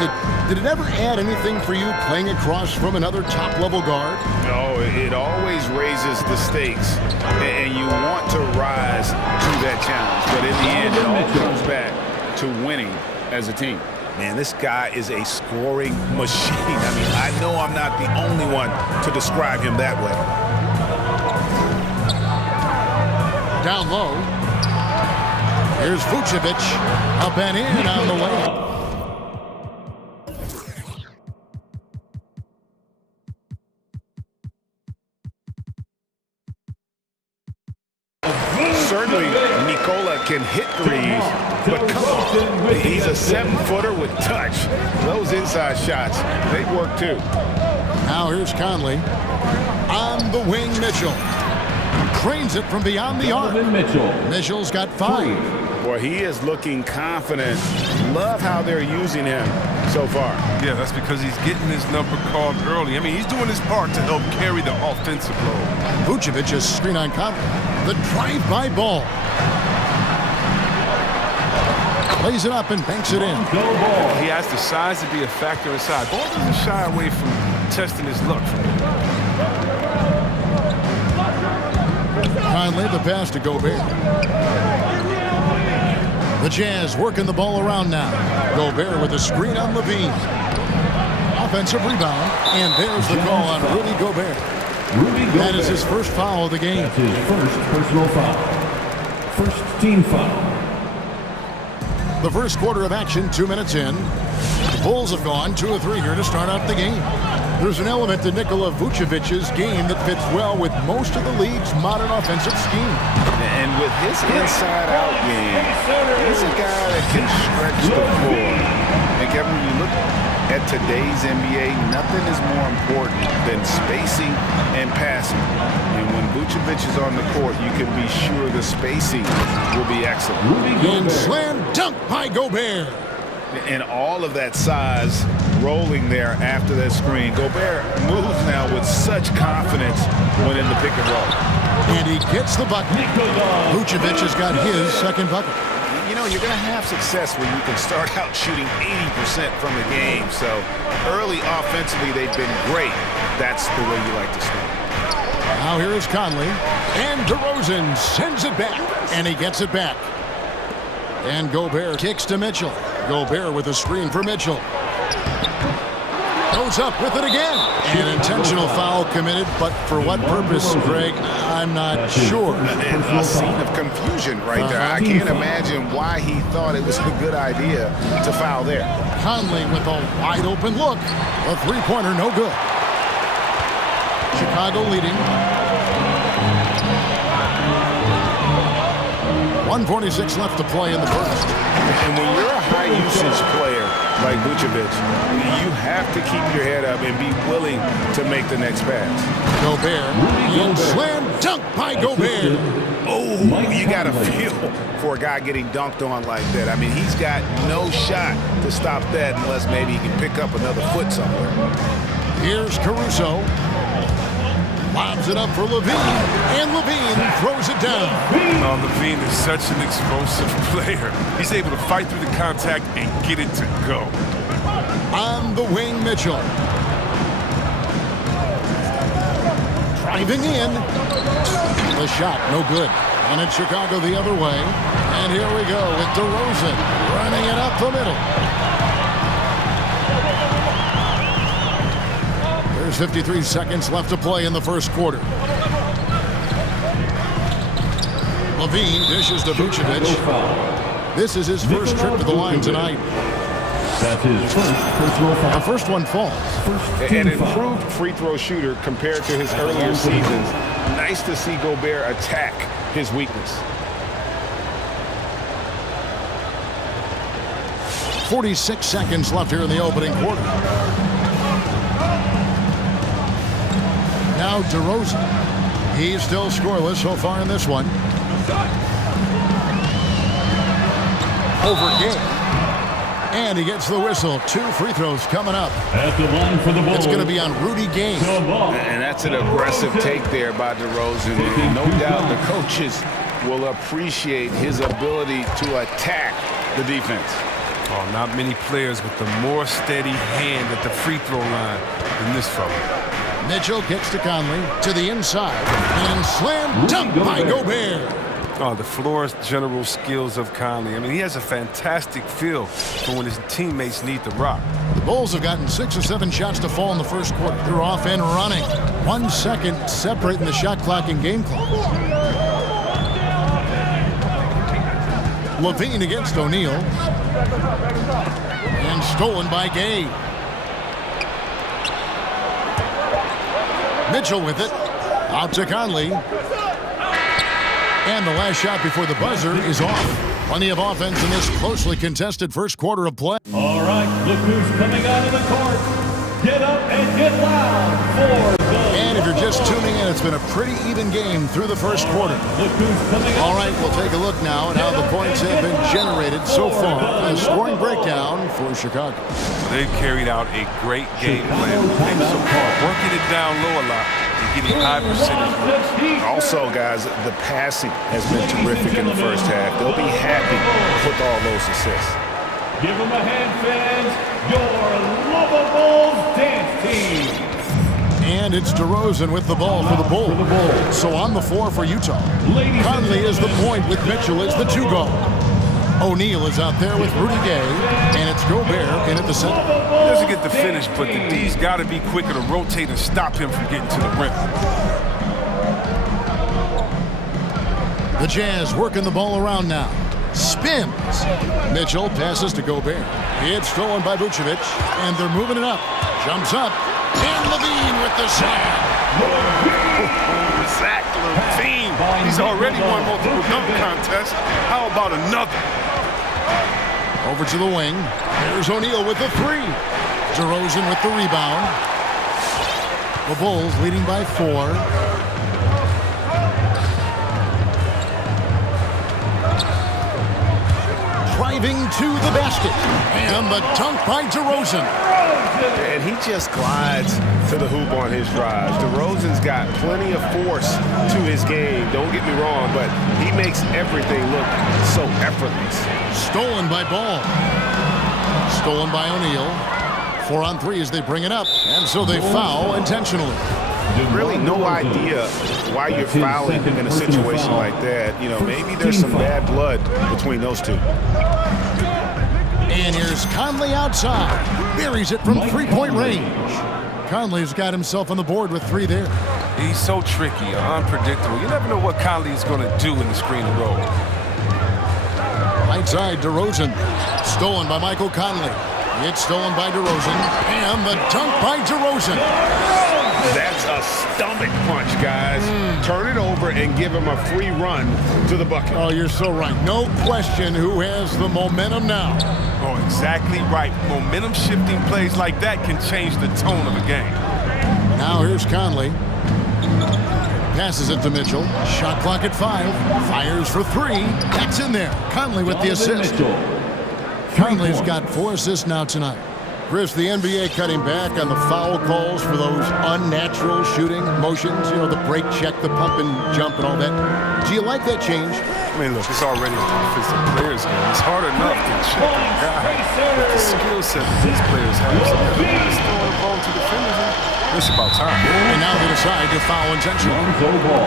Did it ever add anything for you playing across from another top-level guard? No, it always raises the stakes, and you want to rise to that challenge. But in the end, it all comes back to winning as a team. Man, this guy is a scoring machine. I mean, I know I'm not the only one to describe him that way. Down low. Here's Vucevic. Up and in on the way. Certainly, Nikola can hit threes, but come on, he's a 7-footer with touch. Those inside shots, they work too. Now here's Conley. On the wing, Mitchell. Cranes it from beyond the arc. Mitchell's got 5. Boy, he is looking confident. Love how they're using him so far. Yeah, that's because he's getting his number called early. I mean, he's doing his part to help carry the offensive load. Vucevic just screen on Conley. The drive-by ball. Plays it up and banks it in. He has the size to be a factor inside. Ball doesn't shy away from testing his luck. Conley, the pass to Gobert. The Jazz working the ball around now. Gobert with a screen on Levine. Offensive rebound, and there's the call on Rudy Gobert. That is his first foul of the game. That's his first personal foul. First team foul. The first quarter of action, 2 minutes in. The Bulls have gone 2 of 3 here to start out the game. There's an element to Nikola Vucevic's game that fits well with most of the league's modern offensive scheme. And with his inside-out game, he's a guy that can stretch the floor. And Kevin, when you look at today's NBA, nothing is more important than spacing and passing. And when Vucevic is on the court, you can be sure the spacing will be excellent. And slam dunk by Gobert. And all of that size rolling there after that screen. Gobert moves now with such confidence when in the pick and roll. And he gets the bucket. Vucevic has got his second bucket. You know, you're going to have success when you can start out shooting 80% from the game. So early offensively, they've been great. That's the way you like to start. Now here is Conley. And DeRozan sends it back. And he gets it back. And Gobert kicks to Mitchell. Gobert with a screen for Mitchell. Goes up with it again. An intentional foul committed, but for what purpose, Greg, I'm not sure. A scene of confusion right there. I can't imagine why he thought it was a good idea to foul there. Conley with a wide open look. A three-pointer, no good. Chicago leading. 1:46 left to play in the first. And when you're a high-usage player like Vucevic, you have to keep your head up and be willing to make the next pass. Gobert, and slam dunk by Gobert. Oh, you got to feel for a guy getting dunked on like that. I mean, he's got no shot to stop that unless maybe he can pick up another foot somewhere. Here's Caruso. Lobs it up for Levine, and Levine throws it down. Oh, Levine is such an explosive player. He's able to fight through the contact and get it to go. On the wing, Mitchell. Driving in. The shot, no good. And it's Chicago the other way. And here we go with DeRozan running it up the middle. There's 53 seconds left to play in the first quarter. Levine dishes to Vucevic. This is his first trip to the line tonight. That's his first personal foul. The first one falls. An improved free throw shooter compared to his earlier seasons. Nice to see Gobert attack his weakness. 46 seconds left here in the opening quarter. Now DeRozan. He's still scoreless so far in this one. Over Gay. And he gets the whistle. 2 free throws coming up. At the line for the ball. It's going to be on Rudy Gay. And that's an aggressive take there by DeRozan. And no doubt the coaches will appreciate his ability to attack the defense. Oh, not many players with a more steady hand at the free throw line than this fella. Mitchell kicks to Conley to the inside. And slam dunk by Gobert. Oh, the floor's general skills of Conley. I mean, he has a fantastic feel for when his teammates need the rock. The Bulls have gotten 6 or 7 shots to fall in the first quarter. They're off and running. 1 second separating the shot clock and game clock. Levine against O'Neal. And stolen by Gay. Mitchell with it. Out to Conley. And the last shot before the buzzer is off. Plenty of offense in this closely contested first quarter of play. All right, look who's coming out of the court. Get up and get loud for the... And if you're just tuning in, it's been a pretty even game through the first quarter. Look who's coming out. All right, we'll take a look now at how the points have been generated so far. A scoring breakdown for Chicago. They've carried out a great game plan so far, working it down low a lot. Getting high percentage. Also, guys, the passing has been terrific in the first half. They'll be happy with all those assists. Give them a hand, fans. Your lovable dance team. And it's DeRozan with the ball for the Bulls. So on the floor for Utah. Conley is the point with Mitchell as the 2 guard. O'Neal is out there with Rudy Gay, and it's Gobert in at the center. He doesn't get the finish, but the D's got to be quicker to rotate and stop him from getting to the rim. The Jazz working the ball around now. Spins. Mitchell passes to Gobert. It's stolen by Vucevic, and they're moving it up. Jumps up, and Levine with the slam. Zach Levine. He's already won multiple dunk contests. How about another? Over to the wing. There's O'Neal with the 3. DeRozan with the rebound. The Bulls leading by 4. Driving to the basket. And the dunk by DeRozan. And he just glides to the hoop on his drives. DeRozan's got plenty of force to his game. Don't get me wrong, but he makes everything look so effortless. Stolen by Ball. Stolen by O'Neal. 4 on 3 as they bring it up. And so they foul intentionally. Really no idea why you're fouling in a situation like that. You know, maybe there's some bad blood between those two. And here's Conley outside. Buries it from 3-point range. Conley's got himself on the board with 3 there. He's so tricky, unpredictable. You never know what Conley's going to do in the screen and roll. Right side, DeRozan. Stolen by Michael Conley. It's stolen by DeRozan. And the dunk by DeRozan. That's a stomach punch, guys. Turn it over and give him a free run to the bucket. Oh, you're so right. No question who has the momentum now. Oh, exactly right. Momentum shifting plays like that can change the tone of a game. Now here's Conley. Passes it to Mitchell. Shot clock at 5. Fires for 3. That's in there. Conley with the assist. Conley's got 4 assists now tonight. Chris, the NBA cutting back on the foul calls for those unnatural shooting motions, you know, the break check, the pump and jump and all that. Do you like that change? I mean, look, it's already an offensive players game. It's hard enough to check a guy with the skill set that these players have. So they're just throwing the ball to defenders. It's about time. And now they decide to foul intentionally.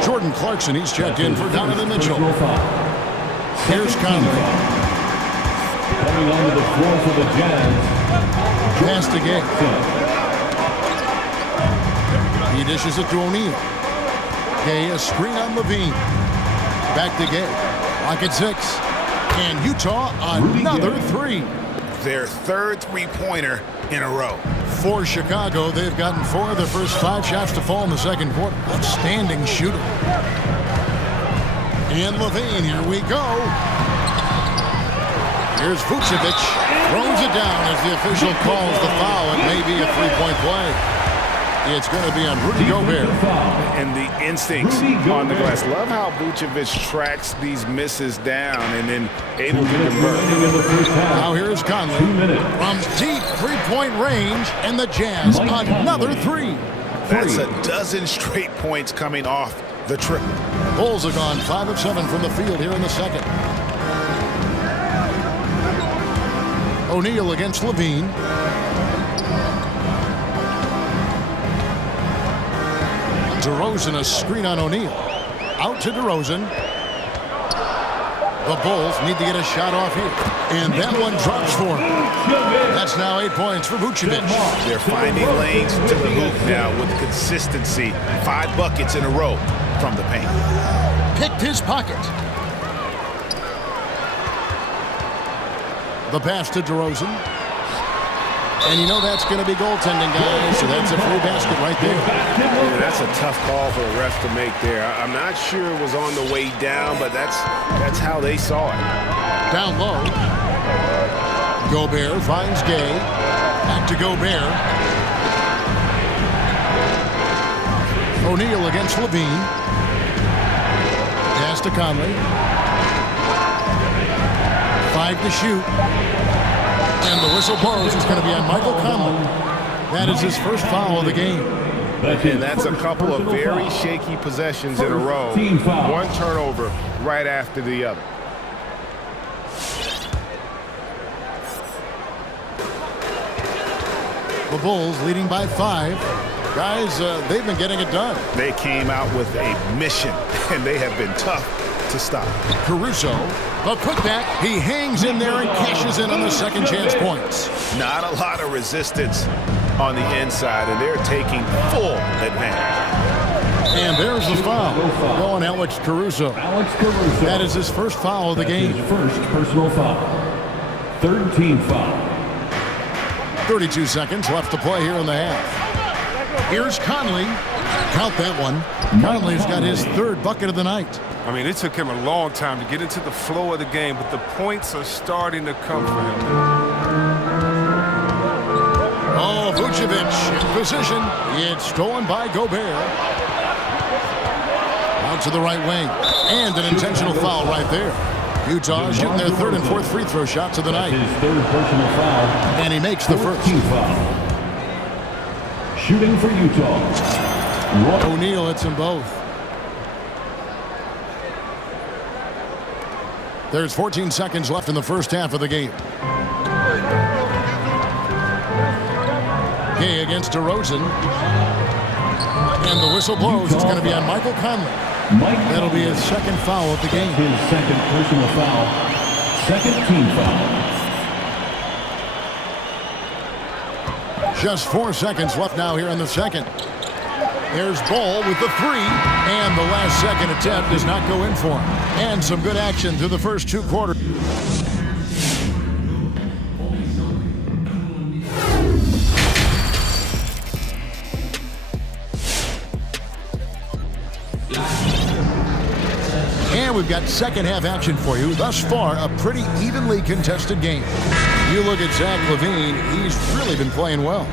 Jordan Clarkson, he's checked in for Donovan Mitchell. Here's Conley. Coming onto the floor for the Jazz. Pass to Gay. He dishes it to O'Neal. Gay, a screen on Levine. Back to Gay. Lock at 6. And Utah, another 3. Their 3rd three-pointer in a row. For Chicago, they've gotten 4 of their first 5 shots to fall in the second quarter. Outstanding shooter. And Levine, here we go. Here's Vucevic. Throws it down as the official calls the foul. It may be a three-point play. It's going to be on Rudy Gobert. And the instincts on the glass. Love how Vucevic tracks these misses down and then able to convert. Now here's Conley from deep three-point range, and the Jazz another three. That's a dozen straight points coming off the triple. Bulls are gone 5 of 7 from the field here in the second. O'Neal against Levine. DeRozan, a screen on O'Neal. Out to DeRozan. The Bulls need to get a shot off here. And that one drops for him. That's now 8 points for Vucevic. They're finding lanes to the hoop now with consistency. 5 buckets in a row from the paint. Picked his pocket. The pass to DeRozan. And you know that's going to be goaltending, guys. So that's a free basket right there. Yeah, that's a tough call for the ref to make there. I'm not sure it was on the way down, but that's how they saw it. Down low. Gobert finds Gay. Back to Gobert. O'Neal against Levine. Pass to Conley. 5 to shoot. And the whistle blows. It's going to be on Michael Conley. That is his first foul of the game. And that's a couple of very shaky possessions in a row. One turnover right after the other. The Bulls leading by 5. Guys, they've been getting it done. They came out with a mission, and they have been tough to stop. Caruso, the putback. He hangs in there and cashes in on the second chance points. Not a lot of resistance on the inside, and they're taking full advantage. And there's the foul. Going Alex Caruso. That is his first foul of the game. His first personal foul. Third team foul. 32 seconds left to play here in the half. Here's Conley. Count that one. Conley's got his third bucket of the night. I mean, it took him a long time to get into the flow of the game, but the points are starting to come for him. Oh, Vucevic in position. It's stolen by Gobert. Out to the right wing. And an intentional foul right there. Utah shooting their third and fourth free throw shots of the night. His third personal foul. And he makes the first. Foul. Shooting for Utah. O'Neal hits them both. There's 14 seconds left in the first half of the game. Gay against DeRozan. And the whistle blows. It's going to be on Michael Conley. That'll be his second foul of the game. His second personal foul. Second team foul. Just 4 seconds left now here in the second. There's Ball with the three, and the last second attempt does not go in for him. And some good action through the first 2 quarters. And we've got second half action for you. Thus far, a pretty evenly contested game. You look at Zach LaVine, he's really been playing well.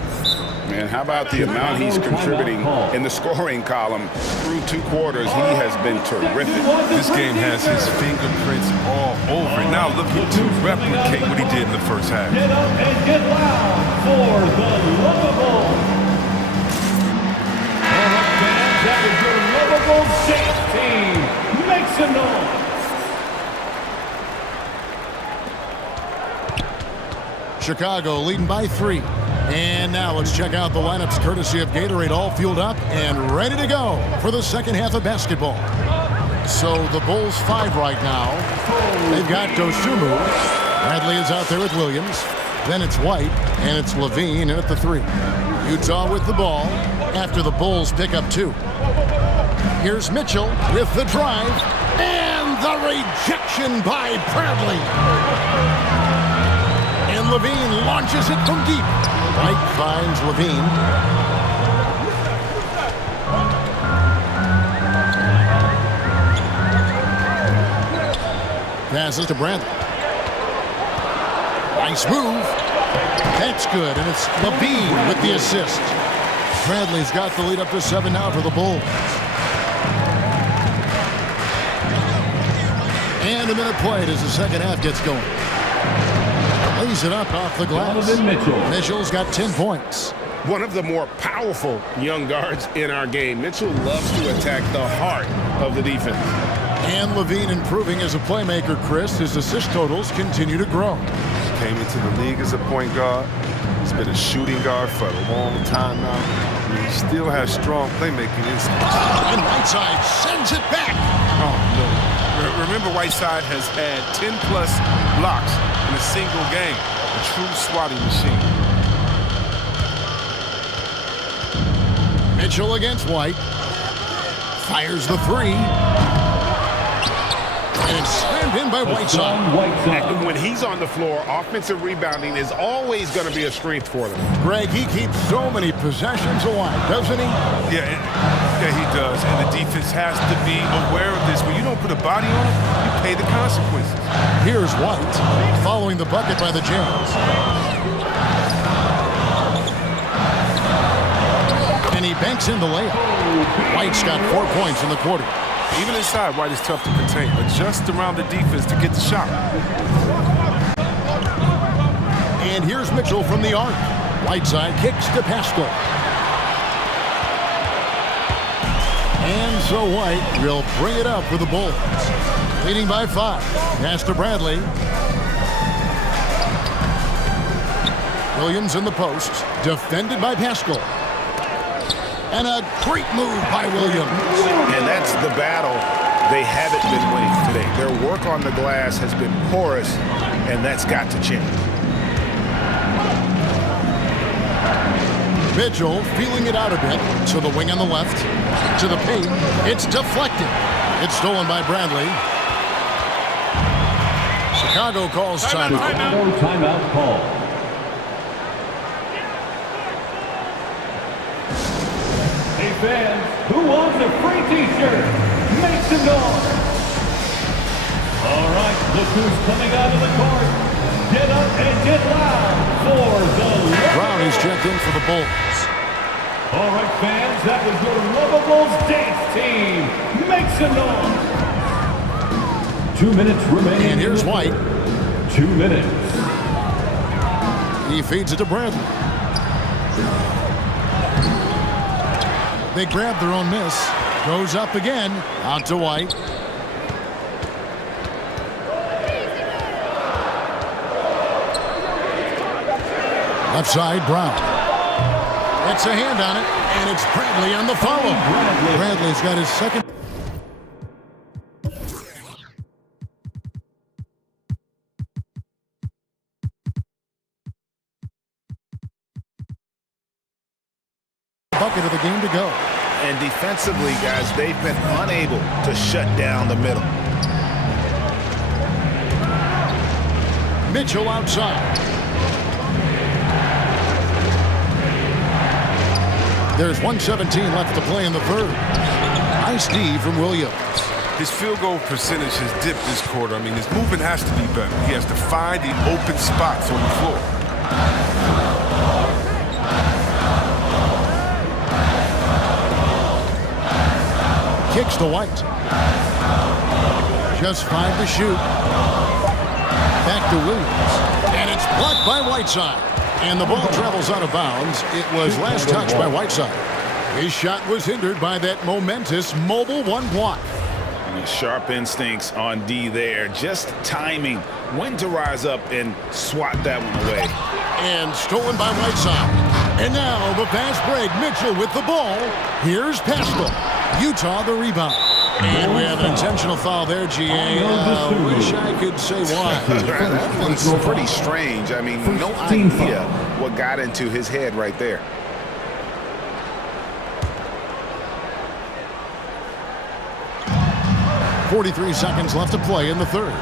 Man, how about the amount he's contributing in the scoring column through 2 quarters? He has been terrific. This game has his fingerprints all over it. Now looking to replicate what he did in the first half. Get up and get loud for the lovable. All right, fans, that is your lovable dance team. Make some noise. Chicago leading by 3. And now let's check out the lineups courtesy of Gatorade, all fueled up and ready to go for the second half of basketball. So the Bulls 5 right now. They've got Dosumu. Bradley is out there with Williams. Then it's White, and it's Levine in at the 3. Utah with the ball after the Bulls pick up 2. Here's Mitchell with the drive, and the rejection by Bradley. And Levine launches it from deep. White finds Levine. Passes to Bradley. Nice move. That's good, and it's Levine with the assist. Bradley's got the lead up to 7 now for the Bulls. And a minute played as the second half gets going. Lays it up off the glass. Mitchell's got 10 points. One of the more powerful young guards in our game. Mitchell loves to attack the heart of the defense. And Levine improving as a playmaker, Chris. His assist totals continue to grow. Came into the league as a point guard. He's been a shooting guard for a long time now. I mean, he still has strong playmaking instincts. And Whiteside sends it back. Oh, no. Remember, Whiteside has had 10-plus blocks in a single game. A true swatting machine. Mitchell against White. Fires the three. And it's slammed in by Whiteside. And when he's on the floor, offensive rebounding is always going to be a strength for them. Greg, he keeps so many possessions alive, doesn't he? Yeah, he does. And the defense has to be aware of this. When you don't put a body on it, you pay the consequences. Here's White, following the bucket by the Jazz. And he banks in the layup. White's got 4 points in the quarter. Even inside, White is tough to contain. Adjust around the defense to get the shot. And here's Mitchell from the arc. Whiteside kicks to Pascal. And so White will bring it up for the Bulls. Leading by 5. Pass to Bradley. Williams in the post. Defended by Pascal. And a great move by Williams. And that's the battle they haven't been winning today. Their work on the glass has been porous, and that's got to change. Mitchell feeling it out a bit. To the wing on the left. To the paint. It's deflected. It's stolen by Bradley. Chicago calls timeout. Timeout call. Fans, who wants a free t-shirt? Make some noise. All right, look who's coming out of the court. Get up and get loud for the Brown is checked in for the Bulls. All right, fans, that was your Lovables dance team. Make some noise. 2 minutes remaining. And here's White. 2 minutes. He feeds it to Bradley. They grab their own miss. Goes up again. Out to White. Left side, Brown. Gets a hand on it, and it's Bradley on the follow. Bradley's got his second. Bucket of the game to go. And defensively, guys, they've been unable to shut down the middle. Mitchell outside. There's 1:17 left to play in the third. Nice D from Williams. His field goal percentage has dipped this quarter. I mean, his movement has to be better. He has to find the open spots on the floor. Kicks to White. Just 5 to shoot. Back to Williams. And it's blocked by Whiteside. And the ball travels out of bounds. It was last touched by Whiteside. His shot was hindered by that momentous mobile one block. And sharp instincts on D there. Just timing when to rise up and swat that one away. And stolen by Whiteside. And now the fast break. Mitchell with the ball. Here's Pascal. Utah the rebound. And we have an intentional foul there, GA. Wish I could say why. That one's pretty strange. I mean, no idea what got into his head right there. .43 seconds left to play in the third.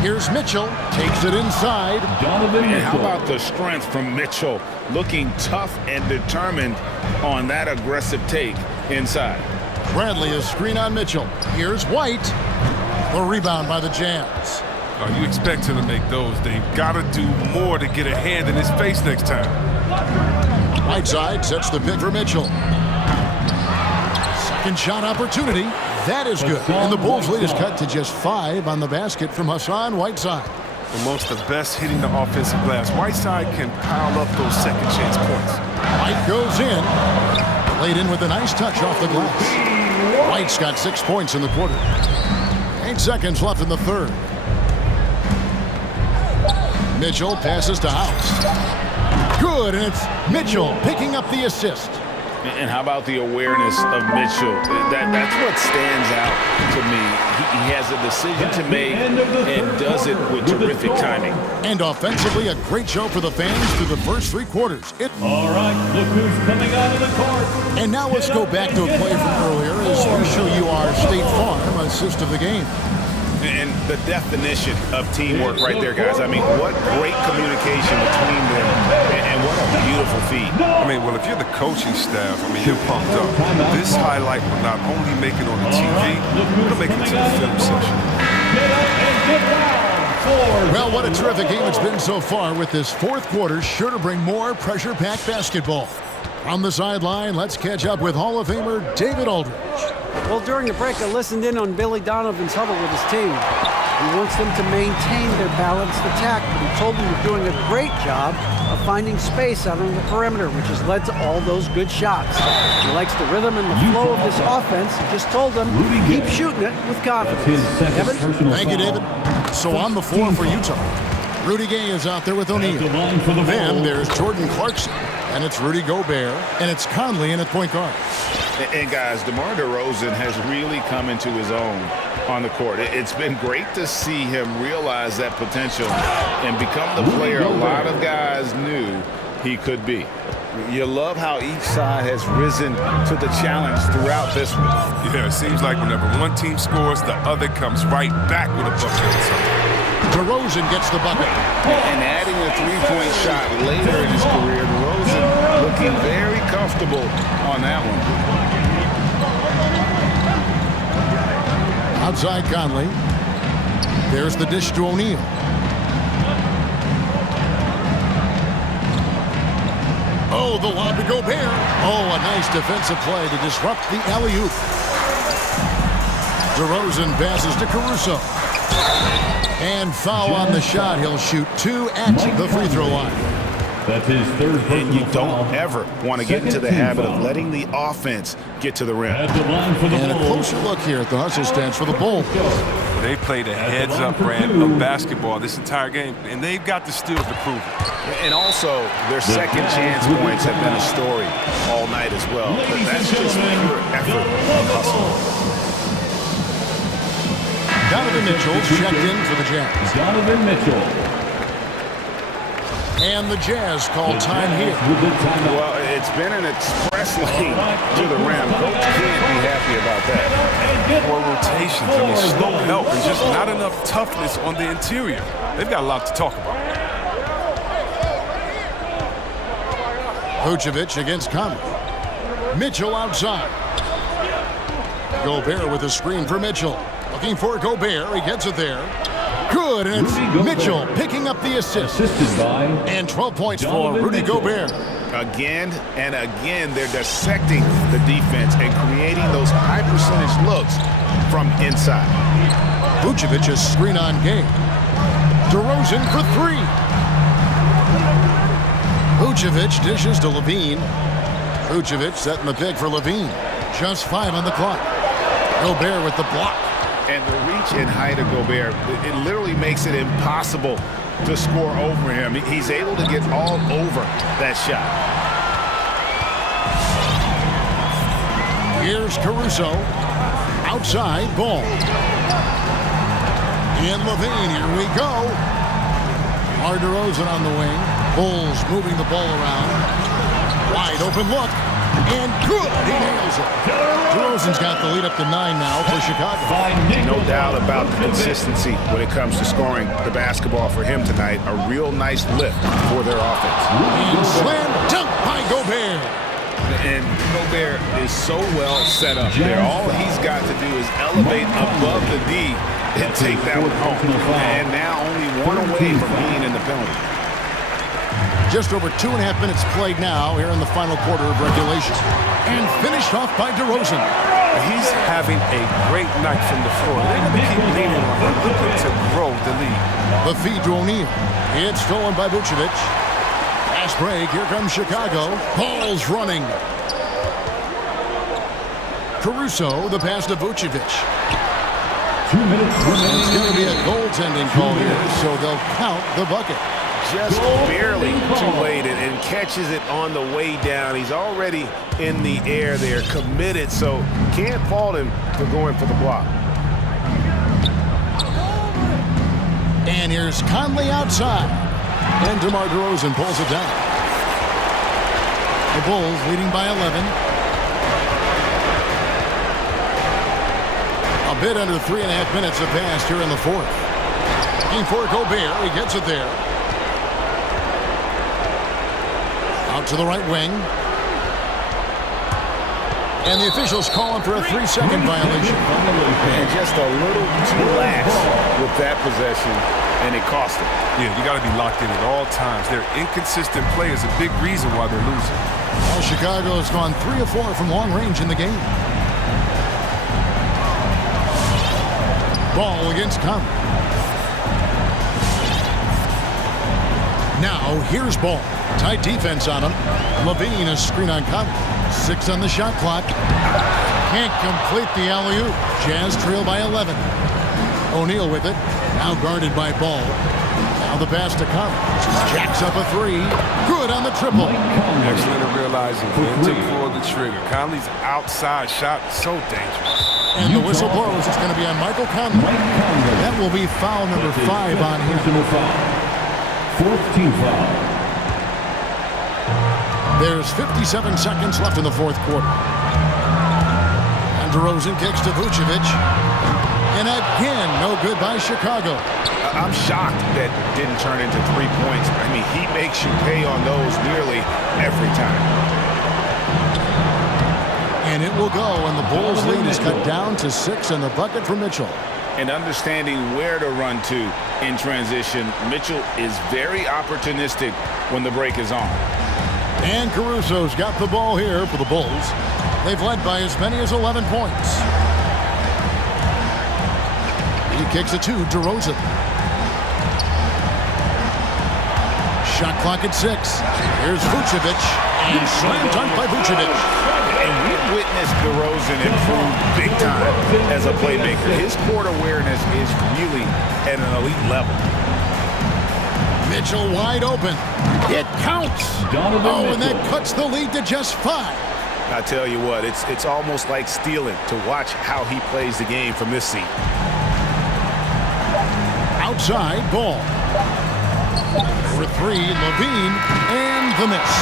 Here's Mitchell. Takes it inside. And how about the strength from Mitchell? Looking tough and determined on that aggressive take inside. Bradley is screen on Mitchell. Here's White. The rebound by the Jazz. You expect him to make those. They've got to do more to get a hand in his face next time. Right side sets the pick for Mitchell. Second shot opportunity. That is good. And the Bulls lead is cut to just 5 on the basket from Hassan Whiteside. Amongst the best hitting the offensive glass, Whiteside can pile up those second chance points. White goes in. Laid in with a nice touch off the glass. White's got 6 points in the quarter. 8 seconds left in the third. Mitchell passes to House. Good, and it's Mitchell picking up the assist. And how about the awareness of Mitchell? That's what stands out to me. He has a decision to make and does it with terrific timing. And offensively, a great show for the fans through the first 3 quarters. All right, look who's coming out of the court. And now let's go back to a play from earlier as we show you our State Farm assist of the game. And the definition of teamwork right there, guys. I mean, what great communication between them, and what a beautiful feed. I mean, well, if you're the coaching staff, I mean, you're pumped up. This highlight will not only make it on the TV, it'll make it to the film session. Well, what a terrific game it's been so far, with this fourth quarter sure to bring more pressure-packed basketball. On the sideline, let's catch up with Hall of Famer David Aldridge. Well, during the break, I listened in on Billy Donovan's huddle with his team. He wants them to maintain their balanced attack, but he told them they're doing a great job of finding space out on the perimeter, which has led to all those good shots. He likes the rhythm and the flow of this offense. He just told them, keep shooting it with confidence. Kevin? Thank you, David. So on the floor for Utah, Rudy Gay is out there with O'Neal. Then there's Jordan Clarkson, and it's Rudy Gobert, and it's Conley in at point guard. And guys, DeMar DeRozan has really come into his own on the court. It's been great to see him realize that potential and become the player a lot of guys knew he could be. You love how each side has risen to the challenge throughout this one. Yeah, it seems like whenever one team scores, the other comes right back with a bucket. DeRozan gets the bucket. And adding a three-point shot later in his career, DeRozan looking very comfortable on that one. Outside Conley. There's the dish to O'Neal. Oh, the lob to Gobert. Oh, a nice defensive play to disrupt the alley-oop. DeRozan passes to Caruso. And foul on the shot. He'll shoot 2 at the free throw line. That's his third personal and you don't ever want to get into the habit of letting the offense get to the rim. And a closer look here at the hustle stance for the Bulls. They played a heads-up brand of basketball this entire game, and they've got the steals to prove it. And also, their second chance points have been a story all night as well. But that's just pure effort and hustle. Donovan Mitchell checked in for the Jazz. Donovan Mitchell. And the Jazz call time here. Well, it's been an express lane to the rim. Coach can't be happy about that. More rotations, I mean, slow help, and just not enough toughness on the interior. They've got a lot to talk about. Vucevic against Conley. Mitchell outside. Gobert with a screen for Mitchell. Looking for Gobert. He gets it there. Good, and it's Mitchell picking up the assist. And 12 points for Rudy Gobert. Again and again, they're dissecting the defense and creating those high-percentage looks from inside. Vucevic is screen on game. DeRozan for 3. Vucevic dishes to Levine. Vucevic setting the pick for Levine. Just 5 on the clock. Gobert with the block. And the reach and height of Gobert, it literally makes it impossible to score over him. He's able to get all over that shot. Here's Caruso. Outside, ball. And Levine, here we go. DeMar DeRozan on the wing. Bulls moving the ball around. Wide open look. And good, he nails it. DeRozan's got the lead up to 9 now for Chicago. No doubt about the consistency when it comes to scoring the basketball for him tonight. A real nice lift for their offense. And slam dunk by Gobert. And Gobert is so well set up there. All he's got to do is elevate above the D and take that one home. And now only one away from being in the penalty. Just over 2.5 minutes played now here in the final quarter of regulation. And finished off by DeRozan. He's having a great night from the floor. They're going to keep leaning on him, looking to grow the lead. The feed to O'Neal. It's stolen by Vucevic. Fast break. Here comes Chicago. Ball's running. Caruso, the pass to Vucevic. 2 minutes remaining. It's going to be a goaltending call here, so they'll count the bucket. Just barely too late and catches it on the way down. He's already in the air there, committed, so can't fault him for going for the block. And here's Conley outside. And DeMar DeRozan pulls it down. The Bulls leading by 11. A bit under 3.5 minutes have passed here in the fourth. Looking for Gobert. He gets it there. Out to the right wing. And the officials calling for a 3-second violation. And just a little too lax with that possession, and it cost them. Yeah, you got to be locked in at all times. Their inconsistent play is a big reason why they're losing. Well, Chicago has gone 3 of 4 from long range in the game. Ball against Conley. Now, here's Ball. Tight defense on him. Levine, a screen on Conley. 6 on the shot clock. Can't complete the alley-oop. Jazz trail by 11. O'Neal with it. Now guarded by Ball. Now the pass to Conley. Jacks up a 3. Good on the triple. Excellent at realizing when to pull the trigger. Conley's outside shot so dangerous. And the whistle blows. It's going to be on Michael Conley. That will be foul number 5 on him. Fourth team foul. There's 57 seconds left in the fourth quarter. And DeRozan kicks to Vucevic. And again, no good by Chicago. I'm shocked that didn't turn into 3 points. I mean, he makes you pay on those nearly every time. And it will go, and the Bulls' lead is cut down to 6 and the bucket for Mitchell. And understanding where to run to in transition, Mitchell is very opportunistic when the break is on. And Caruso's got the ball here for the Bulls. They've led by as many as 11 points. He kicks it to DeRozan. Shot clock at 6. Here's Vucevic. And slam dunk by Vucevic. And we've witnessed DeRozan improve big time as a playmaker. His court awareness is really at an elite level. Mitchell wide open. It counts. Oh, and that cuts the lead to just 5. I tell you what, it's almost like stealing to watch how he plays the game from this seat. Outside ball. Number 3, Levine, and the miss.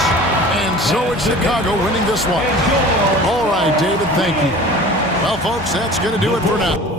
And so it's Chicago winning this one. All right, David, thank you. Well, folks, that's going to do it for now.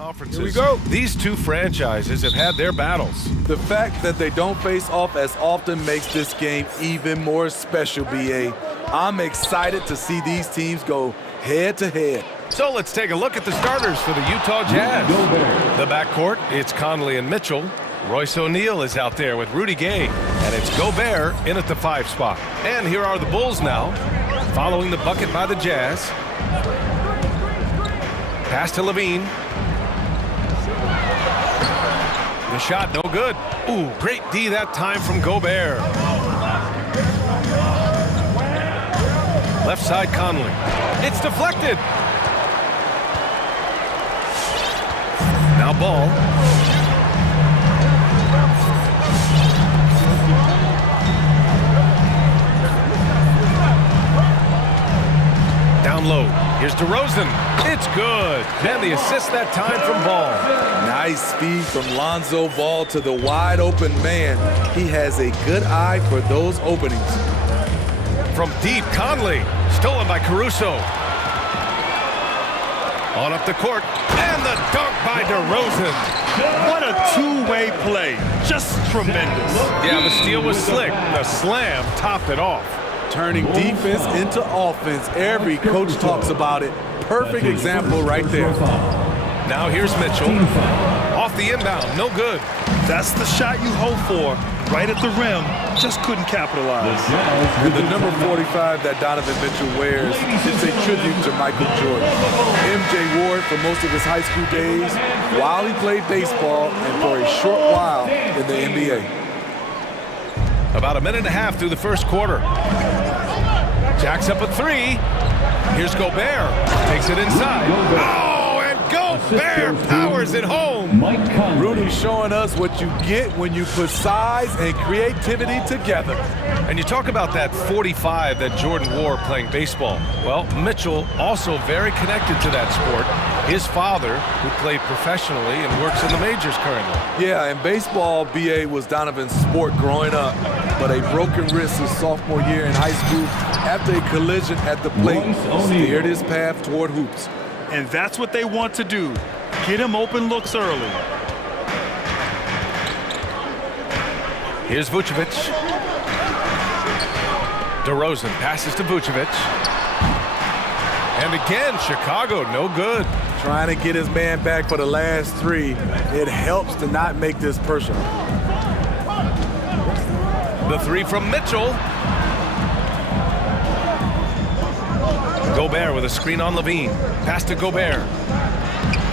conferences. Here we go. These two franchises have had their battles. The fact that they don't face off as often makes this game even more special, BA. I'm excited to see these teams go head-to-head. So let's take a look at the starters for the Utah Jazz. The backcourt, it's Conley and Mitchell. Royce O'Neal is out there with Rudy Gay, and it's Gobert in at the 5 spot. And here are the Bulls now, following the bucket by the Jazz. Pass to Levine. The shot, no good. Ooh, great D that time from Gobert. Left side, Conley. It's deflected. Now Ball. Down low. Here's DeRozan. It's good. And the assist that time from Ball. Nice speed from Lonzo Ball to the wide open man. He has a good eye for those openings. From deep, Conley. Stolen by Caruso. On up the court. And the dunk by DeRozan. What a two-way play. Just tremendous. Yeah, the steal was slick. The slam topped it off. Turning defense into offense. Every coach talks about it. Perfect example right there. Now here's Mitchell. Off the inbound, no good. That's the shot you hope for. Right at the rim, just couldn't capitalize. And the number 45 that Donovan Mitchell wears is a tribute to Michael Jordan. MJ wore it for most of his high school days while he played baseball and for a short while in the NBA. About a minute and a half through the first quarter. Jacks up a 3. Here's Gobert. Takes it inside. Oh, and Gobert powers it home. Rudy showing us what you get when you put size and creativity together. And you talk about that 45 that Jordan wore playing baseball. Well, Mitchell also very connected to that sport. His father, who played professionally and works in the majors currently. Yeah, and baseball, BA, was Donovan's sport growing up, but a broken wrist his sophomore year in high school after a collision at the plate steered his path toward hoops. And that's what they want to do. Get him open looks early. Here's Vucevic. DeRozan passes to Vucevic. And again, Chicago, no good. Trying to get his man back for the last 3. It helps to not make this personal. The 3 from Mitchell. Gobert with a screen on Levine. Pass to Gobert.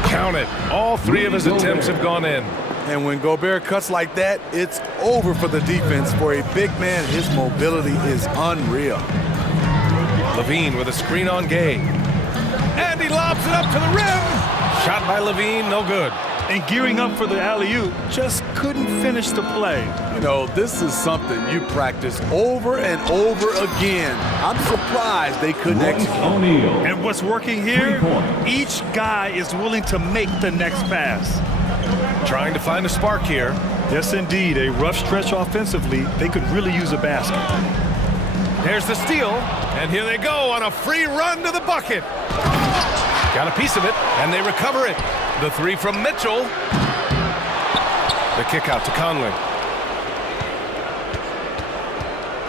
Count it. All 3 of his attempts have gone in. And when Gobert cuts like that, it's over for the defense. For a big man, his mobility is unreal. Levine with a screen on Gay. And he lobs it up to the rim. Shot by Levine, no good. And gearing up for the alley-oop, just couldn't finish the play. You know, this is something you practice over and over again. I'm surprised they couldn't execute. And what's working here? Each guy is willing to make the next pass. Trying to find a spark here. Yes, indeed. A rough stretch offensively. They could really use a basket. There's the steal. And here they go on a free run to the bucket. Got a piece of it, and they recover it. The 3 from Mitchell. The kick out to Conley.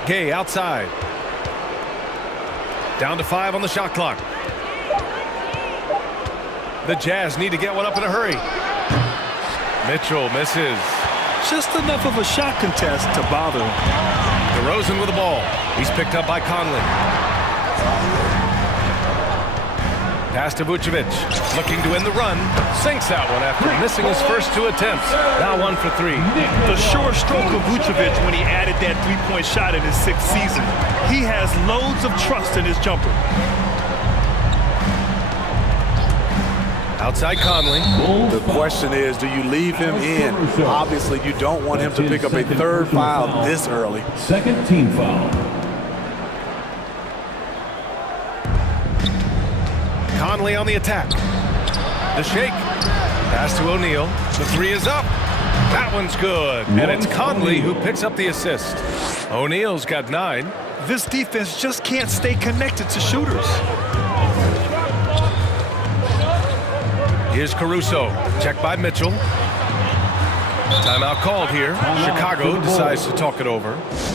Gay outside. Down to 5 on the shot clock. The Jazz need to get one up in a hurry. Mitchell misses. Just enough of a shot contest to bother him. DeRozan with the ball. He's picked up by Conley. Pass to Vucevic. Looking to win the run. Sinks that one after missing his first 2 attempts. Now 1 for 3. The sure stroke of Vucevic when he added that 3-point shot in his 6th season. He has loads of trust in his jumper. Outside Conley. The question is, do you leave him in? Obviously, you don't want him to pick up a 3rd foul this early. 2nd team foul. Conley on the attack. The shake. Pass to O'Neal. The 3 is up. That one's good. And it's Conley who picks up the assist. O'Neal's got 9. This defense just can't stay connected to shooters. Here's Caruso. Checked by Mitchell. Timeout called here. Chicago decides to talk it over.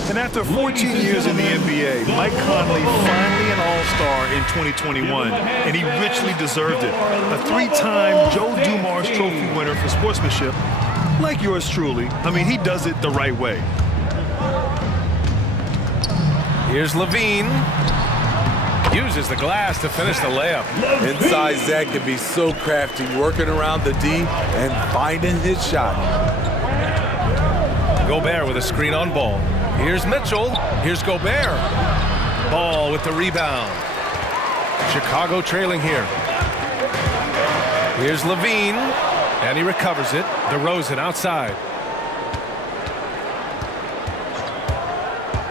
And after 14 years in the NBA, Mike Conley finally an All-Star in 2021, and he richly deserved it. A three-time Joe Dumars Trophy winner for sportsmanship, like yours truly. I mean, he does it the right way. Here's Levine. Uses the glass to finish the layup. Inside, Zach can be so crafty, working around the D and finding his shot. Gobert with a screen on ball. Here's Mitchell. Here's Gobert. Ball with the rebound. Chicago trailing here. Here's Levine, and he recovers it. DeRozan outside.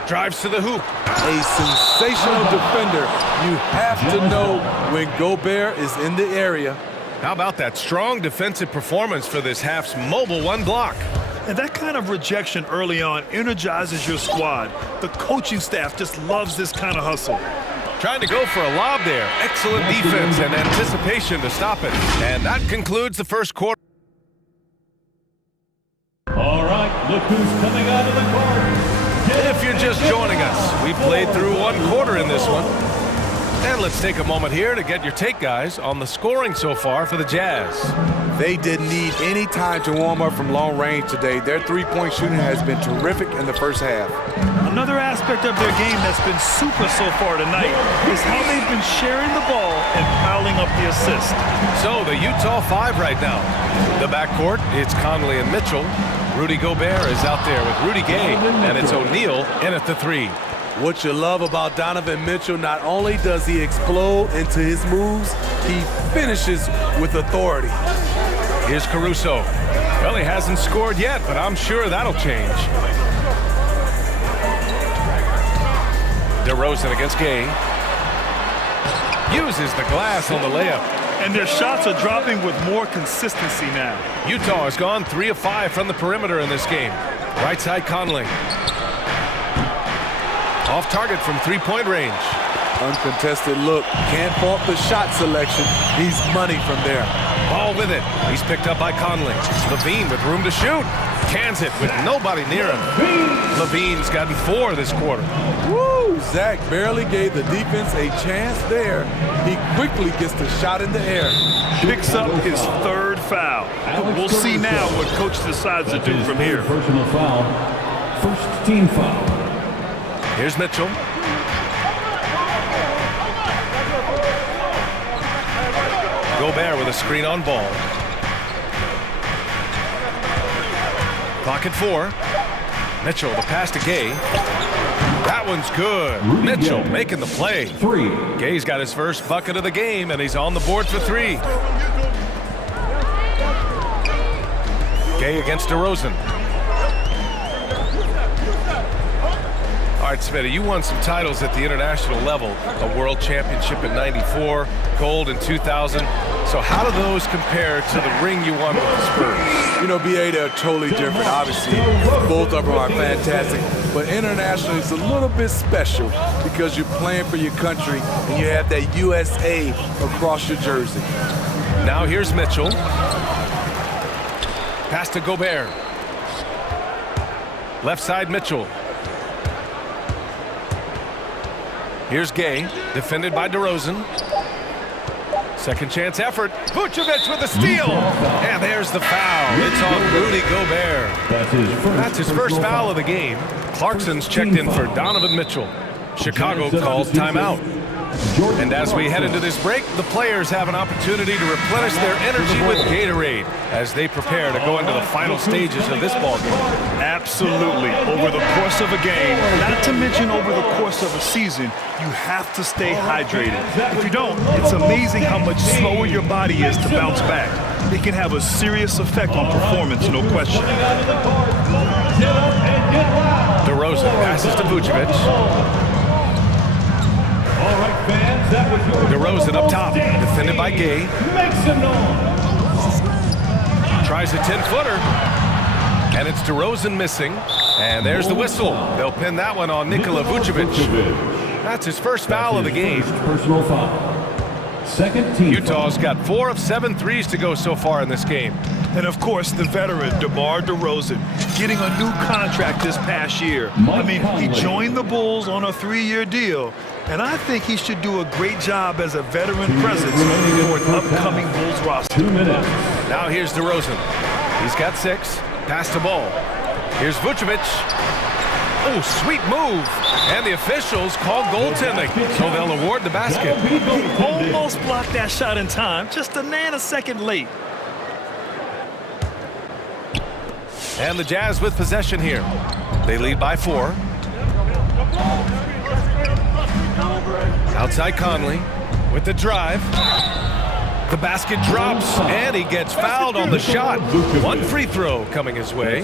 Drives to the hoop. A sensational defender. You have to know when Gobert is in the area. How about that strong defensive performance for this half's mobile one block? And that kind of rejection early on energizes your squad. The coaching staff just loves this kind of hustle. Trying to go for a lob there. Excellent defense and anticipation to stop it. And that concludes the first quarter. All right, look who's coming out of the court. If you're just joining us, we played through one quarter in this one. And let's take a moment here to get your take, guys, on the scoring so far for the Jazz. They didn't need any time to warm up from long range today. Their three-point shooting has been terrific in the first half. Another aspect of their game that's been super so far tonight is how they've been sharing the ball and piling up the assists. So the Utah 5 right now. The backcourt, it's Conley and Mitchell. Rudy Gobert is out there with Rudy Gay, and it's O'Neal in at the 3. What you love about Donovan Mitchell, not only does he explode into his moves, he finishes with authority. Here's Caruso. Well, he hasn't scored yet, but I'm sure that'll change. DeRozan against Gay. Uses the glass on the layup. And their shots are dropping with more consistency now. Utah has gone 3 of 5 from the perimeter in this game. Right side Conley. Off target from three-point range. Uncontested look. Can't fault the shot selection. He's money from there. Ball with it. He's picked up by Conley. Levine with room to shoot. Cans it with nobody near him. Levine's gotten 4 this quarter. Woo! Zach barely gave the defense a chance there. He quickly gets the shot in the air. Picks up his 3rd foul. We'll see now what coach decides to do from here. Personal foul. First team foul. Here's Mitchell. Gobert with a screen on ball. Clock at 4. Mitchell, the pass to Gay. That one's good. Mitchell making the play. 3. Gay's got his first bucket of the game, and he's on the board for 3. Gay against DeRozan. All right, Smitty, you won some titles at the international level. A world championship in '94, gold in 2000. So how do those compare to the ring you won with the Spurs? You know, BA, they're totally different. Obviously, both of them are fantastic. But international is a little bit special because you're playing for your country and you have that USA across your jersey. Now here's Mitchell. Pass to Gobert. Left side Mitchell. Here's Gay, defended by DeRozan. Second chance effort. Vucevic with the steal. And there's the foul. It's on Rudy Gobert. That's his first foul of the game. Clarkson's checked in for Donovan Mitchell. Chicago calls timeout. And as we head into this break, the players have an opportunity to replenish their energy with Gatorade as they prepare to go into the final stages of this ballgame. Absolutely. Over the course of a game, not to mention over the course of a season, you have to stay hydrated. If you don't, it's amazing how much slower your body is to bounce back. It can have a serious effect on performance, no question. DeRozan passes to Vucevic. All right, fans, that was your DeRozan up top, defended by Gay. Make some noise. Tries a 10-footer, and it's DeRozan missing. And there's the whistle. They'll pin that one on Nikola Vucevic. That's his first foul of the game. Personal foul. Second team. Utah's got 4 of 7 threes to go so far in this game. And of course, the veteran, DeMar DeRozan, getting a new contract this past year. I mean, he joined the Bulls on a 3-year deal, and I think he should do a great job as a veteran presence for an upcoming Bulls roster. 2 minutes. Now here's DeRozan. He's got 6. Pass the ball. Here's Vucevic. Oh, sweet move. And the officials call goaltending, so they'll award the basket. He almost blocked that shot in time, just a nanosecond late. And the Jazz with possession here. They lead by 4. Outside Conley with the drive. The basket drops, and he gets fouled on the shot. 1 free throw coming his way.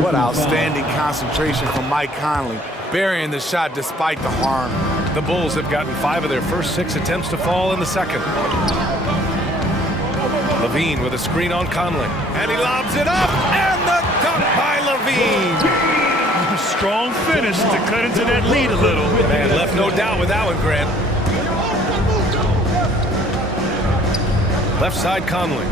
What outstanding concentration from Mike Conley, burying the shot despite the harm. The Bulls have gotten 5 of their first 6 attempts to fall in the second. Levine with a screen on Conley, and he lobs it up, and the dunk by Levine. Strong finish to cut into that lead a little. Man, left no doubt with that one, Grant. Left side Conley.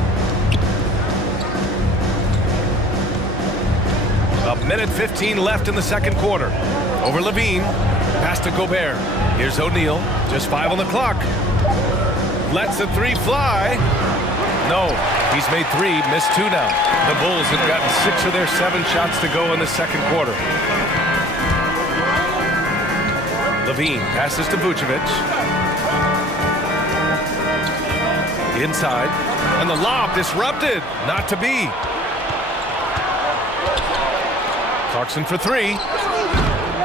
1:15 left in the second quarter. Over Levine, pass to Gobert. Here's O'Neal, just 5 on the clock. Lets the 3 fly. No, he's made 3, missed 2 now. The Bulls have gotten 6 of their 7 shots to go in the second quarter. Levine passes to Vucevic. Inside, and the lob disrupted, not to be. Clarkson for 3.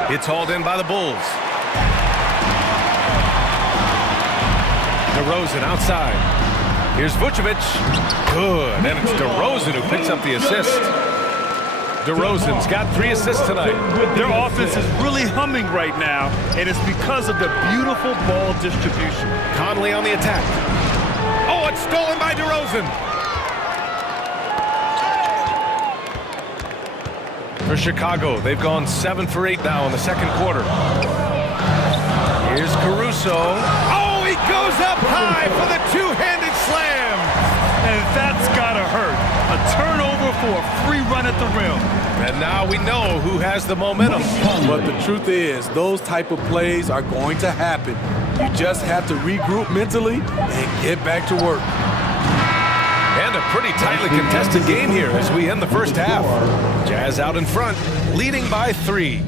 It's hauled in by the Bulls. DeRozan outside. Here's Vucevic. Good, and it's DeRozan who picks up the assist. DeRozan's got 3 assists tonight. Their offense is really humming right now, and it's because of the beautiful ball distribution. Conley on the attack. Oh, it's stolen by DeRozan. For Chicago, they've gone 7 for 8 now in the second quarter. Here's Caruso. Oh, he goes up high for the 2-handed slam. And that's gotta hurt. A turnover for a free run at the rim. And now we know who has the momentum. But the truth is, those type of plays are going to happen. You just have to regroup mentally and get back to work. And a pretty tightly contested game here as we end the first half. Jazz out in front, leading by 3.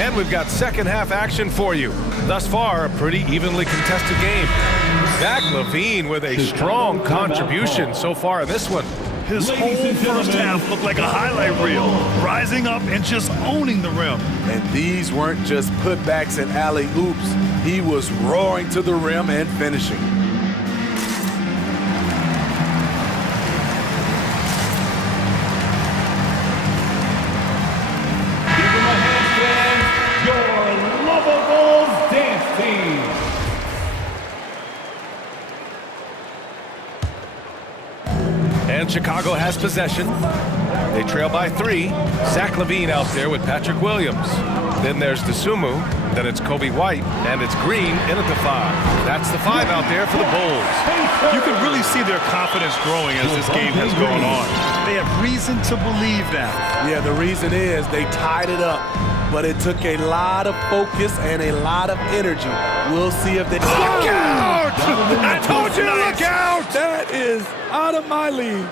And we've got second half action for you. Thus far, a pretty evenly contested game. Zach LaVine with a strong contribution so far in this one. His whole first half looked like a highlight reel, rising up and just owning the rim. And these weren't just putbacks and alley-oops. He was roaring to the rim and finishing. Give him a hand, fans, your lovable dance team. And Chicago has possession. They trail by 3. Zach LaVine out there with Patrick Williams. Then there's DeSumo. Then it's Kobe White. And it's Green in at the 5. That's the 5 out there for the Bulls. You can really see their confidence growing as this game has gone on. They have reason to believe that. Yeah, the reason is they tied it up. But it took a lot of focus and a lot of energy. We'll see if they... Look out! I told you to look out! That is out of my league.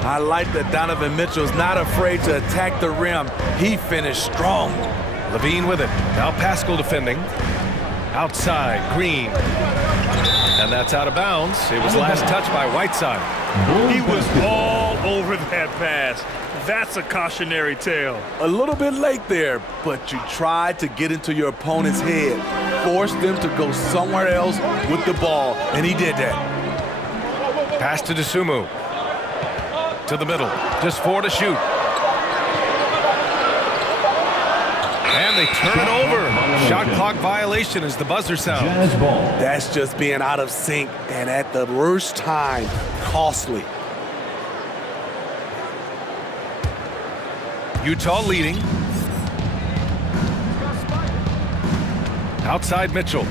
I like that Donovan Mitchell's not afraid to attack the rim. He finished strong. LaVine with it. Now Pascal defending. Outside, Green. And that's out of bounds. It was last touched by Whiteside. He was all over that pass. That's a cautionary tale. A little bit late there, but you tried to get into your opponent's head. Force them to go somewhere else with the ball, and he did that. Pass to DeSumo. To the middle. Just 4 to shoot. And they turn it over. Shot clock violation as the buzzer sounds. That's just being out of sync and at the worst time, costly. Utah leading. Outside Mitchell.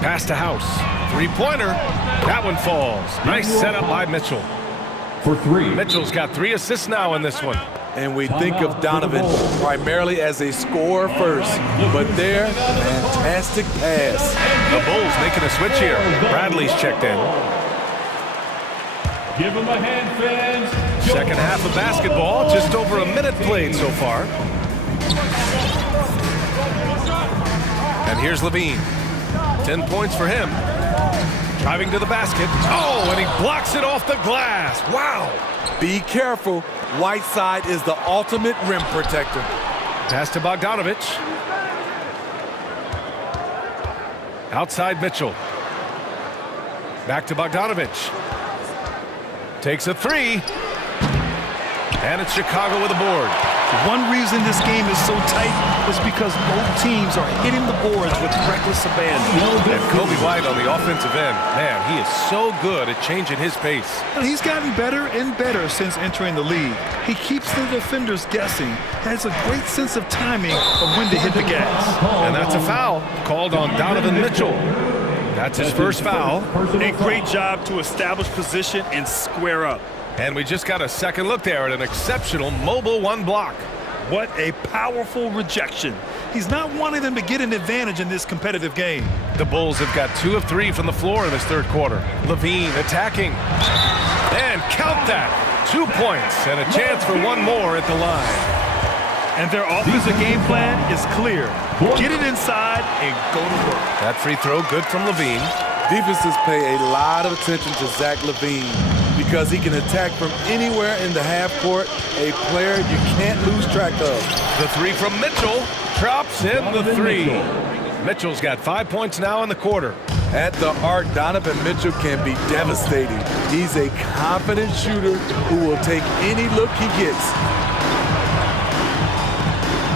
Pass to House. Three-pointer. That one falls. Nice setup by Mitchell. For three. Mitchell's got 3 assists now in this one. And we think of Donovan primarily as a scorer first, but there, fantastic pass. The Bulls making a switch here. Bradley's checked in. Give him a hand, fans. Second half of basketball, just over a minute played so far. And here's Levine. 10 points for him. Driving to the basket. Oh, and he blocks it off the glass. Wow. Be careful. Whiteside is the ultimate rim protector. Pass to Bogdanovich. Outside Mitchell. Back to Bogdanovich. Takes a 3. And it's Chicago with a board. One reason this game is so tight is because both teams are hitting the boards with reckless abandon. And Kobe White on the offensive end. Man, he is so good at changing his pace. And he's gotten better and better since entering the league. He keeps the defenders guessing, has a great sense of timing of when to hit the gas. And that's a foul called on Donovan Mitchell. That's his first foul. A great job to establish position and square up. And we just got a second look there at an exceptional mobile 1 block. What a powerful rejection. He's not wanting them to get an advantage in this competitive game. The Bulls have got 2 of 3 from the floor in this third quarter. Levine attacking. And count that. 2 points and a chance for 1 more at the line. And their offensive game plan is clear. Get it inside and go to work. That free throw good from Levine. Defenses pay a lot of attention to Zach Levine because he can attack from anywhere in the half court, a player you can't lose track of. The 3 from Mitchell drops in the 3. Mitchell's got 5 points now in the quarter. At the arc, Donovan Mitchell can be devastating. He's a confident shooter who will take any look he gets.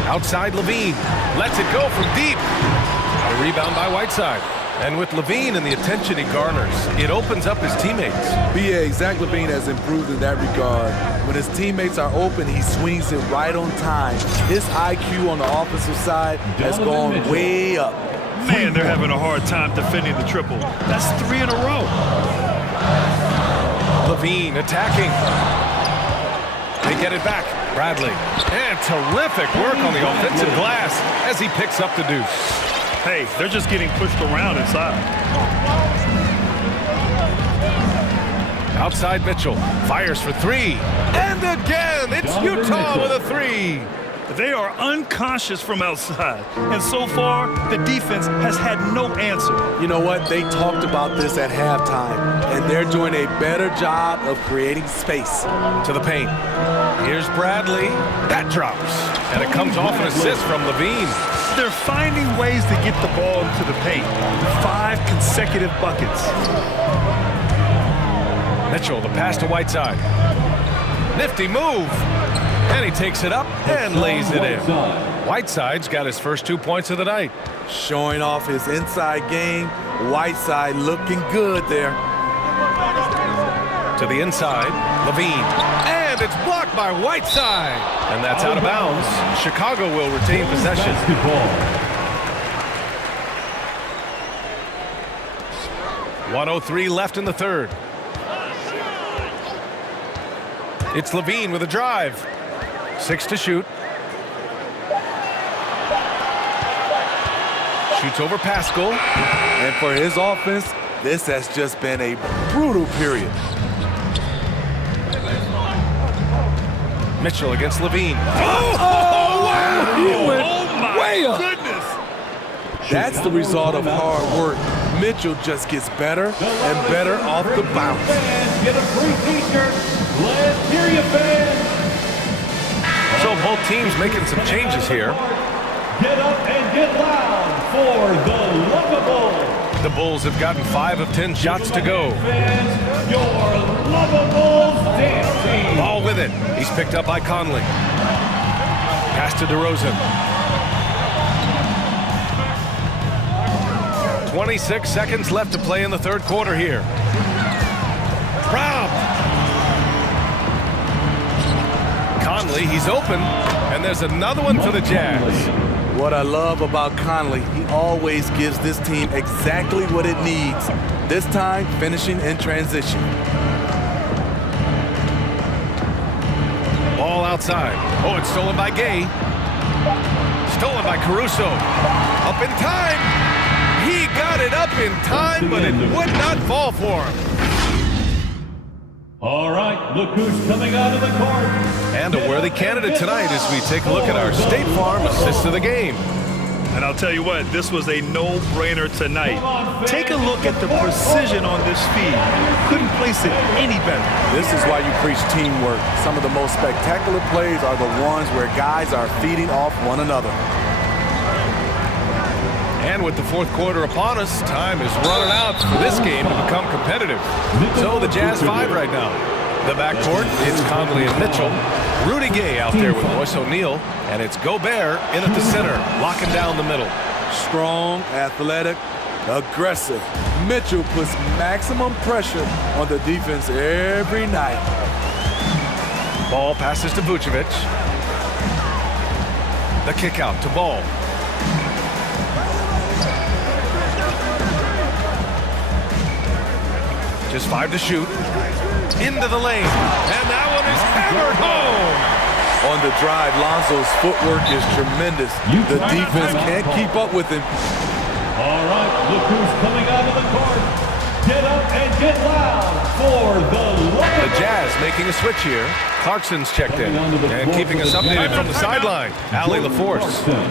Outside Levine, lets it go from deep. A rebound by Whiteside. And with Levine and the attention he garners, it opens up his teammates. B.A. Zach Levine has improved in that regard. When his teammates are open, he swings it right on time. His IQ on the offensive side has gone way up. Man, they're having a hard time defending the triple. That's 3 in a row. Levine attacking. They get it back. Bradley. And terrific work on the offensive glass as he picks up the deuce. Hey, they're just getting pushed around inside. Outside Mitchell. Fires for 3. And again, it's Utah with a 3. They are unconscious from outside. And so far, the defense has had no answer. You know what? They talked about this at halftime, and they're doing a better job of creating space. To the paint. Here's Bradley. That drops. And it comes off an assist from Levine. They're finding ways to get the ball into the paint. 5 consecutive buckets. Mitchell, the pass to Whiteside. Nifty move. And he takes it up and lays it in. Whiteside's got his first 2 points of the night. Showing off his inside game. Whiteside looking good there. To the inside, Levine. And it's blocked by Whiteside. And that's out of bounds. Chicago will retain possession. 1:03 left in the third. It's Levine with a drive. 6 to shoot. Shoots over Pascal. And for his offense, this has just been a brutal period. Mitchell against Levine. Wow! He went way up. Goodness! That's the result of hard work. Mitchell just gets better and better off the bounce. Get a free t-shirt. Let's hear you, fans. So both teams making some changes here. Get up and get loud for the Lovables. The Bulls have gotten 5 of 10 shots to go. Fans, your Lovables dancing. Ball with it. He's picked up by Conley. Pass to DeRozan. 26 seconds left to play in the third quarter here. Rob. Conley, he's open, and there's another one for the Jazz. What I love about Conley, he always gives this team exactly what it needs. This time, finishing in transition. Ball outside. Oh, it's stolen by Gay. Stolen by Caruso. Up in time. He got it up in time, but it would not fall for him. All right, look who's coming out of the court. And a worthy candidate tonight as we take a look at our State Farm assist of the game. And I'll tell you what, this was a no-brainer tonight. Take a look at the precision on this feed. Couldn't place it any better. This is why you preach teamwork. Some of the most spectacular plays are the ones where guys are feeding off one another. And with the fourth quarter upon us, time is running out for this game to become competitive. So the Jazz 5 right now. The backcourt, it's Conley and Mitchell. Rudy Gay out there with Royce O'Neal. And it's Gobert in at the center, locking down the middle. Strong, athletic, aggressive. Mitchell puts maximum pressure on the defense every night. Ball passes to Vucevic. The kick out to Ball. Just 5 to shoot. Into the lane. And that one is hammered home. On the drive, Lonzo's footwork is tremendous. The defense can't keep up with him. All right, look who's coming out of the court. Get up and get loud for the Jazz making a switch here. Clarkson's checked in and keeping us updated from the sideline. Allie LaForce.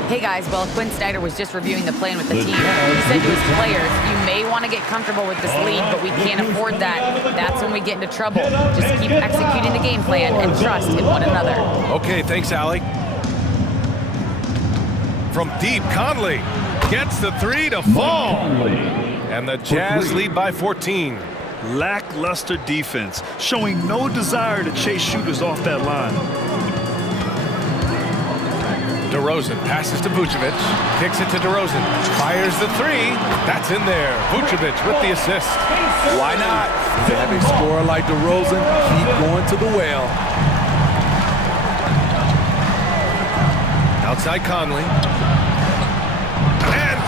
Hey guys, well, Quinn Snyder was just reviewing the plan with the team. He said to his players, you may want to get comfortable with this lead, but we can't afford that. That's when we get into trouble. Just keep executing the game plan and trust in one another. Okay, thanks, Allie. From deep, Conley gets the three to fall. And the Jazz lead by 14. Lackluster defense, showing no desire to chase shooters off that line. DeRozan passes to Vucevic, kicks it to DeRozan, fires the three. That's in there. Vucevic with the assist. Why not? To have a scorer like DeRozan, keep going to the well. Outside Conley.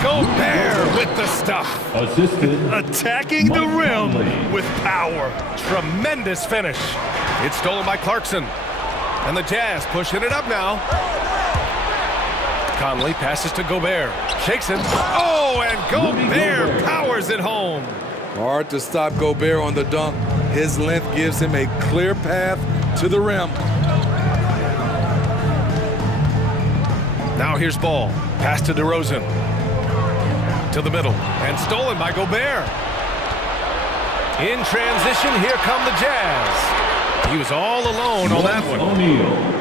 Gobert with the stuff. Assisted. Attacking the rim with power. Tremendous finish. It's stolen by Clarkson. And the Jazz pushing it up now. Conley passes to Gobert. Shakes it. Oh, and Gobert powers it home. Hard to stop Gobert on the dunk. His length gives him a clear path to the rim. Now here's Ball. Pass to DeRozan. To the middle, and stolen by Gobert. In transition, here come the Jazz. He was all alone on that one.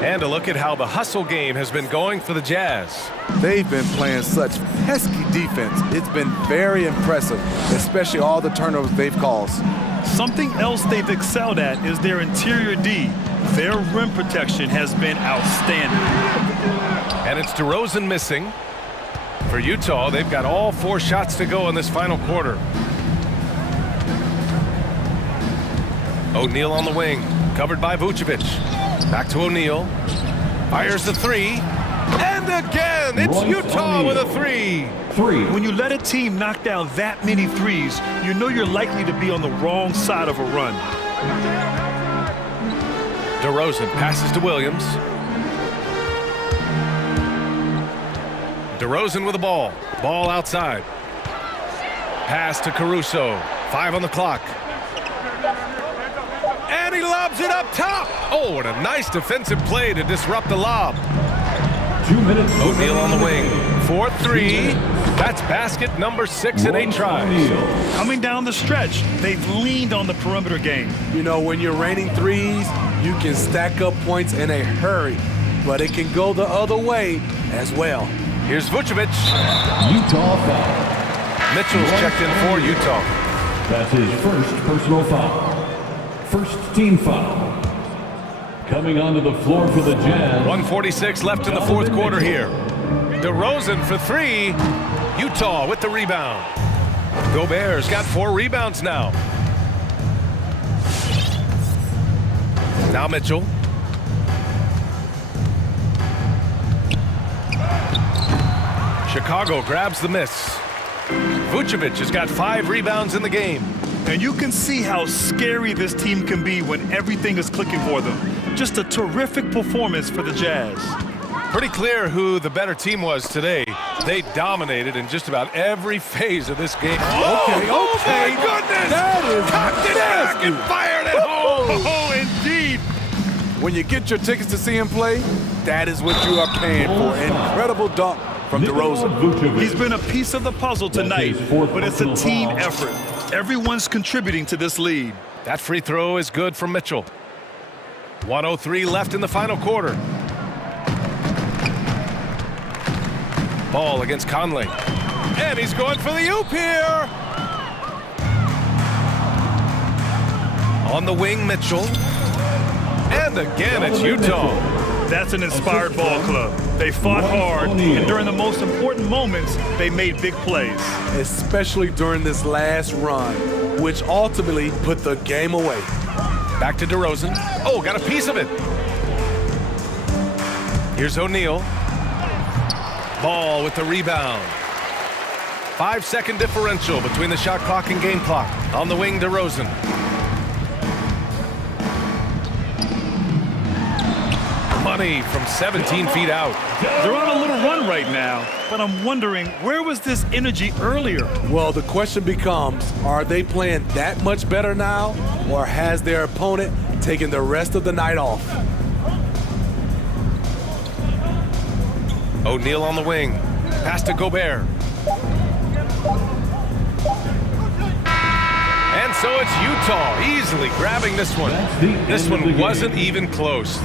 And a look at how the hustle game has been going for the Jazz. They've been playing such pesky defense. It's been very impressive, especially all the turnovers they've caused. Something else they've excelled at is their interior D. Their rim protection has been outstanding. And it's DeRozan missing. For Utah, they've got all 4 shots to go in this final quarter. O'Neal on the wing, covered by Vucevic. Back to O'Neal. Fires the three. And again, it's Utah with a three. When you let a team knock down that many threes, you know you're likely to be on the wrong side of a run. DeRozan passes to Williams. DeRozan with the ball. Ball outside. Pass to Caruso. 5 on the clock. And he lobs it up top. Oh, and a nice defensive play to disrupt the lob. 2 minutes. O'Neal on the wing. 4-3. That's basket number 6 in 8 tries. Coming down the stretch, they've leaned on the perimeter game. You know, when you're raining threes, you can stack up points in a hurry, but it can go the other way as well. Here's Vucevic. Utah foul. Mitchell's checked in for Utah. That's his first personal foul. First team foul. Coming onto the floor for the Jazz. 1:46 left in the fourth quarter here. DeRozan for three. Utah with the rebound. Gobert's got 4 rebounds now. Now Mitchell. Chicago grabs the miss. Vucevic has got 5 rebounds in the game. And you can see how scary this team can be when everything is clicking for them. Just a terrific performance for the Jazz. Pretty clear who the better team was today. They dominated in just about every phase of this game. Okay. Oh my goodness! That is cocked it back and fired it home. Oh, indeed. When you get your tickets to see him play, that is what you are paying for. Incredible dunk from DeRozan. He's been a piece of the puzzle tonight, but it's a team effort. Everyone's contributing to this lead. That free throw is good from Mitchell. 1:03 left in the final quarter. Ball against Conley. And he's going for the oop here. On the wing, Mitchell. And again, it's Utah. That's an inspired ball club. They fought hard, and during the most important moments, they made big plays. Especially during this last run, which ultimately put the game away. Back to DeRozan. Oh, got a piece of it. Here's O'Neal. Ball with the rebound. 5-second differential between the shot clock and game clock. On the wing, DeRozan. Money from 17 feet out. They're on a little run right now, but I'm wondering, where was this energy earlier? Well, the question becomes, are they playing that much better now, or has their opponent taken the rest of the night off? O'Neal on the wing. Pass to Gobert. And so it's Utah easily grabbing this one. This one wasn't even close.